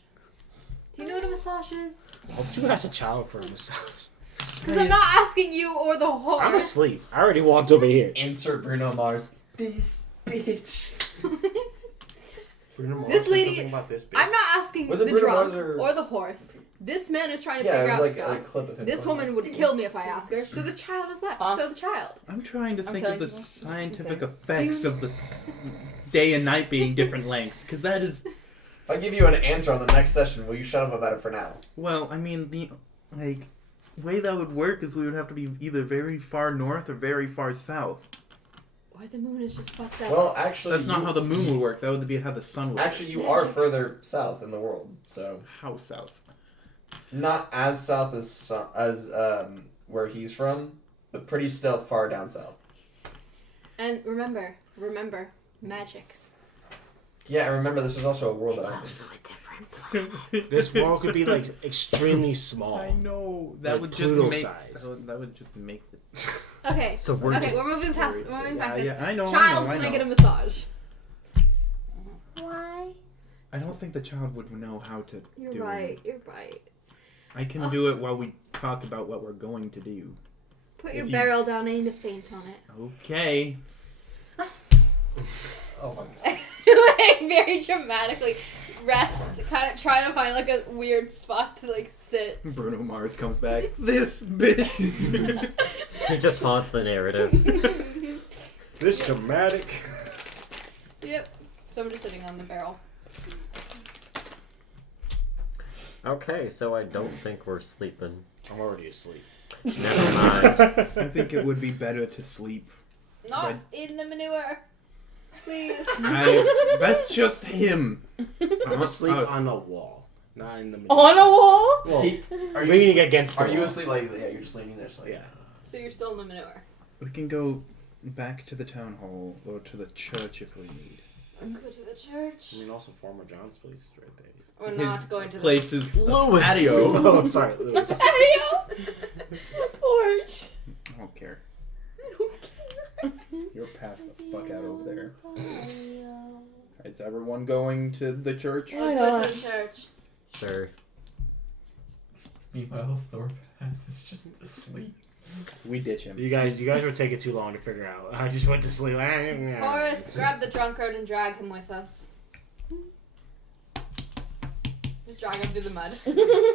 Do you know what a massage is? Who has a child for a massage? Because I'm not asking you or the horse. I'm asleep. I already walked over here. Insert Bruno Mars. This bitch. Bruno Mars This said lady- something about this bitch. I'm not asking Was it the Bruno drunk Mars or- or the horse. This man is trying to Yeah, figure it out was like stuff. a clip of him. This going woman like, would kill me if I ask her. So the child is left. Huh? So the child. I'm trying to I'm think of killing the people. scientific Okay. effects of the day and night being different lengths, because that is, If I give you an answer on the next session, will you shut up about it for now? well, I mean, the way that would work is we would have to be either very far north or very far south. Or the moon is just fucked up. Well, actually, That's not how the moon would work. That would be how the sun would Actually, you are further south in the world, so work. How south? not as south as where he's from, but pretty still far down south. And remember, magic. Yeah, and remember, this is also a world It's that I'm in. also a different planet. This world could be like extremely small. I know. That Like would just Pluto make size. that would just make the Okay. So we're okay, just we're moving past. We're moving past this. I know. Child, I can know. I get a massage? Why? I don't think the child would know how to You're do right. it. You're right. I can do it while we talk about what we're going to do. Put If your you- barrel down. I need to faint on it. Okay. Oh my god. Like very dramatically rest, kind of trying to find like a weird spot to like sit. Bruno Mars comes back. This bitch. He just haunts the narrative. This dramatic. Yep. So I'm just sitting on the barrel. Okay, so I don't think we're sleeping. I'm already asleep. Never mind. I think it would be better to sleep. Not in the manure, please. That's just him. I'm asleep us. on a wall, not in the middle. On a wall? Well, Are leaning against the Are you wall. asleep? Like, yeah, you're just leaning there. So like, Yeah. So you're still in the manure. We can go back to the town hall or to the church if we need. Let's go to the church. I mean, also Farmer John's place is right there. We're His not going to place is Lewis. patio. Oh, sorry, Lewis. Patio? Porch. I don't care. I don't care. You're passed the fuck out over there. Is everyone going to the church? Why Let's go not? to the church. Sure. meanwhile, Thorpe is just asleep. We ditch him. You guys were taking too long to figure out. I just went to sleep. Horace, grab the drunkard and drag him with us. Just drag him through the mud.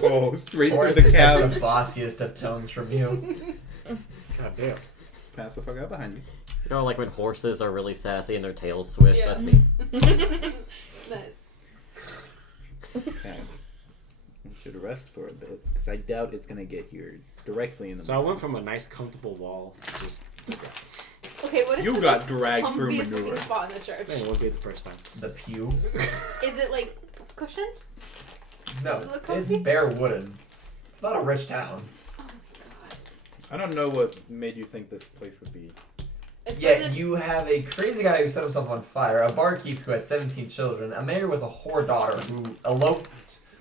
Oh, straight Or through the takes cab. the bossiest of tones from you. God damn. Pass the fuck out behind you. You know, like when horses are really sassy and their tails swish? Yeah. That's me. Nice. Okay. We should rest for a bit, because I doubt it's gonna get here directly in the So I went from a nice, comfortable wall to just. Okay, what is You the got most dragged through comfiest manure. looking spot in the church? It won't be the first time. The pew? Is it like cushioned? No, Does it look it's comfy? bare wooden. It's not a rich town. Oh my god. I don't know what made you think this place would be. It's Yet because you have a crazy guy who set himself on fire, a barkeep who has 17 children, a mayor with a whore daughter who eloped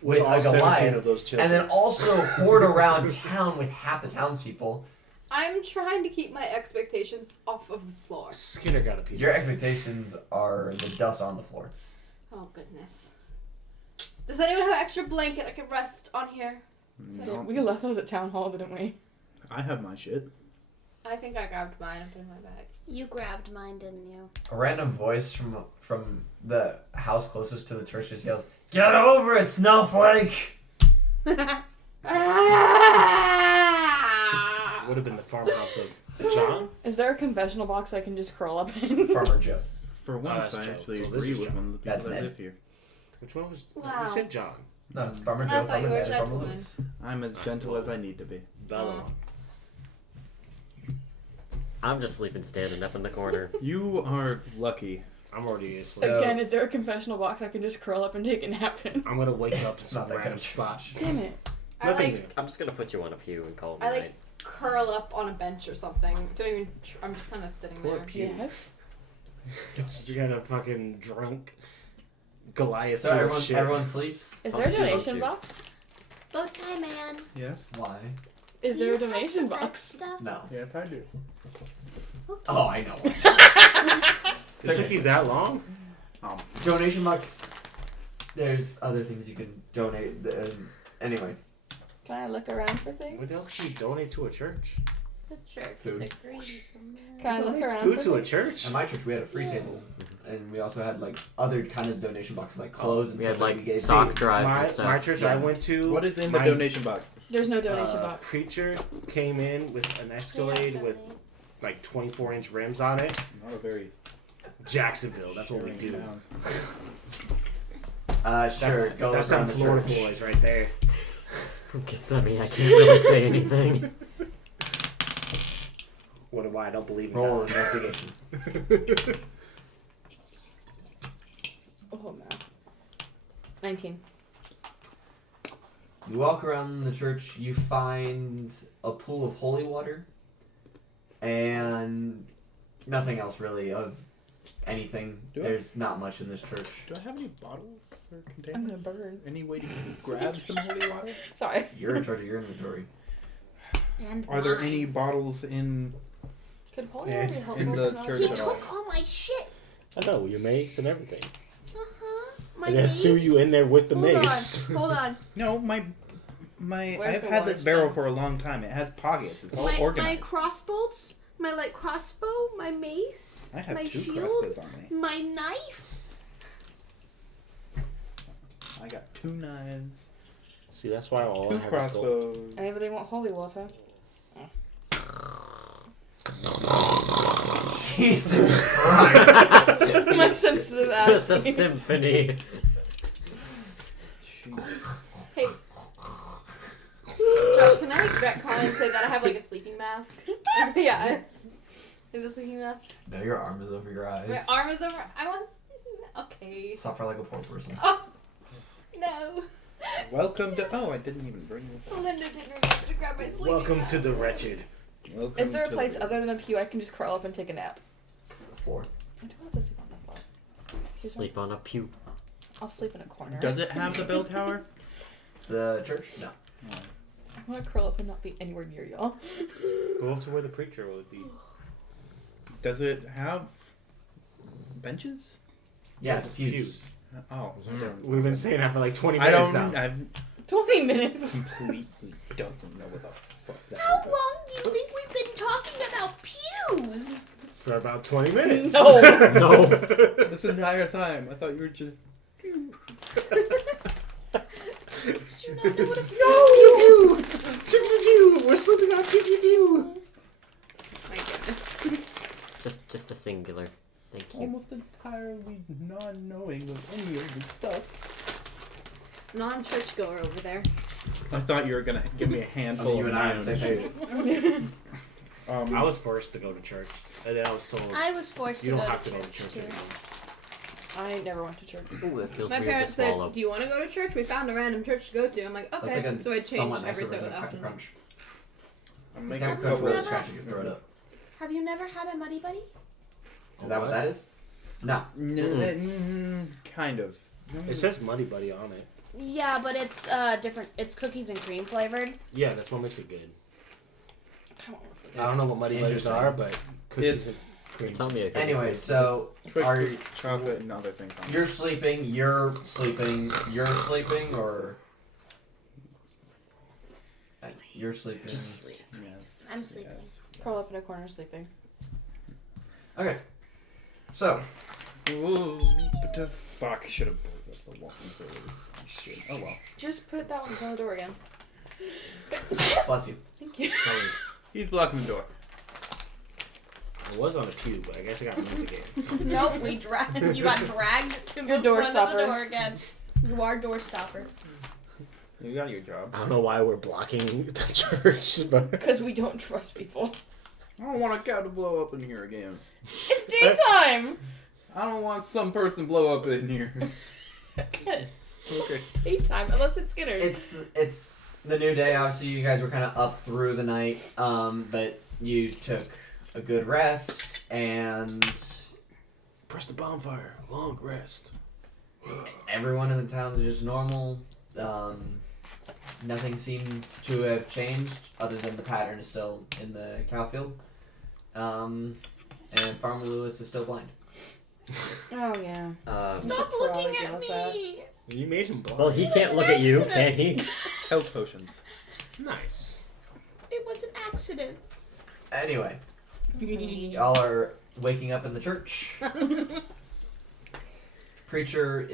with all a 17 Goliath, of those children. and then also whored around town with half the townspeople. I'm trying to keep my expectations off of the floor. Skinner got a piece. Your of it. expectations are the dust on the floor. Oh goodness. Does anyone have an extra blanket I could rest on here? No, We left those at town hall, didn't we? I have my shit. I think I grabbed mine and put it in my bag. You grabbed mine, didn't you? A random voice from the house closest to the church just yells, "Get over it, snowflake!" Would have been the farmhouse of John. Is there a confessional box I can just curl up in? Farmer Joe. For once, that's I Joe. actually So this agree is with John. one of the people That's that Ned. live here. Which one was? Wow. You said John. No, Farmer I Joe, thought you Farmer were a Ned, Farmer gentleman. Lewis. I'm as gentle as I need to be. Bella. I'm just sleeping standing up in the corner. You are lucky. I'm already asleep. So- Again, is there a confessional box I can just curl up and take a nap in? I'm gonna wake up in It's some not that kind random of spot. Damn it. I Nothing's like I'm just gonna put you on a pew and call it I night. like curl up on a bench or something. Don't even. I'm just kind of sitting Poor there. pew. Yes. You got a fucking drunk Goliath. So full of everyone, shit. everyone sleeps? Is there a I'll shoot, I'll donation shoot. box? Bow tie man. Yes? Why? Is Do there you a donation have the red box? Stuff? No. Yeah, I do. Okay. Oh, I know. It took you that long? Donation box. There's other things you can donate. Anyway, Can I look around for things? What else can you donate to a church? It's a church. Food. They're green from there. Can I look Donates around food for to a things? church? at my church we had a free table, and we also had like other kind of donation boxes like clothes and We stuff had that we like gave. sock drives and My stuff. church Yeah. I went to. What is in the my, donation box? There's no donation box. Preacher came in with an Escalade with like 24-inch rims on it. Not a very Jacksonville. That's what we sharing do. town. Sure. Go That's around some the Florida church. boys right there. From Kissimmee, I can't really say anything. What wonder why I don't believe in Roll God. investigation. Oh, man. 19. You walk around the church, you find a pool of holy water, and nothing else really of anything. Do I- There's not much in this church. Do I have any bottles or containers? I'm gonna burn. Any way to grab some holy water? Sorry. You're in charge of your inventory. And Are there mine. any bottles in Could Polly Yeah, already help in me the with church He at all? took all my shit. I know, your mace and everything. My And then mace. threw you in there with the Hold mace. on. Hold on. No, my Where's I've the had water this barrel stand? for a long time. It has pockets. It's all My organized. crossbolts, my light crossbow, my mace, I have my 2 shield, crossbows on me. my knife. I got 2 knives, See, that's why all 2 I have is gold. crossbows. Anybody want holy water? Jesus Christ! My sensitive ass. Just a symphony. Jeez. Hey, Josh, can I retcon and say that I have like a sleeping mask? Yeah, it's a sleeping mask. No, your arm is over your eyes. My arm is over. I want to. Okay. Suffer like a poor person. Oh no. Welcome to. Oh, I didn't even bring this up. Linda didn't remember to grab my sleeping Welcome mask. to the wretched. Welcome Is there a to place the- other than a pew I can just curl up and take a nap? Floor. I don't want to sleep on the floor. Sleep on a pew. I'll sleep in a corner. Does it have the bell tower? The church? No. I want to curl up and not be anywhere near y'all. Go up to where the preacher would be. Does it have benches? Yeah, it's pews. Oh, We've been saying that for like 20 I minutes don't. now. I've 20 minutes. completely doesn't know what the fuck that How is. long do you think we've been talking about pews? For about 20 minutes. No. No. This entire time, I thought you were just. Did you not know what a Pew pew! Pew pew pew! We're slipping on pew pew pew! My goodness. Just a singular. Thank you. Almost entirely non-knowing of any of this stuff. Non-church goer over there. I thought you were gonna give me a handful You of and I my on the own same shit. page. I was forced to go to church. And then I was told, I was forced you to don't go have to to go to church church too. anymore. I never went to church. Ooh, it feels My weird to parents swallow. said, "Do you want to go to church? We found a random church to go to." I'm like, That's "Okay." like a So I changed somewhat every nicer so version of Captain often. Crunch. I'm Captain making a Crunch couple really of- scratchy, you can throw it up. Have you never had a Muddy Buddy? Is that what that is? No. Kind of. It says Muddy Buddy on it. Yeah, but it's different. It's cookies and cream flavored. Yeah, that's what makes it good. Come on. I don't know what Muddy Buddies Interesting. are, but cookies It's- and cream. Tell me again. Anyway, so are Trick chocolate and other things on it. you're sleeping, you're sleeping, or you're sleeping. Just sleep. Yes. I'm sleeping. Curl up in a corner sleeping. Okay. So Ooh, but the fuck should have pulled up the walking through. Shit. Oh well. Just put that one on the door again. bless you. Thank you. Sorry. He's blocking the door. I was on a pew, but I guess I got moved again. Nope, we dragged. You got dragged to Your the door front of the stopper. door again. You are door stopper. You got your job. I don't know why we're blocking the church, but Because we don't trust people. I don't want a cow to blow up in here again. It's daytime! I don't want some person blow up in here. Okay. Daytime, unless it's Skinner's. It's the new day. Obviously, you guys were kind of up through the night, but you took a good rest and press the bonfire. Long rest. everyone in the town is just normal. Nothing seems to have changed other than the pattern is still in the cow field. And Farmer Lewis is still blind. Oh, yeah. Stop Proud looking of at that. me. You made him blind. Well, he It can't was look an at you, can accident. he? Health potions. Nice. It was an accident. Anyway, y'all are waking up in the church. Preacher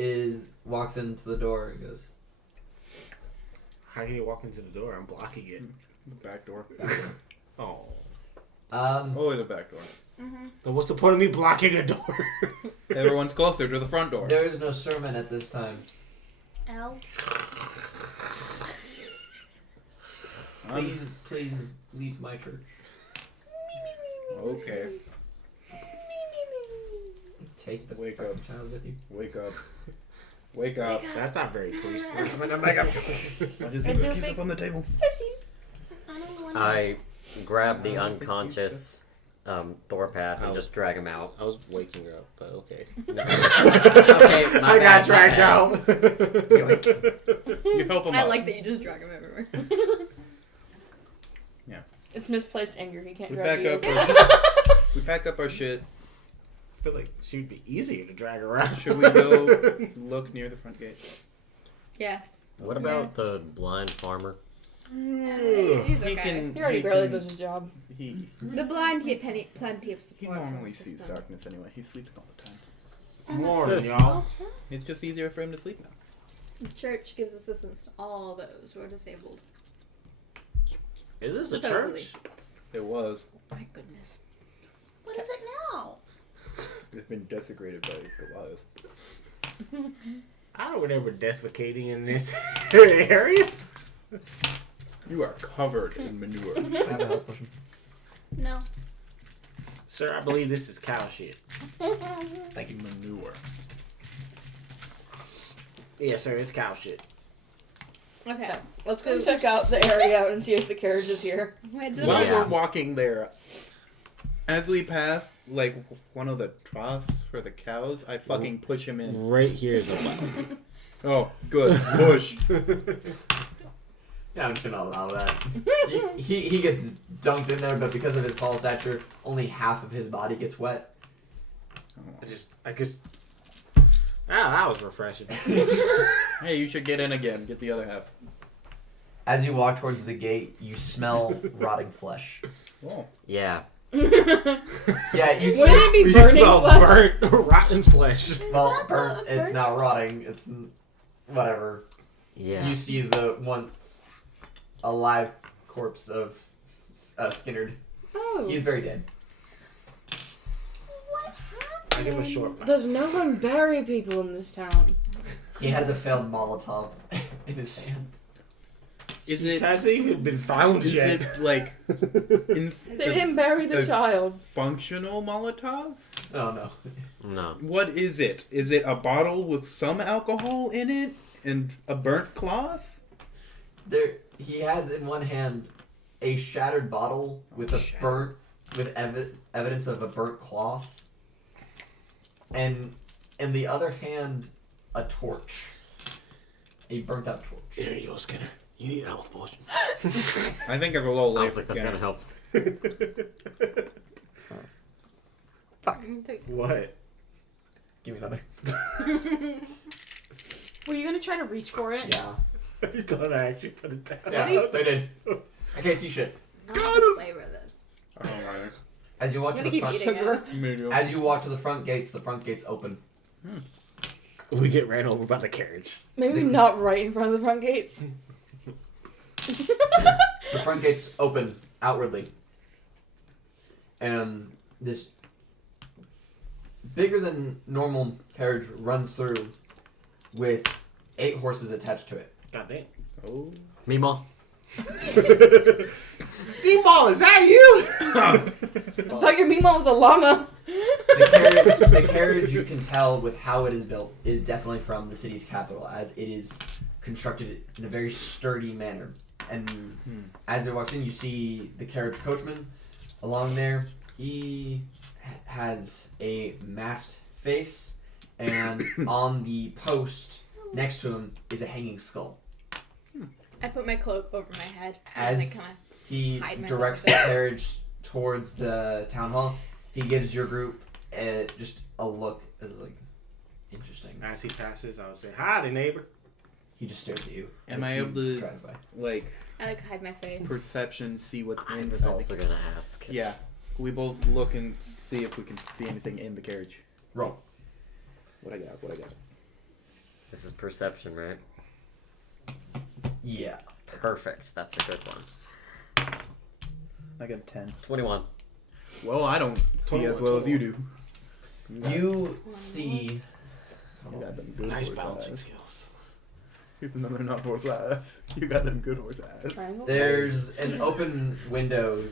walks into the door and goes, How can you walk into the door? I'm blocking it. The back door. Oh. Oh, the back door. Then what's the point of me blocking a door? Everyone's closer to the front door. there is no sermon at this time. L. Please leave my church. Okay. Take the Wake fucking up. child with you. Wake up. Wake up. That's not very priestly. Why does I he do keep big- up on the table? I don't want I grab the unconscious Thorpath and just drag him out. I was waking her up, but okay. Okay, my I bad, got my dragged bad. out. You help him I up. like that you just drag him everywhere. It's misplaced anger. He can't We drag back you. up. We pack up our shit. I feel like she'd be easier to drag around. Should we go look near the front gate? Yes. What about the blind farmer? He's okay. He can. He already he barely can- does his job. He The blind get plenty of he support. from normally the sees system. darkness anyway. He's sleeping all the time. From a Morning, small y'all. town? It's just easier for him to sleep now. The church gives assistance to all those who are disabled. Is this a Supposedly. church? It was. My goodness. What is it now? It's been desecrated by Goliath. I don't remember defecating in this area. You are covered in manure. I have a health potion. No. Sir, I believe this is cow shit. Thank you. Manure. Yeah, sir, it's cow shit. Okay. Let's go So check there's out the area out and see if the carriage is here. Wait, did While I- Yeah. we're walking there, as we pass, like, one of the troughs for the cows, I fucking push him in. Right here is a well. Oh, good. Push. Yeah, I'm just gonna allow that. he gets dunked in there, but because of his tall stature, only half of his body gets wet. I just. That was refreshing. Hey, you should get in again. Get the other half. As you walk towards the gate, you smell rotting flesh. Oh. Yeah. Yeah, you Wouldn't it be You burning smell flesh? burnt, rotten flesh. Is well, that burnt. the It's not rotting. It's whatever. Yeah. You see the once alive corpse of Skinnerd. Oh. He's very dead. What I give him a happened? short. Does no one bury people in this town? He has a failed Molotov in his hand. Is it? Has even been found Is yet? it like in They didn't bury the a child. functional Molotov? Oh no. No. What is it? Is it a bottle with some alcohol in it and a burnt cloth? He has in one hand a shattered bottle with a Shattered. burnt, with evidence of a burnt cloth, and in the other hand a torch, a burnt out torch. There you go, Skinner. You need a health potion. I think it's a little I late. don't think that's gonna help. What? Give me another. Were you gonna try to reach for it? Yeah. You thought I actually put it down. Yeah, I did. I can't see shit. I want to flavor this. I don't mind. As you walk I'm to gonna the keep front, eating Sugar. it. Medium. as you walk to the front gates open. We get ran over by the carriage. Maybe not right in front of the front gates. The front gates open outwardly, and this bigger than normal carriage runs through with 8 horses attached to it. God damn. Oh. Meemaw. D-ball, is that you? I thought your meatball was a llama. The carriage, you can tell with how it is built, is definitely from the city's capital, as it is constructed in a very sturdy manner. And as it walks in, you see the carriage coachman along there. He has a masked face, and on the post next to him is a hanging skull. I put my cloak over my head and then As kind he hide myself directs the there. carriage towards the town hall, he gives your group just a look as like interesting. As he passes, I would say, howdy, neighbor. He just stares at you. Am as I he able to- drives by. Like I like hide my face. perception, see what's I was inside. also gonna ask. Yeah. We both look and see if we can see anything in the carriage. Roll. What I got? What I got? This is perception, right? Yeah. Perfect. That's a good one. I got a 10. 21. Well, I don't see as well as you do. You see. You got them good Nice horse balancing eyes. skills. Even though they're not horse eyes, you got them good horse eyes. Triangle. There's an open window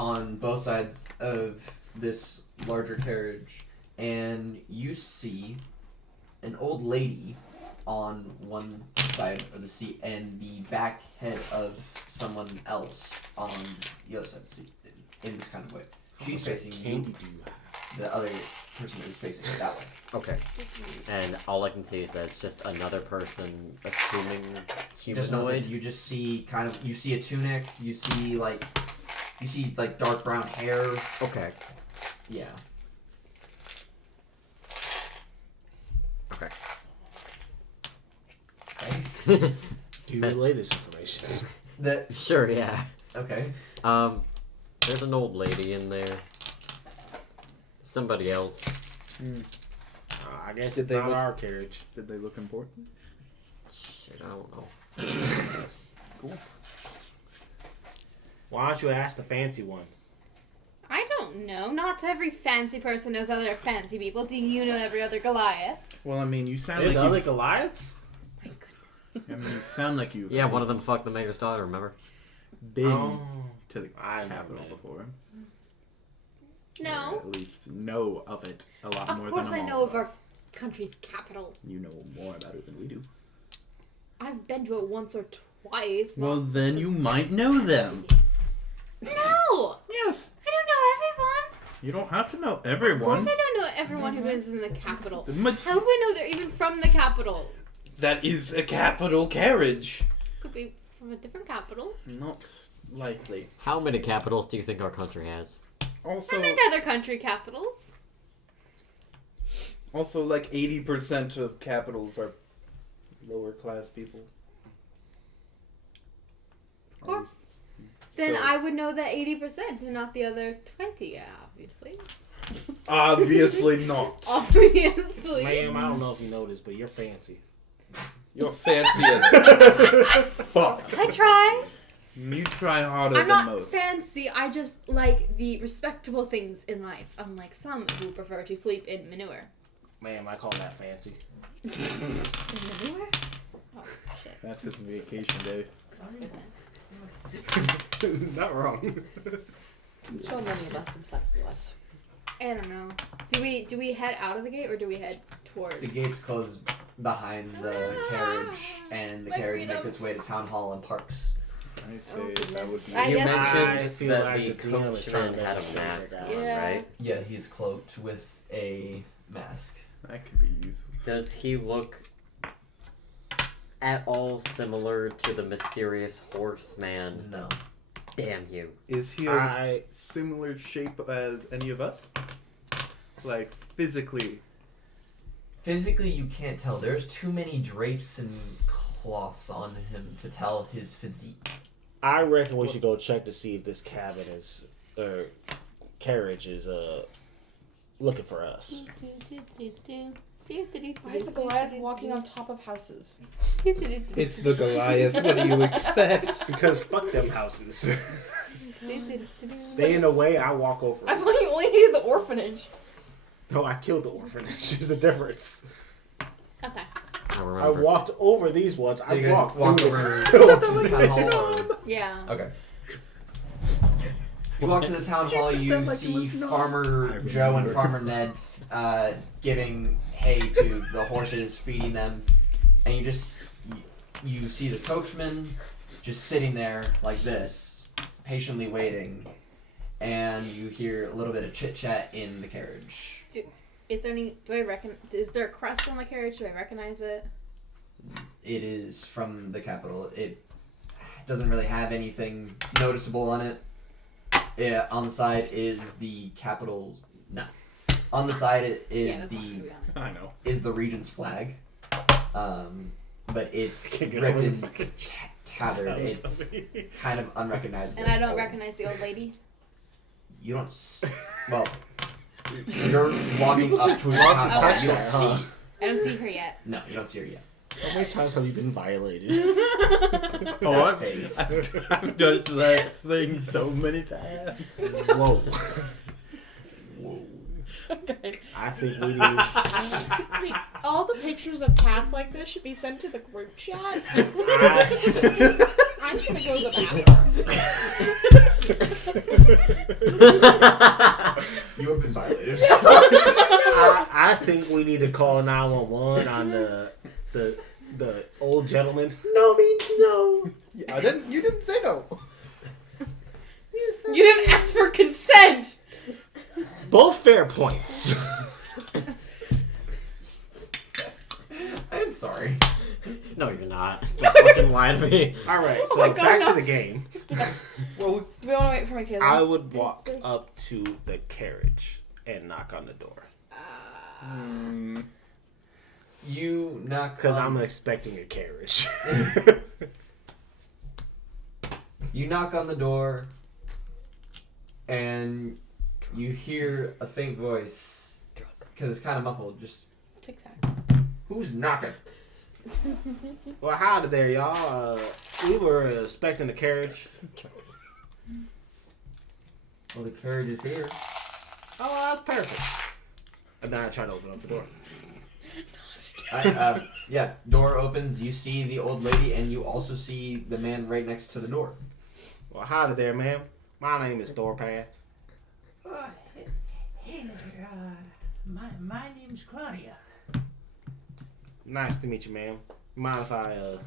on both sides of this larger carriage, and you see an old lady on one side of the seat and the back head of someone else on the other side of the seat in this kind of way. She's facing Candy you. do you have? The other person is facing it that way. Okay. And all I can see is that it's just another person, assuming Just know humanoid. that you just see you see a tunic, you see like dark brown hair. Okay. Yeah. Okay. Okay. Do you relay this information? Sure, yeah. Okay. There's an old lady in there. Somebody else. I guess Did it's they not look- our carriage. Did they look important? Shit, I don't know. Cool. Why don't you ask the fancy one? I don't know. Not every fancy person knows other fancy people. Do you know every other Goliath? Well, I mean, you sound There's like other you. Goliaths? I mean, you sound like you've Yeah, one of them fucked the mayor's daughter, remember? been Oh, to the I never capital met. before. No. Or at least know of it a lot more Of than course I all know of us. our country's capital. You know more about it than we do. I've been to it once or twice. Well, then you might know them. No! Yes. I don't know everyone. You don't have to know Of everyone. course I don't know everyone who is in the capital. The much- How do I know they're even from the capital? that is a capital carriage. Could be from a different capital. Not likely. How many capitals do you think our country has? Also, I meant other country capitals. like 80% of capitals are lower class people. Of course. Then So- I would know that 80% and not the other 20, yeah, obviously. Obviously not. Obviously. Ma'am, I don't know if you know this, but you're fancy. You're fancy as fuck. I try. You try harder I'm than not most. fancy. I just like the respectable things in life, unlike some who prefer to sleep in manure. Ma'am, I call that fancy. In manure? Oh, shit. That's his vacation day. Not wrong. So many of us in Cyprus. Less. I don't know. Do we head out of the gate or do we head toward? The gates close behind the carriage, and the My carriage freedom. makes its way to town hall and parks. I say Oh, that would be. I you guess- mentioned I feel that like the the DM is trying coachman to had a figure mask it on, out. Yeah. right? Yeah, he's cloaked with a mask. That could be useful. Does he look at all similar to the mysterious horseman? No. Damn you. Is he a I similar shape as any of us? Like, physically. Physically, you can't tell. There's too many drapes and cloths on him to tell his physique. I reckon we should go check to see if this cabin is carriage is looking for us. Why is the Goliath walking on top of houses? It's the Goliath. What do you expect? Because fuck them houses. They in the way, I walk over. I them. thought you only needed the orphanage. No, I killed the orphanage. There's a difference. Okay. I I remember. walked over these ones. So you I guys walked walk through over the to town hall. Or... Yeah. Okay. You walk to the town hall. You see Farmer Joe and Farmer Ned giving hay to the horses, feeding them, and you see the coachman just sitting there like this, patiently waiting, and you hear a little bit of chit chat in the carriage. Is there any? Is there a crest on the carriage? Do I recognize it? It is from the capital. It doesn't really have anything noticeable on it. Yeah, on the side is the capital. No, on the side it is that's not gonna be on it. I know. is the region's flag. But it's Can't get ripped over and the fucking tattered. It's kind of unrecognizable. And I It's don't old. recognize the old lady. You don't. Well, you're walking up to the town hall. You don't her, huh? see. I don't see her yet. No, you don't see her yet. How many times have you been violated? Oh, I've, face. I've done that thing so many times. Whoa. Okay. I think we need. Wait, all the pictures of cats like this should be sent to the group chat. I'm gonna go to the bathroom. You have been violated. I think we need to call 911 on the old gentleman. No means no. You didn't say no. You didn't ask for consent. Both fair points. I'm sorry. No, you're not. Don't fucking lie to me. All right, Oh so my God, back to no. the game. Well, Do we want to wait for Michaela? I would walk up to the carriage and knock on the door You knock because on- I'm expecting a carriage. You knock on the door, and you hear a faint voice, because it's kind of muffled. Just Tic Tac. who's knocking? Well, howdy there, y'all. We were expecting a carriage. Well, the carriage is here. Oh, that's perfect. And then I try to open up the door. Yeah, door opens. You see the old lady, and you also see the man right next to the door. Well, howdy there, ma'am. My name is Thorpath. Hey there, my name's Claudia. Nice to meet you, ma'am. Mind if I Her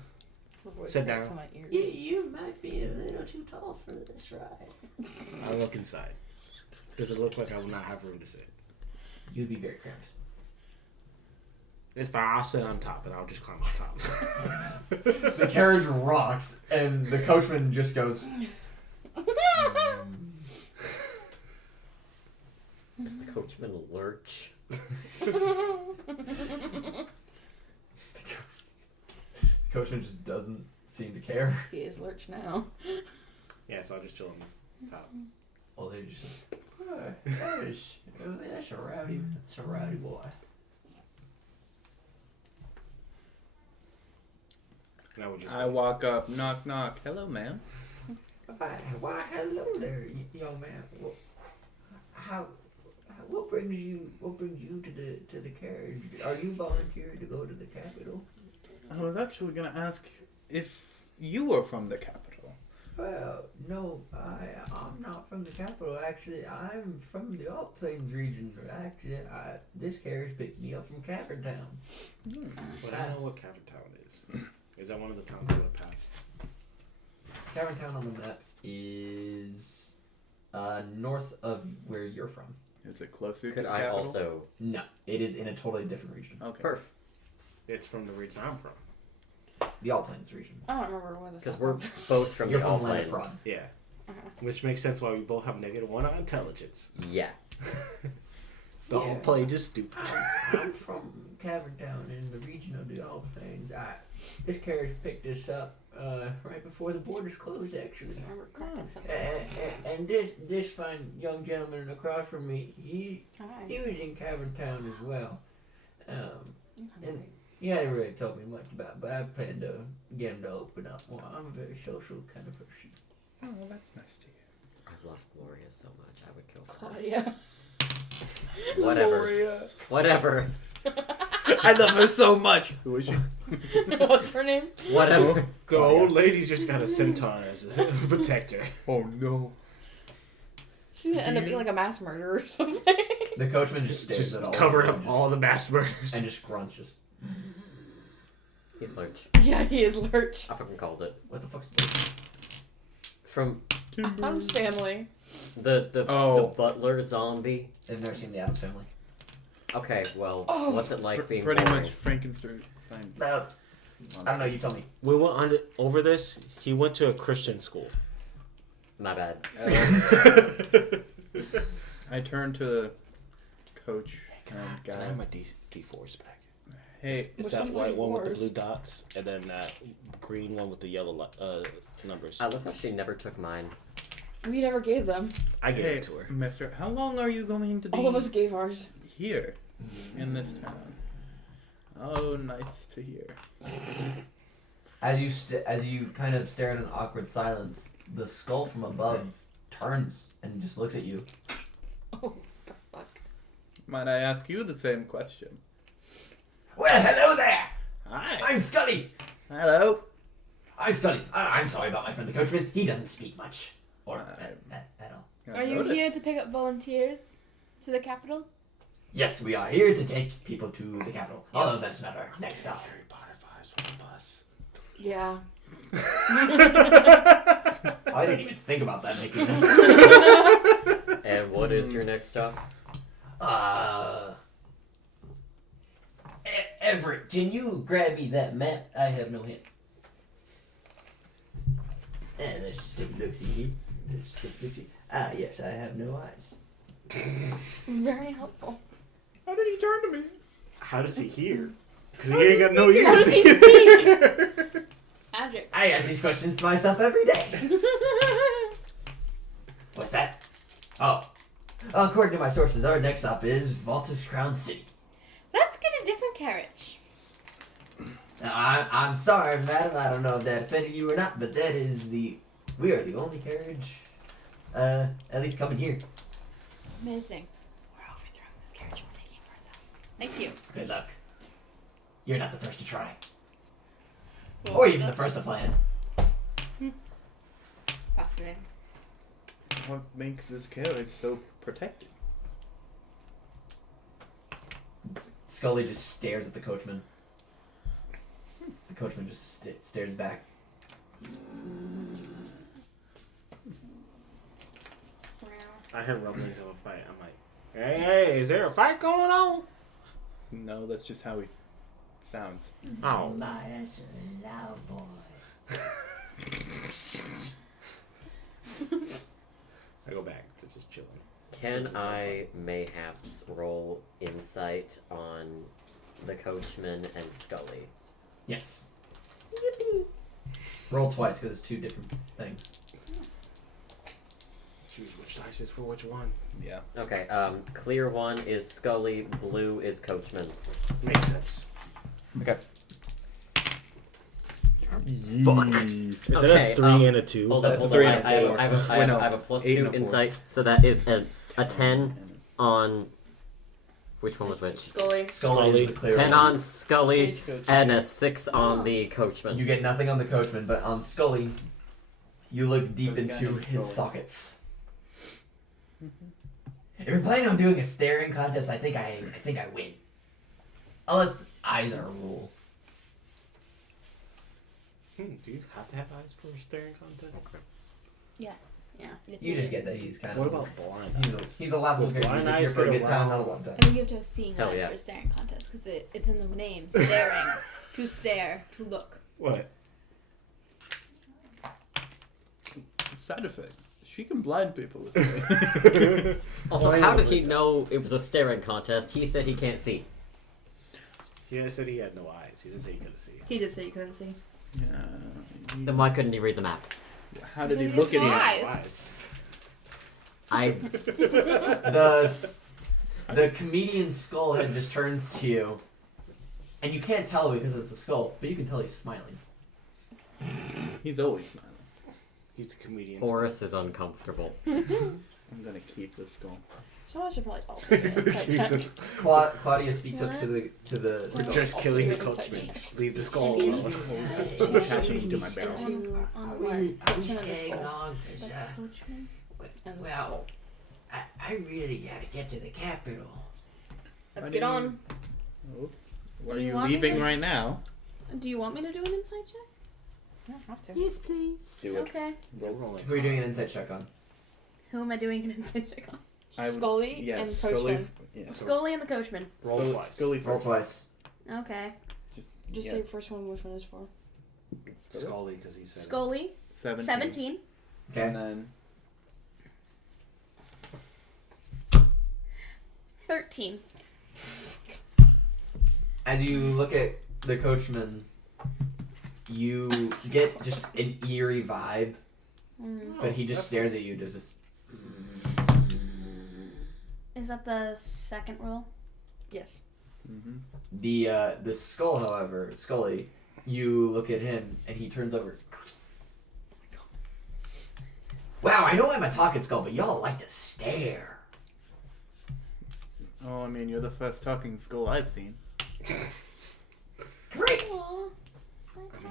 voice Sit breaks down. on my ears. You might be a little too tall for this ride. I look inside? Does it look like I will not have room to sit? You'd be very cramped. It's fine. I'll sit on top, and I'll just climb on top. The carriage rocks, and the coachman just goes. Is the coachman lurch? The coachman just doesn't seem to care. He is Lurch now. Yeah, so I'll just chill on top. Well, they just. That's a rowdy boy. That would just I walk up, knock, knock. Hello, ma'am. Why, hello there, young man. Well, what brings you to the carriage? Are you volunteering to go to the capital? I was actually gonna ask if you were from the capital. Well, no, I'm not from the capital. Actually, I'm from the Alt Plains region. Actually, this carriage picked me up from Caverntown. But I know what Caverntown is. Is that one of the towns I would have passed? Caverntown on the map is north of where you're from. Is it closer to Could the I capital? also... No, it is in a totally different region. Okay. Perf. It's from the region I'm from. The Alt Plains region. I don't remember where the Because fuck we're I'm both from You're the from All Land of Plains. Prod. Yeah. Uh-huh. Which makes sense why we both have -1 on intelligence. Yeah. The whole play just stupid. I'm from Caverntown in the region of the Alt Plains. This carriage picked us up right before the borders closed, actually. I remember cracking something. And this fine young gentleman across from me, he Hi. was in Caverntown as well. I'm hungry. He hadn't really told me much about it, but I plan to get him to open up more. I'm a very social kind of person. Oh, well, that's nice to hear. I love Gloria so much. I would kill her. Claudia. Whatever. Gloria. Whatever. I love her so much. Who is she? What's her name? Whatever. The old lady just got a centaur as a protector. Oh no. She's gonna end up being like a mass murderer or something. The coachman just stares Just at all. covered of up you all the mass murders. and just grunts. Just He's Lurch. Yeah, he is Lurch. I fucking called it. what the fuck's that? From Adam's family. the Oh. butler zombie. I've never seen the Addams Family. Okay, well, Oh. what's it like being Pretty boring? much Frankenstein. I don't know. You tell me. We went over this. He went to a Christian school. My bad. I turned to the coach Can and I guy. have my D4s back? Hey, It's Which that ones are white one with the yours? blue dots, and then that green one with the yellow numbers. I love how she never took mine. We never gave them. I gave hey, it to her. mister, how long are you going to be All of us gave ours. here in this town? Oh, nice to hear. As you kind of stare in an awkward silence, the skull from above turns and just looks at you. Oh, the fuck. Might I ask you the same question? Well, hello there. Hi. I'm Scully. Hello. I'm Scully. I'm sorry about my friend the coachman. He doesn't speak much. Or Uh, at all. I Are you noticed. here to pick up volunteers to the capital? Yes, we are here to take people to the capital. Although that's not our next stop. Harry Potter vibes from the bus. Yeah. I didn't even think about that making this. And what is your next stop? Everett, can you grab me that map? I have no hands. And let's just take a look see here. Let's take a look see. Ah, yes, I have no eyes. Very helpful. How did he turn to me? How does he hear? Because he ain't got no ears. How does he speak? Magic. I ask these questions to myself every day. What's that? Oh. According to my sources, our next stop is Voltus Crown City. Let's get a different carriage. I'm sorry, madam. I don't know if that offended you or not, but that is we are the only carriage, at least coming here. Amazing. We're overthrowing this carriage. We're taking it for ourselves. Thank you. Good luck. You're not the first to try. Cool. Or even the first to plan. Fascinating. What makes this carriage so protected? Scully just stares at the coachman. The coachman just stares back. I heard rumblings of a fight. I'm like, hey, is there a fight going on? No, that's just how he sounds. Oh. My, that's a loud boy. I go back to just chilling. Can I mayhaps roll insight on the coachman and Scully? Yes. Roll twice because it's two different things. Choose which dice is for which one. Yeah. Okay, clear one is Scully, blue is coachman. Makes sense. Okay. Is it Okay, a 3 and a 2? Hold That's on, a hold 3 on. and a I 4. have no, a plus 8 2 and a 4. insight, so that is a 10 on. Which one was which? Scully. Scully is the clear 10 one. on Scully and a 6 on the coachman. You get nothing on the coachman, but on Scully, you look deep There's a guy into named his Scully. sockets. If you're planning on doing a staring contest, I think I win. Unless eyes are a rule. Do you have to have eyes for a staring contest? Yes. Yeah. Yes, You do. just get that he's kind What of. about blind eyes? He's a laughable Will character. blind He's here eyes for a get good time, around? not a long time. I think you have to have seeing Hell eyes yeah. for a staring contest because it's in the name. Staring. To stare. To look. What? Side effect. She can blind people with it. Also, Well, I how know did he it's- know it was a staring contest? He said he can't see. He said he had no eyes. He didn't say he couldn't see. He did say you couldn't see. Yeah. Then why couldn't he read the map? How did he Maybe look it's at not. you? Eyes. I The comedian's skull head just turns to you, and you can't tell because it's a skull, but you can tell he's smiling. He's always smiling. He's a comedian. Horace is uncomfortable. I'm gonna keep this skull. Someone should probably also do an insight check. Claudia speaks up to the We're skull. just killing the Also, coachman. check. Leave the skull And alone. he's- I'm attaching to my barrel. Into, I on really, what? I'm Which one just of the getting skull? along because, The coachman and the well, skull. I really gotta get to the capital. Let's Why get do you- on. Oh, why Do are you you want me leaving to- right now? Do you want me to do an insight check? You don't have to. Yes, please. Do it. Okay. Roll rolling. Who are you doing an insight check on? Who am I doing an insight check on? I would- Scully Yes, and Scully. coachman. Yeah. Scully and the coachman. Roll Scully, twice. Scully Roll first. twice. Okay. Just Yeah. say first one which one is for. Scully, because he said. Scully, 17. Okay. And then 13. As you look at the coachman, you get just an eerie vibe, Mm. but he just stares at you. Does this? Is that the second roll? Yes. The skull, however, Scully, you look at him and he turns over. Wow, I know I'm a talking skull, but y'all like to stare. oh, I mean, you're the first talking skull I've seen. Great. Aw.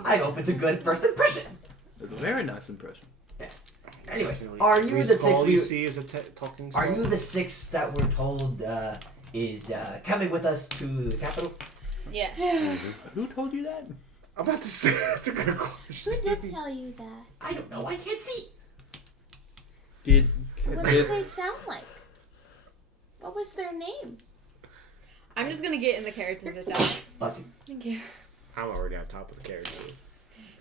I hope it's a good first impression. It's a very nice impression. Yes. Anyway, Technically, are you every the six skull you we- see is a talking skull? Are you the 6 that we're told is coming with us to the capital? Yes. Who told you that? I'm about to say that's a good question. Who did tell you that? I don't know. I can't see. Did What did they sound like? What was their name? I'm just gonna get in the carriage and sit down. Bless you. Thank you. I'm already on top of the carriage.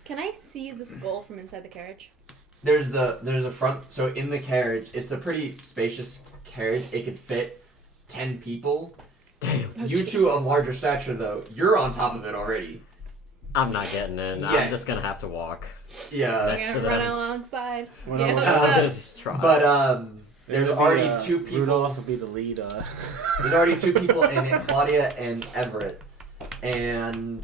Can I see the skull from inside the carriage? There's a front. So in the carriage, it's a pretty spacious carriage. It could fit 10 people. Damn. Oh, You two of Jesus. larger stature, though, you're on top of it already. I'm not getting in. Yeah. I'm just gonna have to walk. Yeah. You're to gonna run them. alongside. Run Yeah, alongside. what's I'm up? gonna just try. But there's It'll be, already 2 people. Rudolph would be the lead. There's already 2 people in it, Claudia and Everett, and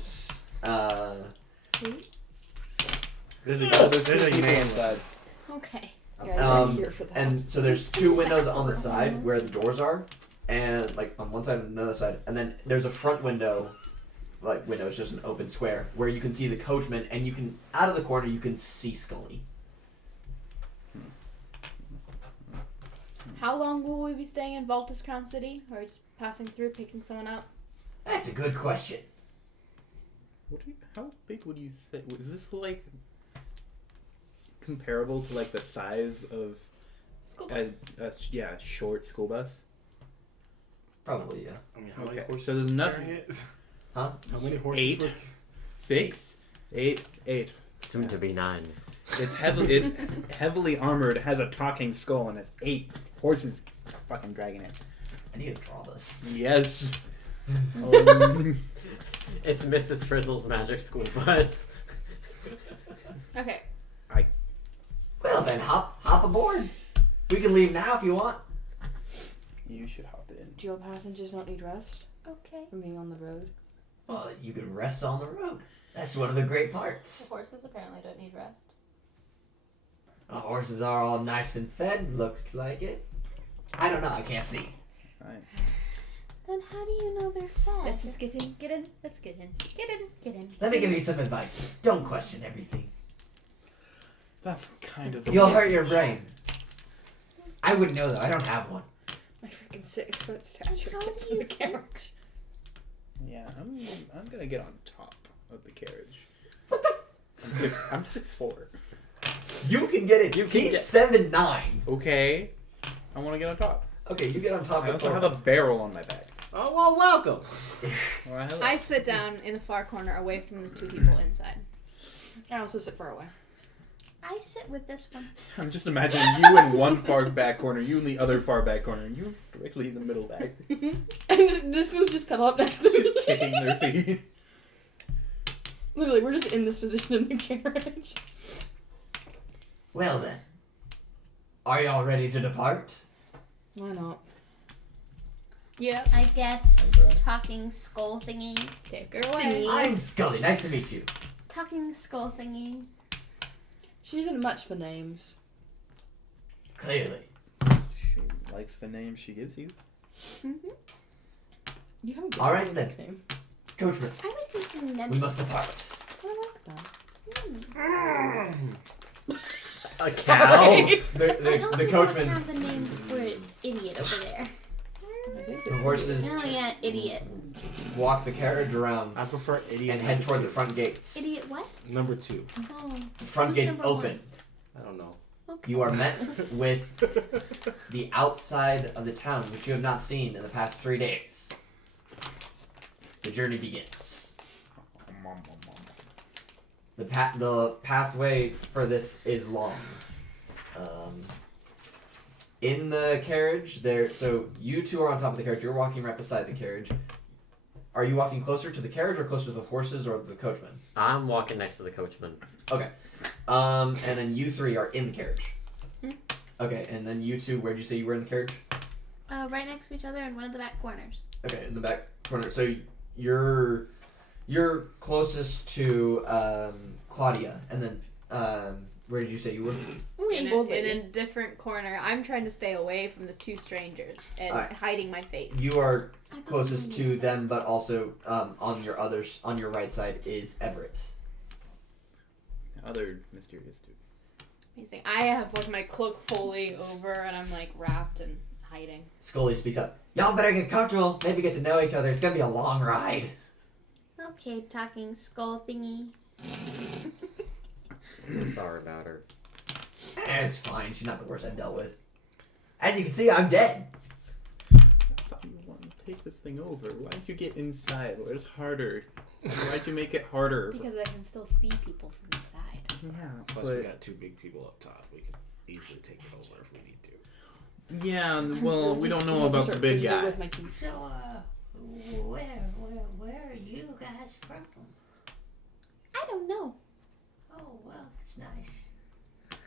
There's a Oh, there's there's a two people man. inside. Okay. Yeah, Um, you're here for that. and so there's 2 windows on the side where the doors are, and like on one side and another side, and then there's a front window. Like window, it's just an open square where you can see the coachman, and you can out of the corner you can see Scully. How long will we be staying in Voltus Crown City? Or just passing through, picking someone up? That's a good question. How big would you say? Is this like comparable to like the size of School a, bus. short school bus? Probably, yeah. I mean, how many Okay, horses so there's enough. carrying it? Huh? How many horses? 8? were- 6, 8. Soon to be 9. It's heavily armored, has a talking skull, and has 8 horses fucking dragging it. I need to draw this. Yes. It's Mrs. Frizzle's magic school bus. Okay. Well then, hop aboard. We can leave now if you want. You should hop in. Do your passengers not need rest Okay. from being on the road? Well, you can rest on the road. That's one of the great parts. horses apparently don't need rest. The horses are all nice and fed. Looks like it. I don't know. I can't see. Fine. Then how do you know they're fed? Let's just get in. Get in. Let's get in. Get in. Get in. Let me give you some advice. Don't question everything. That's kind of the You'll way- hurt your brain. I wouldn't know though. I don't have one. My freaking 6-foot stature how gets do in you the think- carriage. Yeah, I'm gonna get on top of the carriage. I'm 6'4". You can get it. You can He's get- 7'9". Okay. I want to get on top. Okay, you get on top I of also the have a barrel on my back. Oh well, welcome. Well, hello. I sit down in the far corner away from the 2 people inside. I also sit far away. I sit with this one. I'm just imagining you in one far back corner, you in the other far back corner, and you directly in the middle back, And this was just cut off next to me. just kicking their feet. Literally, we're just in this position in the carriage. Well then, are y'all ready to depart? Why not? Yeah. I guess Okay. talking skull thingy. Take her away. I'm Scully. Nice to meet you. Talking skull thingy. She isn't much for names. Clearly. She likes the name she gives you. Mm-hmm. You haven't given All me right, a then. nickname. Coachman, I was thinking we Nebula. must depart. I like that. A cow? Sorry. I also The don't coachman, have a name for an idiot over there. I think the it's horses Oh yeah, idiot. walk the carriage around I prefer idiot. and head number toward the two. front gates. Idiot what? Number 2. Oh. The front Who's gates number open. I don't know. Okay. You are met with the outside of the town, which you have not seen in the past 3 days. The journey begins. The pathway for this is long. In the carriage, so you two are on top of the carriage. You're walking right beside the carriage. Are you walking closer to the carriage or closer to the horses or the coachman? I'm walking next to the coachman. And then you 3 are in the carriage. Hmm. Okay, and then you 2, where'd you say you were in the carriage? Right next to each other in one of the back corners. Okay, in the back corner. So you're closest to Claudia, and then where did you say you were? In old a lady. different corner. I'm trying to stay away from the 2 strangers and Alright. hiding my face. You are I thought closest you knew to them, but also on your right side is Everett. Other mysterious dude. Amazing. I have like my cloak fully over, and I'm like wrapped and hiding. Scully speaks up. Y'all better get comfortable. Maybe get to know each other. It's gonna be a long ride. Okay, talking skull thingy. Sorry about her. It's fine. She's not the worst I've dealt with. As you can see, I'm dead. I thought you wanted to take this thing over. Why'd you get inside where it's harder? Why'd you make it harder? Because I can still see people from inside. Yeah, Plus, we but got two big people up top. We can easily take it over if we need to. yeah. Well, we don't know about the big guy. With my keys. So, where are you guys from? I don't know. Oh, well, that's nice.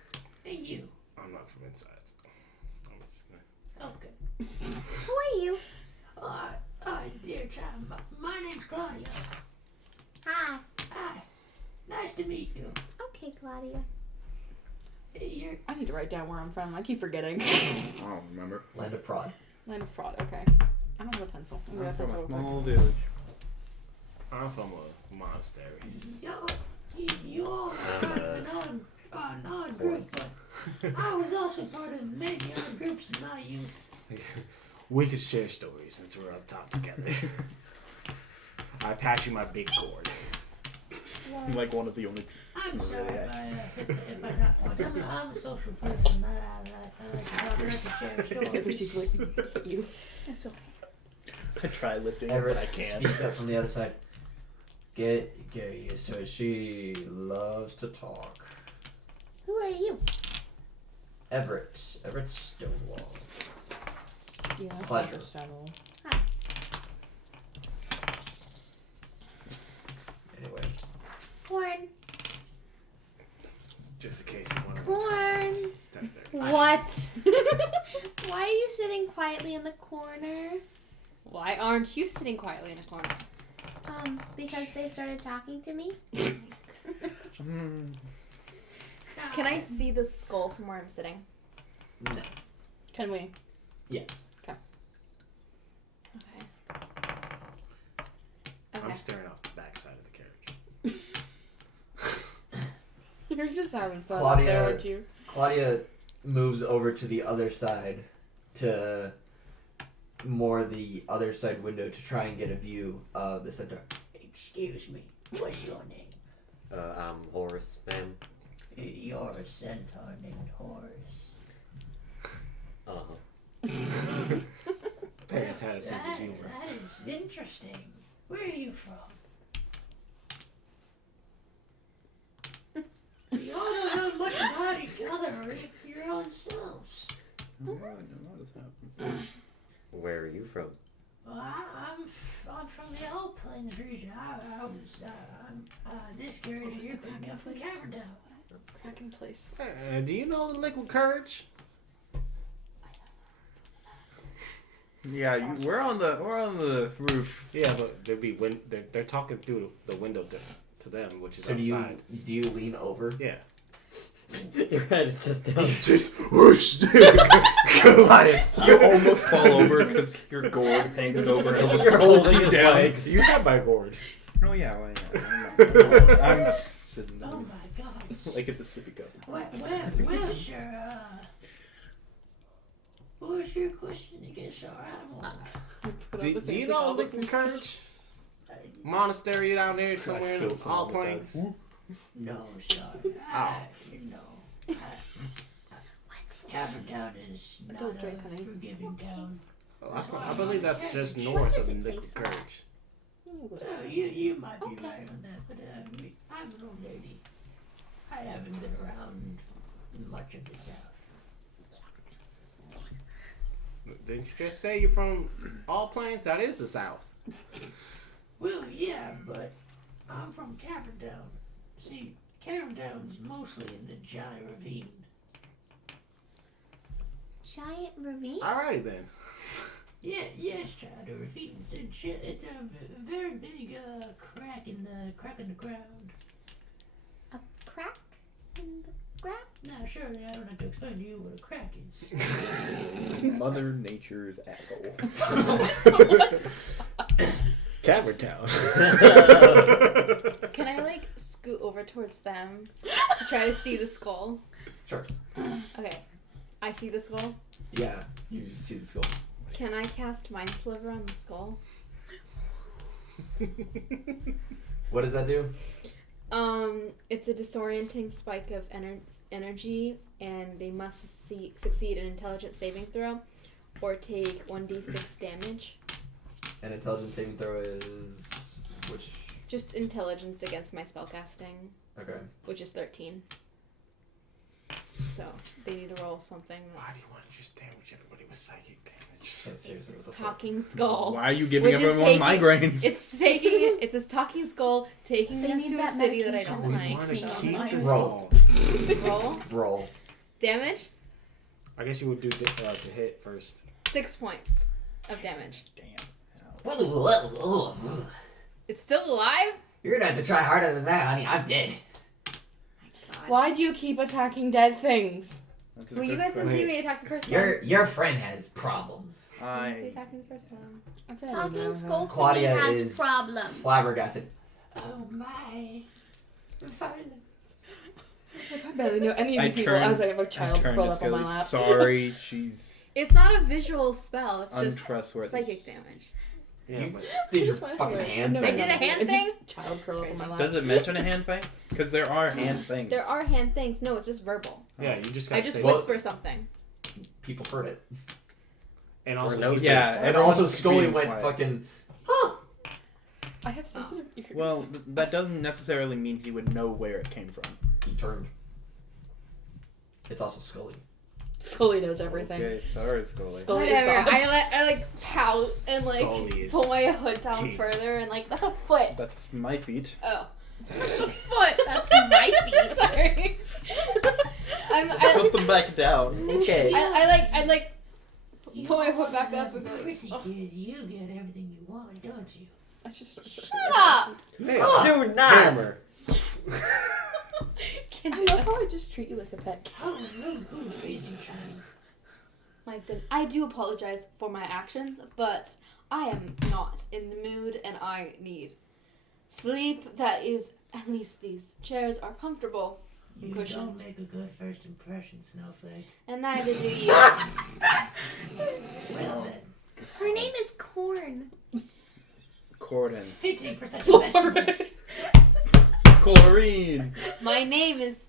Hey, you. I'm not from inside. So I'm just gonna... Okay. Who are you? Dear child, my name's Claudia. Hi. Hi. Nice to meet you. Okay, Claudia. You're I need to write down where I'm from. I keep forgetting. I don't remember. Land of Prod. Land of Fraud. Okay. I don't have a pencil. I'm gonna I'm have from a pencil real small village. I'm from a monastery. you all are an odd group, but I was also part of many odd groups in my youth. We could share stories since we're up top together. I pass you my big gourd. Like one of the only. I'm Really, sorry if I not point. I'm a social person. I like to talk and share Except for stories. she's like you. That's okay. I try lifting, Everett but I can't. speaks up from the other side. Get used to it. She loves to talk. Who are you? Everett Stonewall. Yeah. that's Pleasure. understandable. Anyway, Corn. Just in case you want to Corn. step there. What? Why are you sitting quietly in the corner? Why aren't you sitting quietly in a corner? Because they started talking to me. Mm. Can I see the skull from where I'm sitting? Can we? yes. Okay. I'm Okay. staring off the backside of the carriage. You're just having fun Claudia- out there, aren't you? Claudia moves over to the other side to more the other side window to try and get a view of the center. Excuse me. What's your name? I'm Horace, ma'am. You're a centaur named Horace. Uh-huh. Parents had a sense of humor. That is interesting. Where are you from? You all don't know much about each other or your own selves. Oh, I know what has happened. Where are you from? Well, I'm from the Old Plains region. This carriage here picked me up from Caverdown. Cracking place. Do you know the liquid courage? Yeah, we're on the roof. Yeah, but they're talking through the window to them, which is So outside. do you lean over? Yeah. Your head is just down. Just whoosh, dude. Goliath. You almost fall over because your gourd hangs over and almost You're holds holding you his down. legs. You have my gourd. Oh yeah, well, yeah. I'm sitting Oh down my God. like it's a sippy cup. Where's your what was your question again? Sorry, Do you know liquid courage? Monastery down there somewhere in spilled some all on the plains. sides. No, sorry. What's that? Caverdown is not Don't a drink, honey. forgiving town. I believe that's just What north does of it liquid taste like? courage. You might be Okay. right on that, but I'm an old lady. I haven't been around much of the South. Didn't you just say you're from all plains? That is the south. Well, yeah, but I'm from Caverdown. See, Caverdown's mostly in the Giant Ravine. Giant ravine? Alrighty then. Yeah, yes, Giant Ravine. It's a very big crack in the ground. A crack in the ground? Now, surely I don't have to explain to you what a crack is. Mother Nature's asshole. Cavertown. Can I like scoot over over towards them to try to see the skull. Sure. Okay. I see the skull. Yeah, you see the skull. Can I cast Mind Sliver on the skull? What does that do? It's a disorienting spike of energy, and they must succeed an intelligence saving throw, or take 1d6 damage. An intelligence saving throw is which? Just intelligence against my spellcasting, Okay. which is 13. So they need to roll something. Why do you want to just damage everybody with psychic damage? Yeah, seriously, what It's the a fuck? talking skull. Why are you giving Which is everyone taking- migraines? It's a talking skull taking They us need to a that city that I medication. don't We like. want to So keep the Roll. skull. roll Roll. damage. I guess you would do to hit first. 6 points of damage. Damn. It's still alive. You're gonna have to try harder than that, honey. I'm dead. God. Why do you keep attacking dead things? That's a Well, you good guys didn't see question. me attack the first one. Your friend has problems. I didn't see I attacking the first one. I feel like I know Talking how- skull to me Claudia has is problems. flabbergasted. Oh my. Violence. I barely know any of I the people turned- as I have a child turned curled to up on my Skelly. lap. Sorry, she's It's not a visual spell. It's just untrustworthy. psychic damage. Yeah, but Did I your just find it fucking hilarious. hand know I thing. did a hand It's thing? just Child curled up on my lap. Does it mention a hand thing? Because there are hand things. There are hand things. No, it's just verbal. yeah, you just I got to just say. whisper something. People heard it. And also, no- he's Yeah, And also everyone's Scully being went quiet. fucking. I have sensitive ears. Well, that doesn't necessarily mean he would know where it came from. He turned. It's also Scully. Scully knows everything. Okay, sorry, Scully. Scully is Whatever. God. I like pout and like Scully is pull my hood down king. further and like that's a foot. That's my feet. Oh, That's a foot. That's my feet. sorry. I Put them back down. Okay. I like pull my hood back up and go like, Prissy oh, kid, you get everything you want, don't you? I just shut up. Hey, Do not. hammer. Can I love how I just treat you like a pet. Oh, who raised you, child? My good. I do apologize for my actions, but I am not in the mood and I need sleep that is at least these chairs are comfortable. You Cushion. don't make a good first impression, Snowflake. And neither do you. Well then, Her name is Corn. Corden. fitting for such a festival. Chlorine. My name is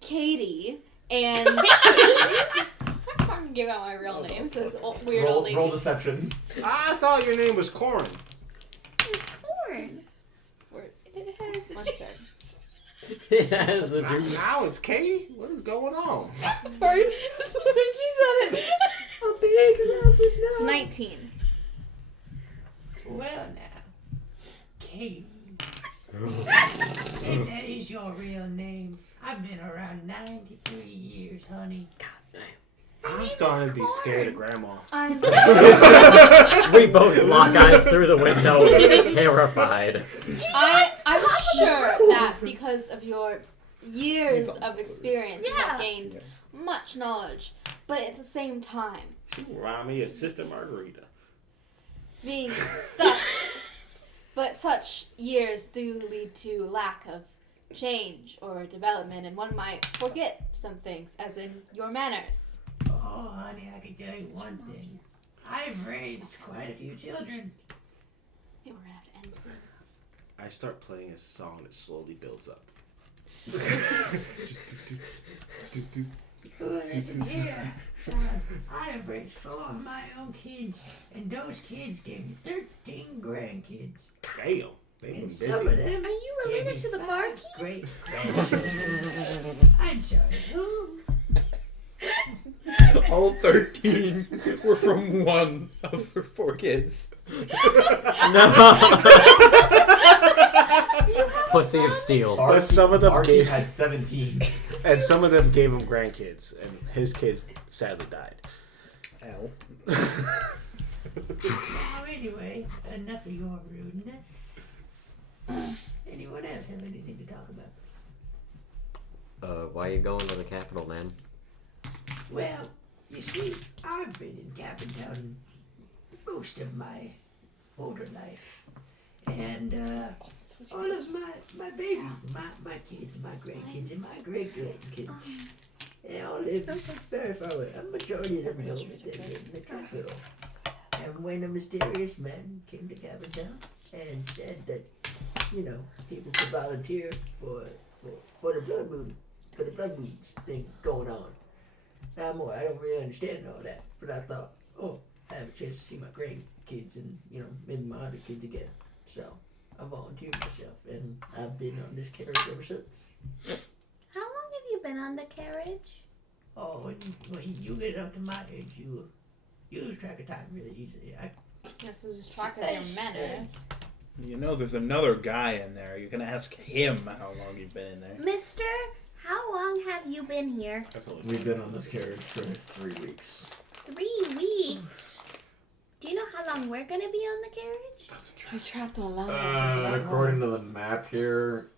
Katie, and I can give out my real name to this weird old lady. Roll deception. I thought your name was Corn. It's Corn. It has One sec. It has the juice. Now it's Katie. What is going on? Sorry, just the way she said it. A big love with It's 19. Well now, Katie. If that is your real name, I've been around 93 years, honey. I'm starting to be scared of Grandma. I'm We both lock eyes through the window, terrified. I'm sure that because of your years of experience, you have Yeah. gained much knowledge, but at the same time, She remind me of Sister Margarita. being stuck. But such years do lead to lack of change or development, and one might forget some things, as in your manners. Oh, honey, I can tell you one thing. I've raised quite a few children. I think we're gonna have to end soon. I start playing a song that slowly builds up. Well, listen here. I have raised 4 of my own kids, and those kids gave me 13 grandkids. Damn, they've been And busy. some of them Are you gave related me to the 5 barkeep? great grandchildren. I'm sorry, who? All 13 were from one of her 4 kids. No. Pussy of steel. But some of them Archie gave, had 17. and some of them gave him grandkids, and his kids sadly died. Ow. Now, anyway, enough of your rudeness. Anyone else have anything to talk about? Why are you going to the capital, man? Well, you see, I've been in Captain Town most of my older life. And, all of my babies, my kids, my grandkids, and my great-grandkids. They all live very far away. A majority of them know that they live in the capital. And when a mysterious man came to Cavertown and said that, people could volunteer for the blood moon, for the blood moon thing going on. Now I don't really understand all that, but I thought, I have a chance to see my grandkids and, maybe my other kids again. So I volunteered myself, and I've been on this carriage ever since. How long have you been on the carriage? Oh, when you get up to my age, you lose track of time really easily. Yes, lose track of your manners. You know, there's another guy in there. You can ask him how long you've been in there. Mister, how long have you been here? We've been on this carriage for 3 weeks. 3 weeks. Do you know how long we're gonna be on the carriage? You're trapped on land. According to the map here,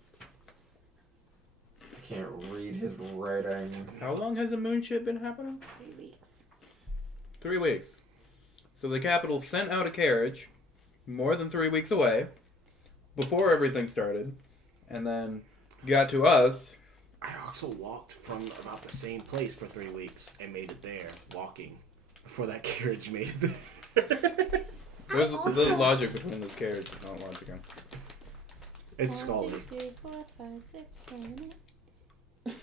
I can't read his writing. How long has the moonship been happening? 3 weeks. 3 weeks. So the capital sent out a carriage more than 3 weeks away before everything started, and then got to us. I also walked from about the same place for 3 weeks and made it there walking before that carriage made it there. There's also- a logic between this carriage and not logic. It's 1, 2, scalding. 3, 4, 5, 6, 7, 8.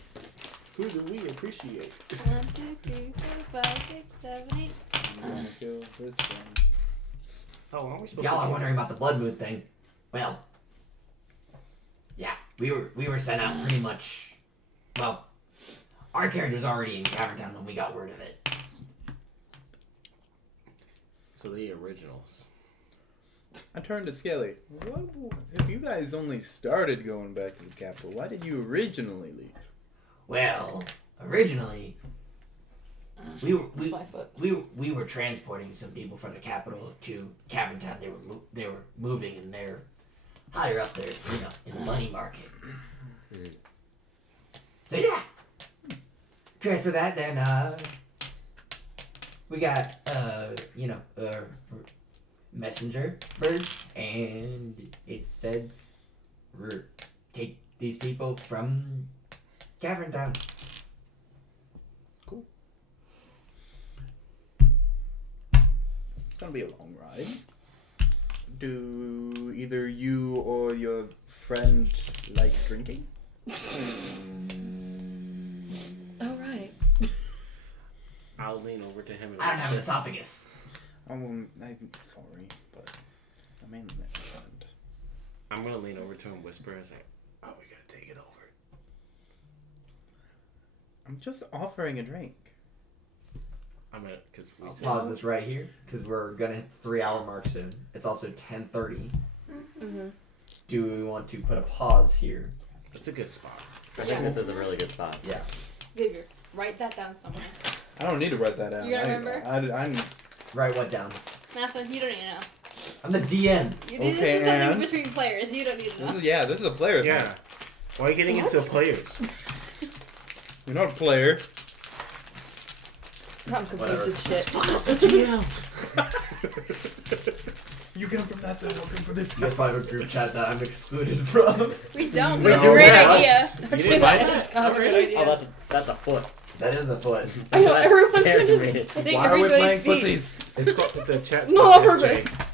Who do we appreciate? 1, 2, 3, 4, 5, 6, 7, 8. I'm gonna kill this one. Oh, aren't we supposed Y'all to are do wondering about the blood moon thing. Well, yeah, we were sent out pretty much. Well, our carriage was already in Cavertown when we got word of it. So the originals. I turned to Skelly. If you guys only started going back to the capital, why did you originally leave? Well, originally, we Flyfoot. were transporting some people from the capital to Cavertown. They were moving, and they're higher up there, in the money market. So yeah, transfer that. Then we got a messenger bird, and it said take these people from Cavertown. It's gonna be a long ride. Do either you or your friend like drinking? Oh, right. I'll lean over to him and I don't have an esophagus. I'm sorry, but I mainly meant my friend. I'm gonna lean over to him, whisper, and say, "Are we gonna take it over?" I'm just offering a drink. I'm gonna, because we I'll said pause this right here because we're gonna hit the 3-hour mark soon. It's also 10:30. Mm-hmm. Do we want to put a pause here? it's a good spot. I think this is a really good spot. Yeah. Xavier, write that down somewhere. I don't need to write that down. You gonna remember? I'm Write what down? Nathan, you don't need to know. I'm the DM. This Okay, is something and? between players. You don't need to know. this is a player thing. Yeah. Why are you getting into players? You're not a player. I'm confused as shit. You come from that side, I'll come from this You guys probably have a group chat that I'm excluded from. We don't, We but it's a don't great have- idea. Actually, that is kind of a good idea. Oh, that's a foot. That is a foot. I know, That everyone's scared just me. hitting Why are we playing everybody's feet. footsies? It's called the chat's Not on called purpose. FJ.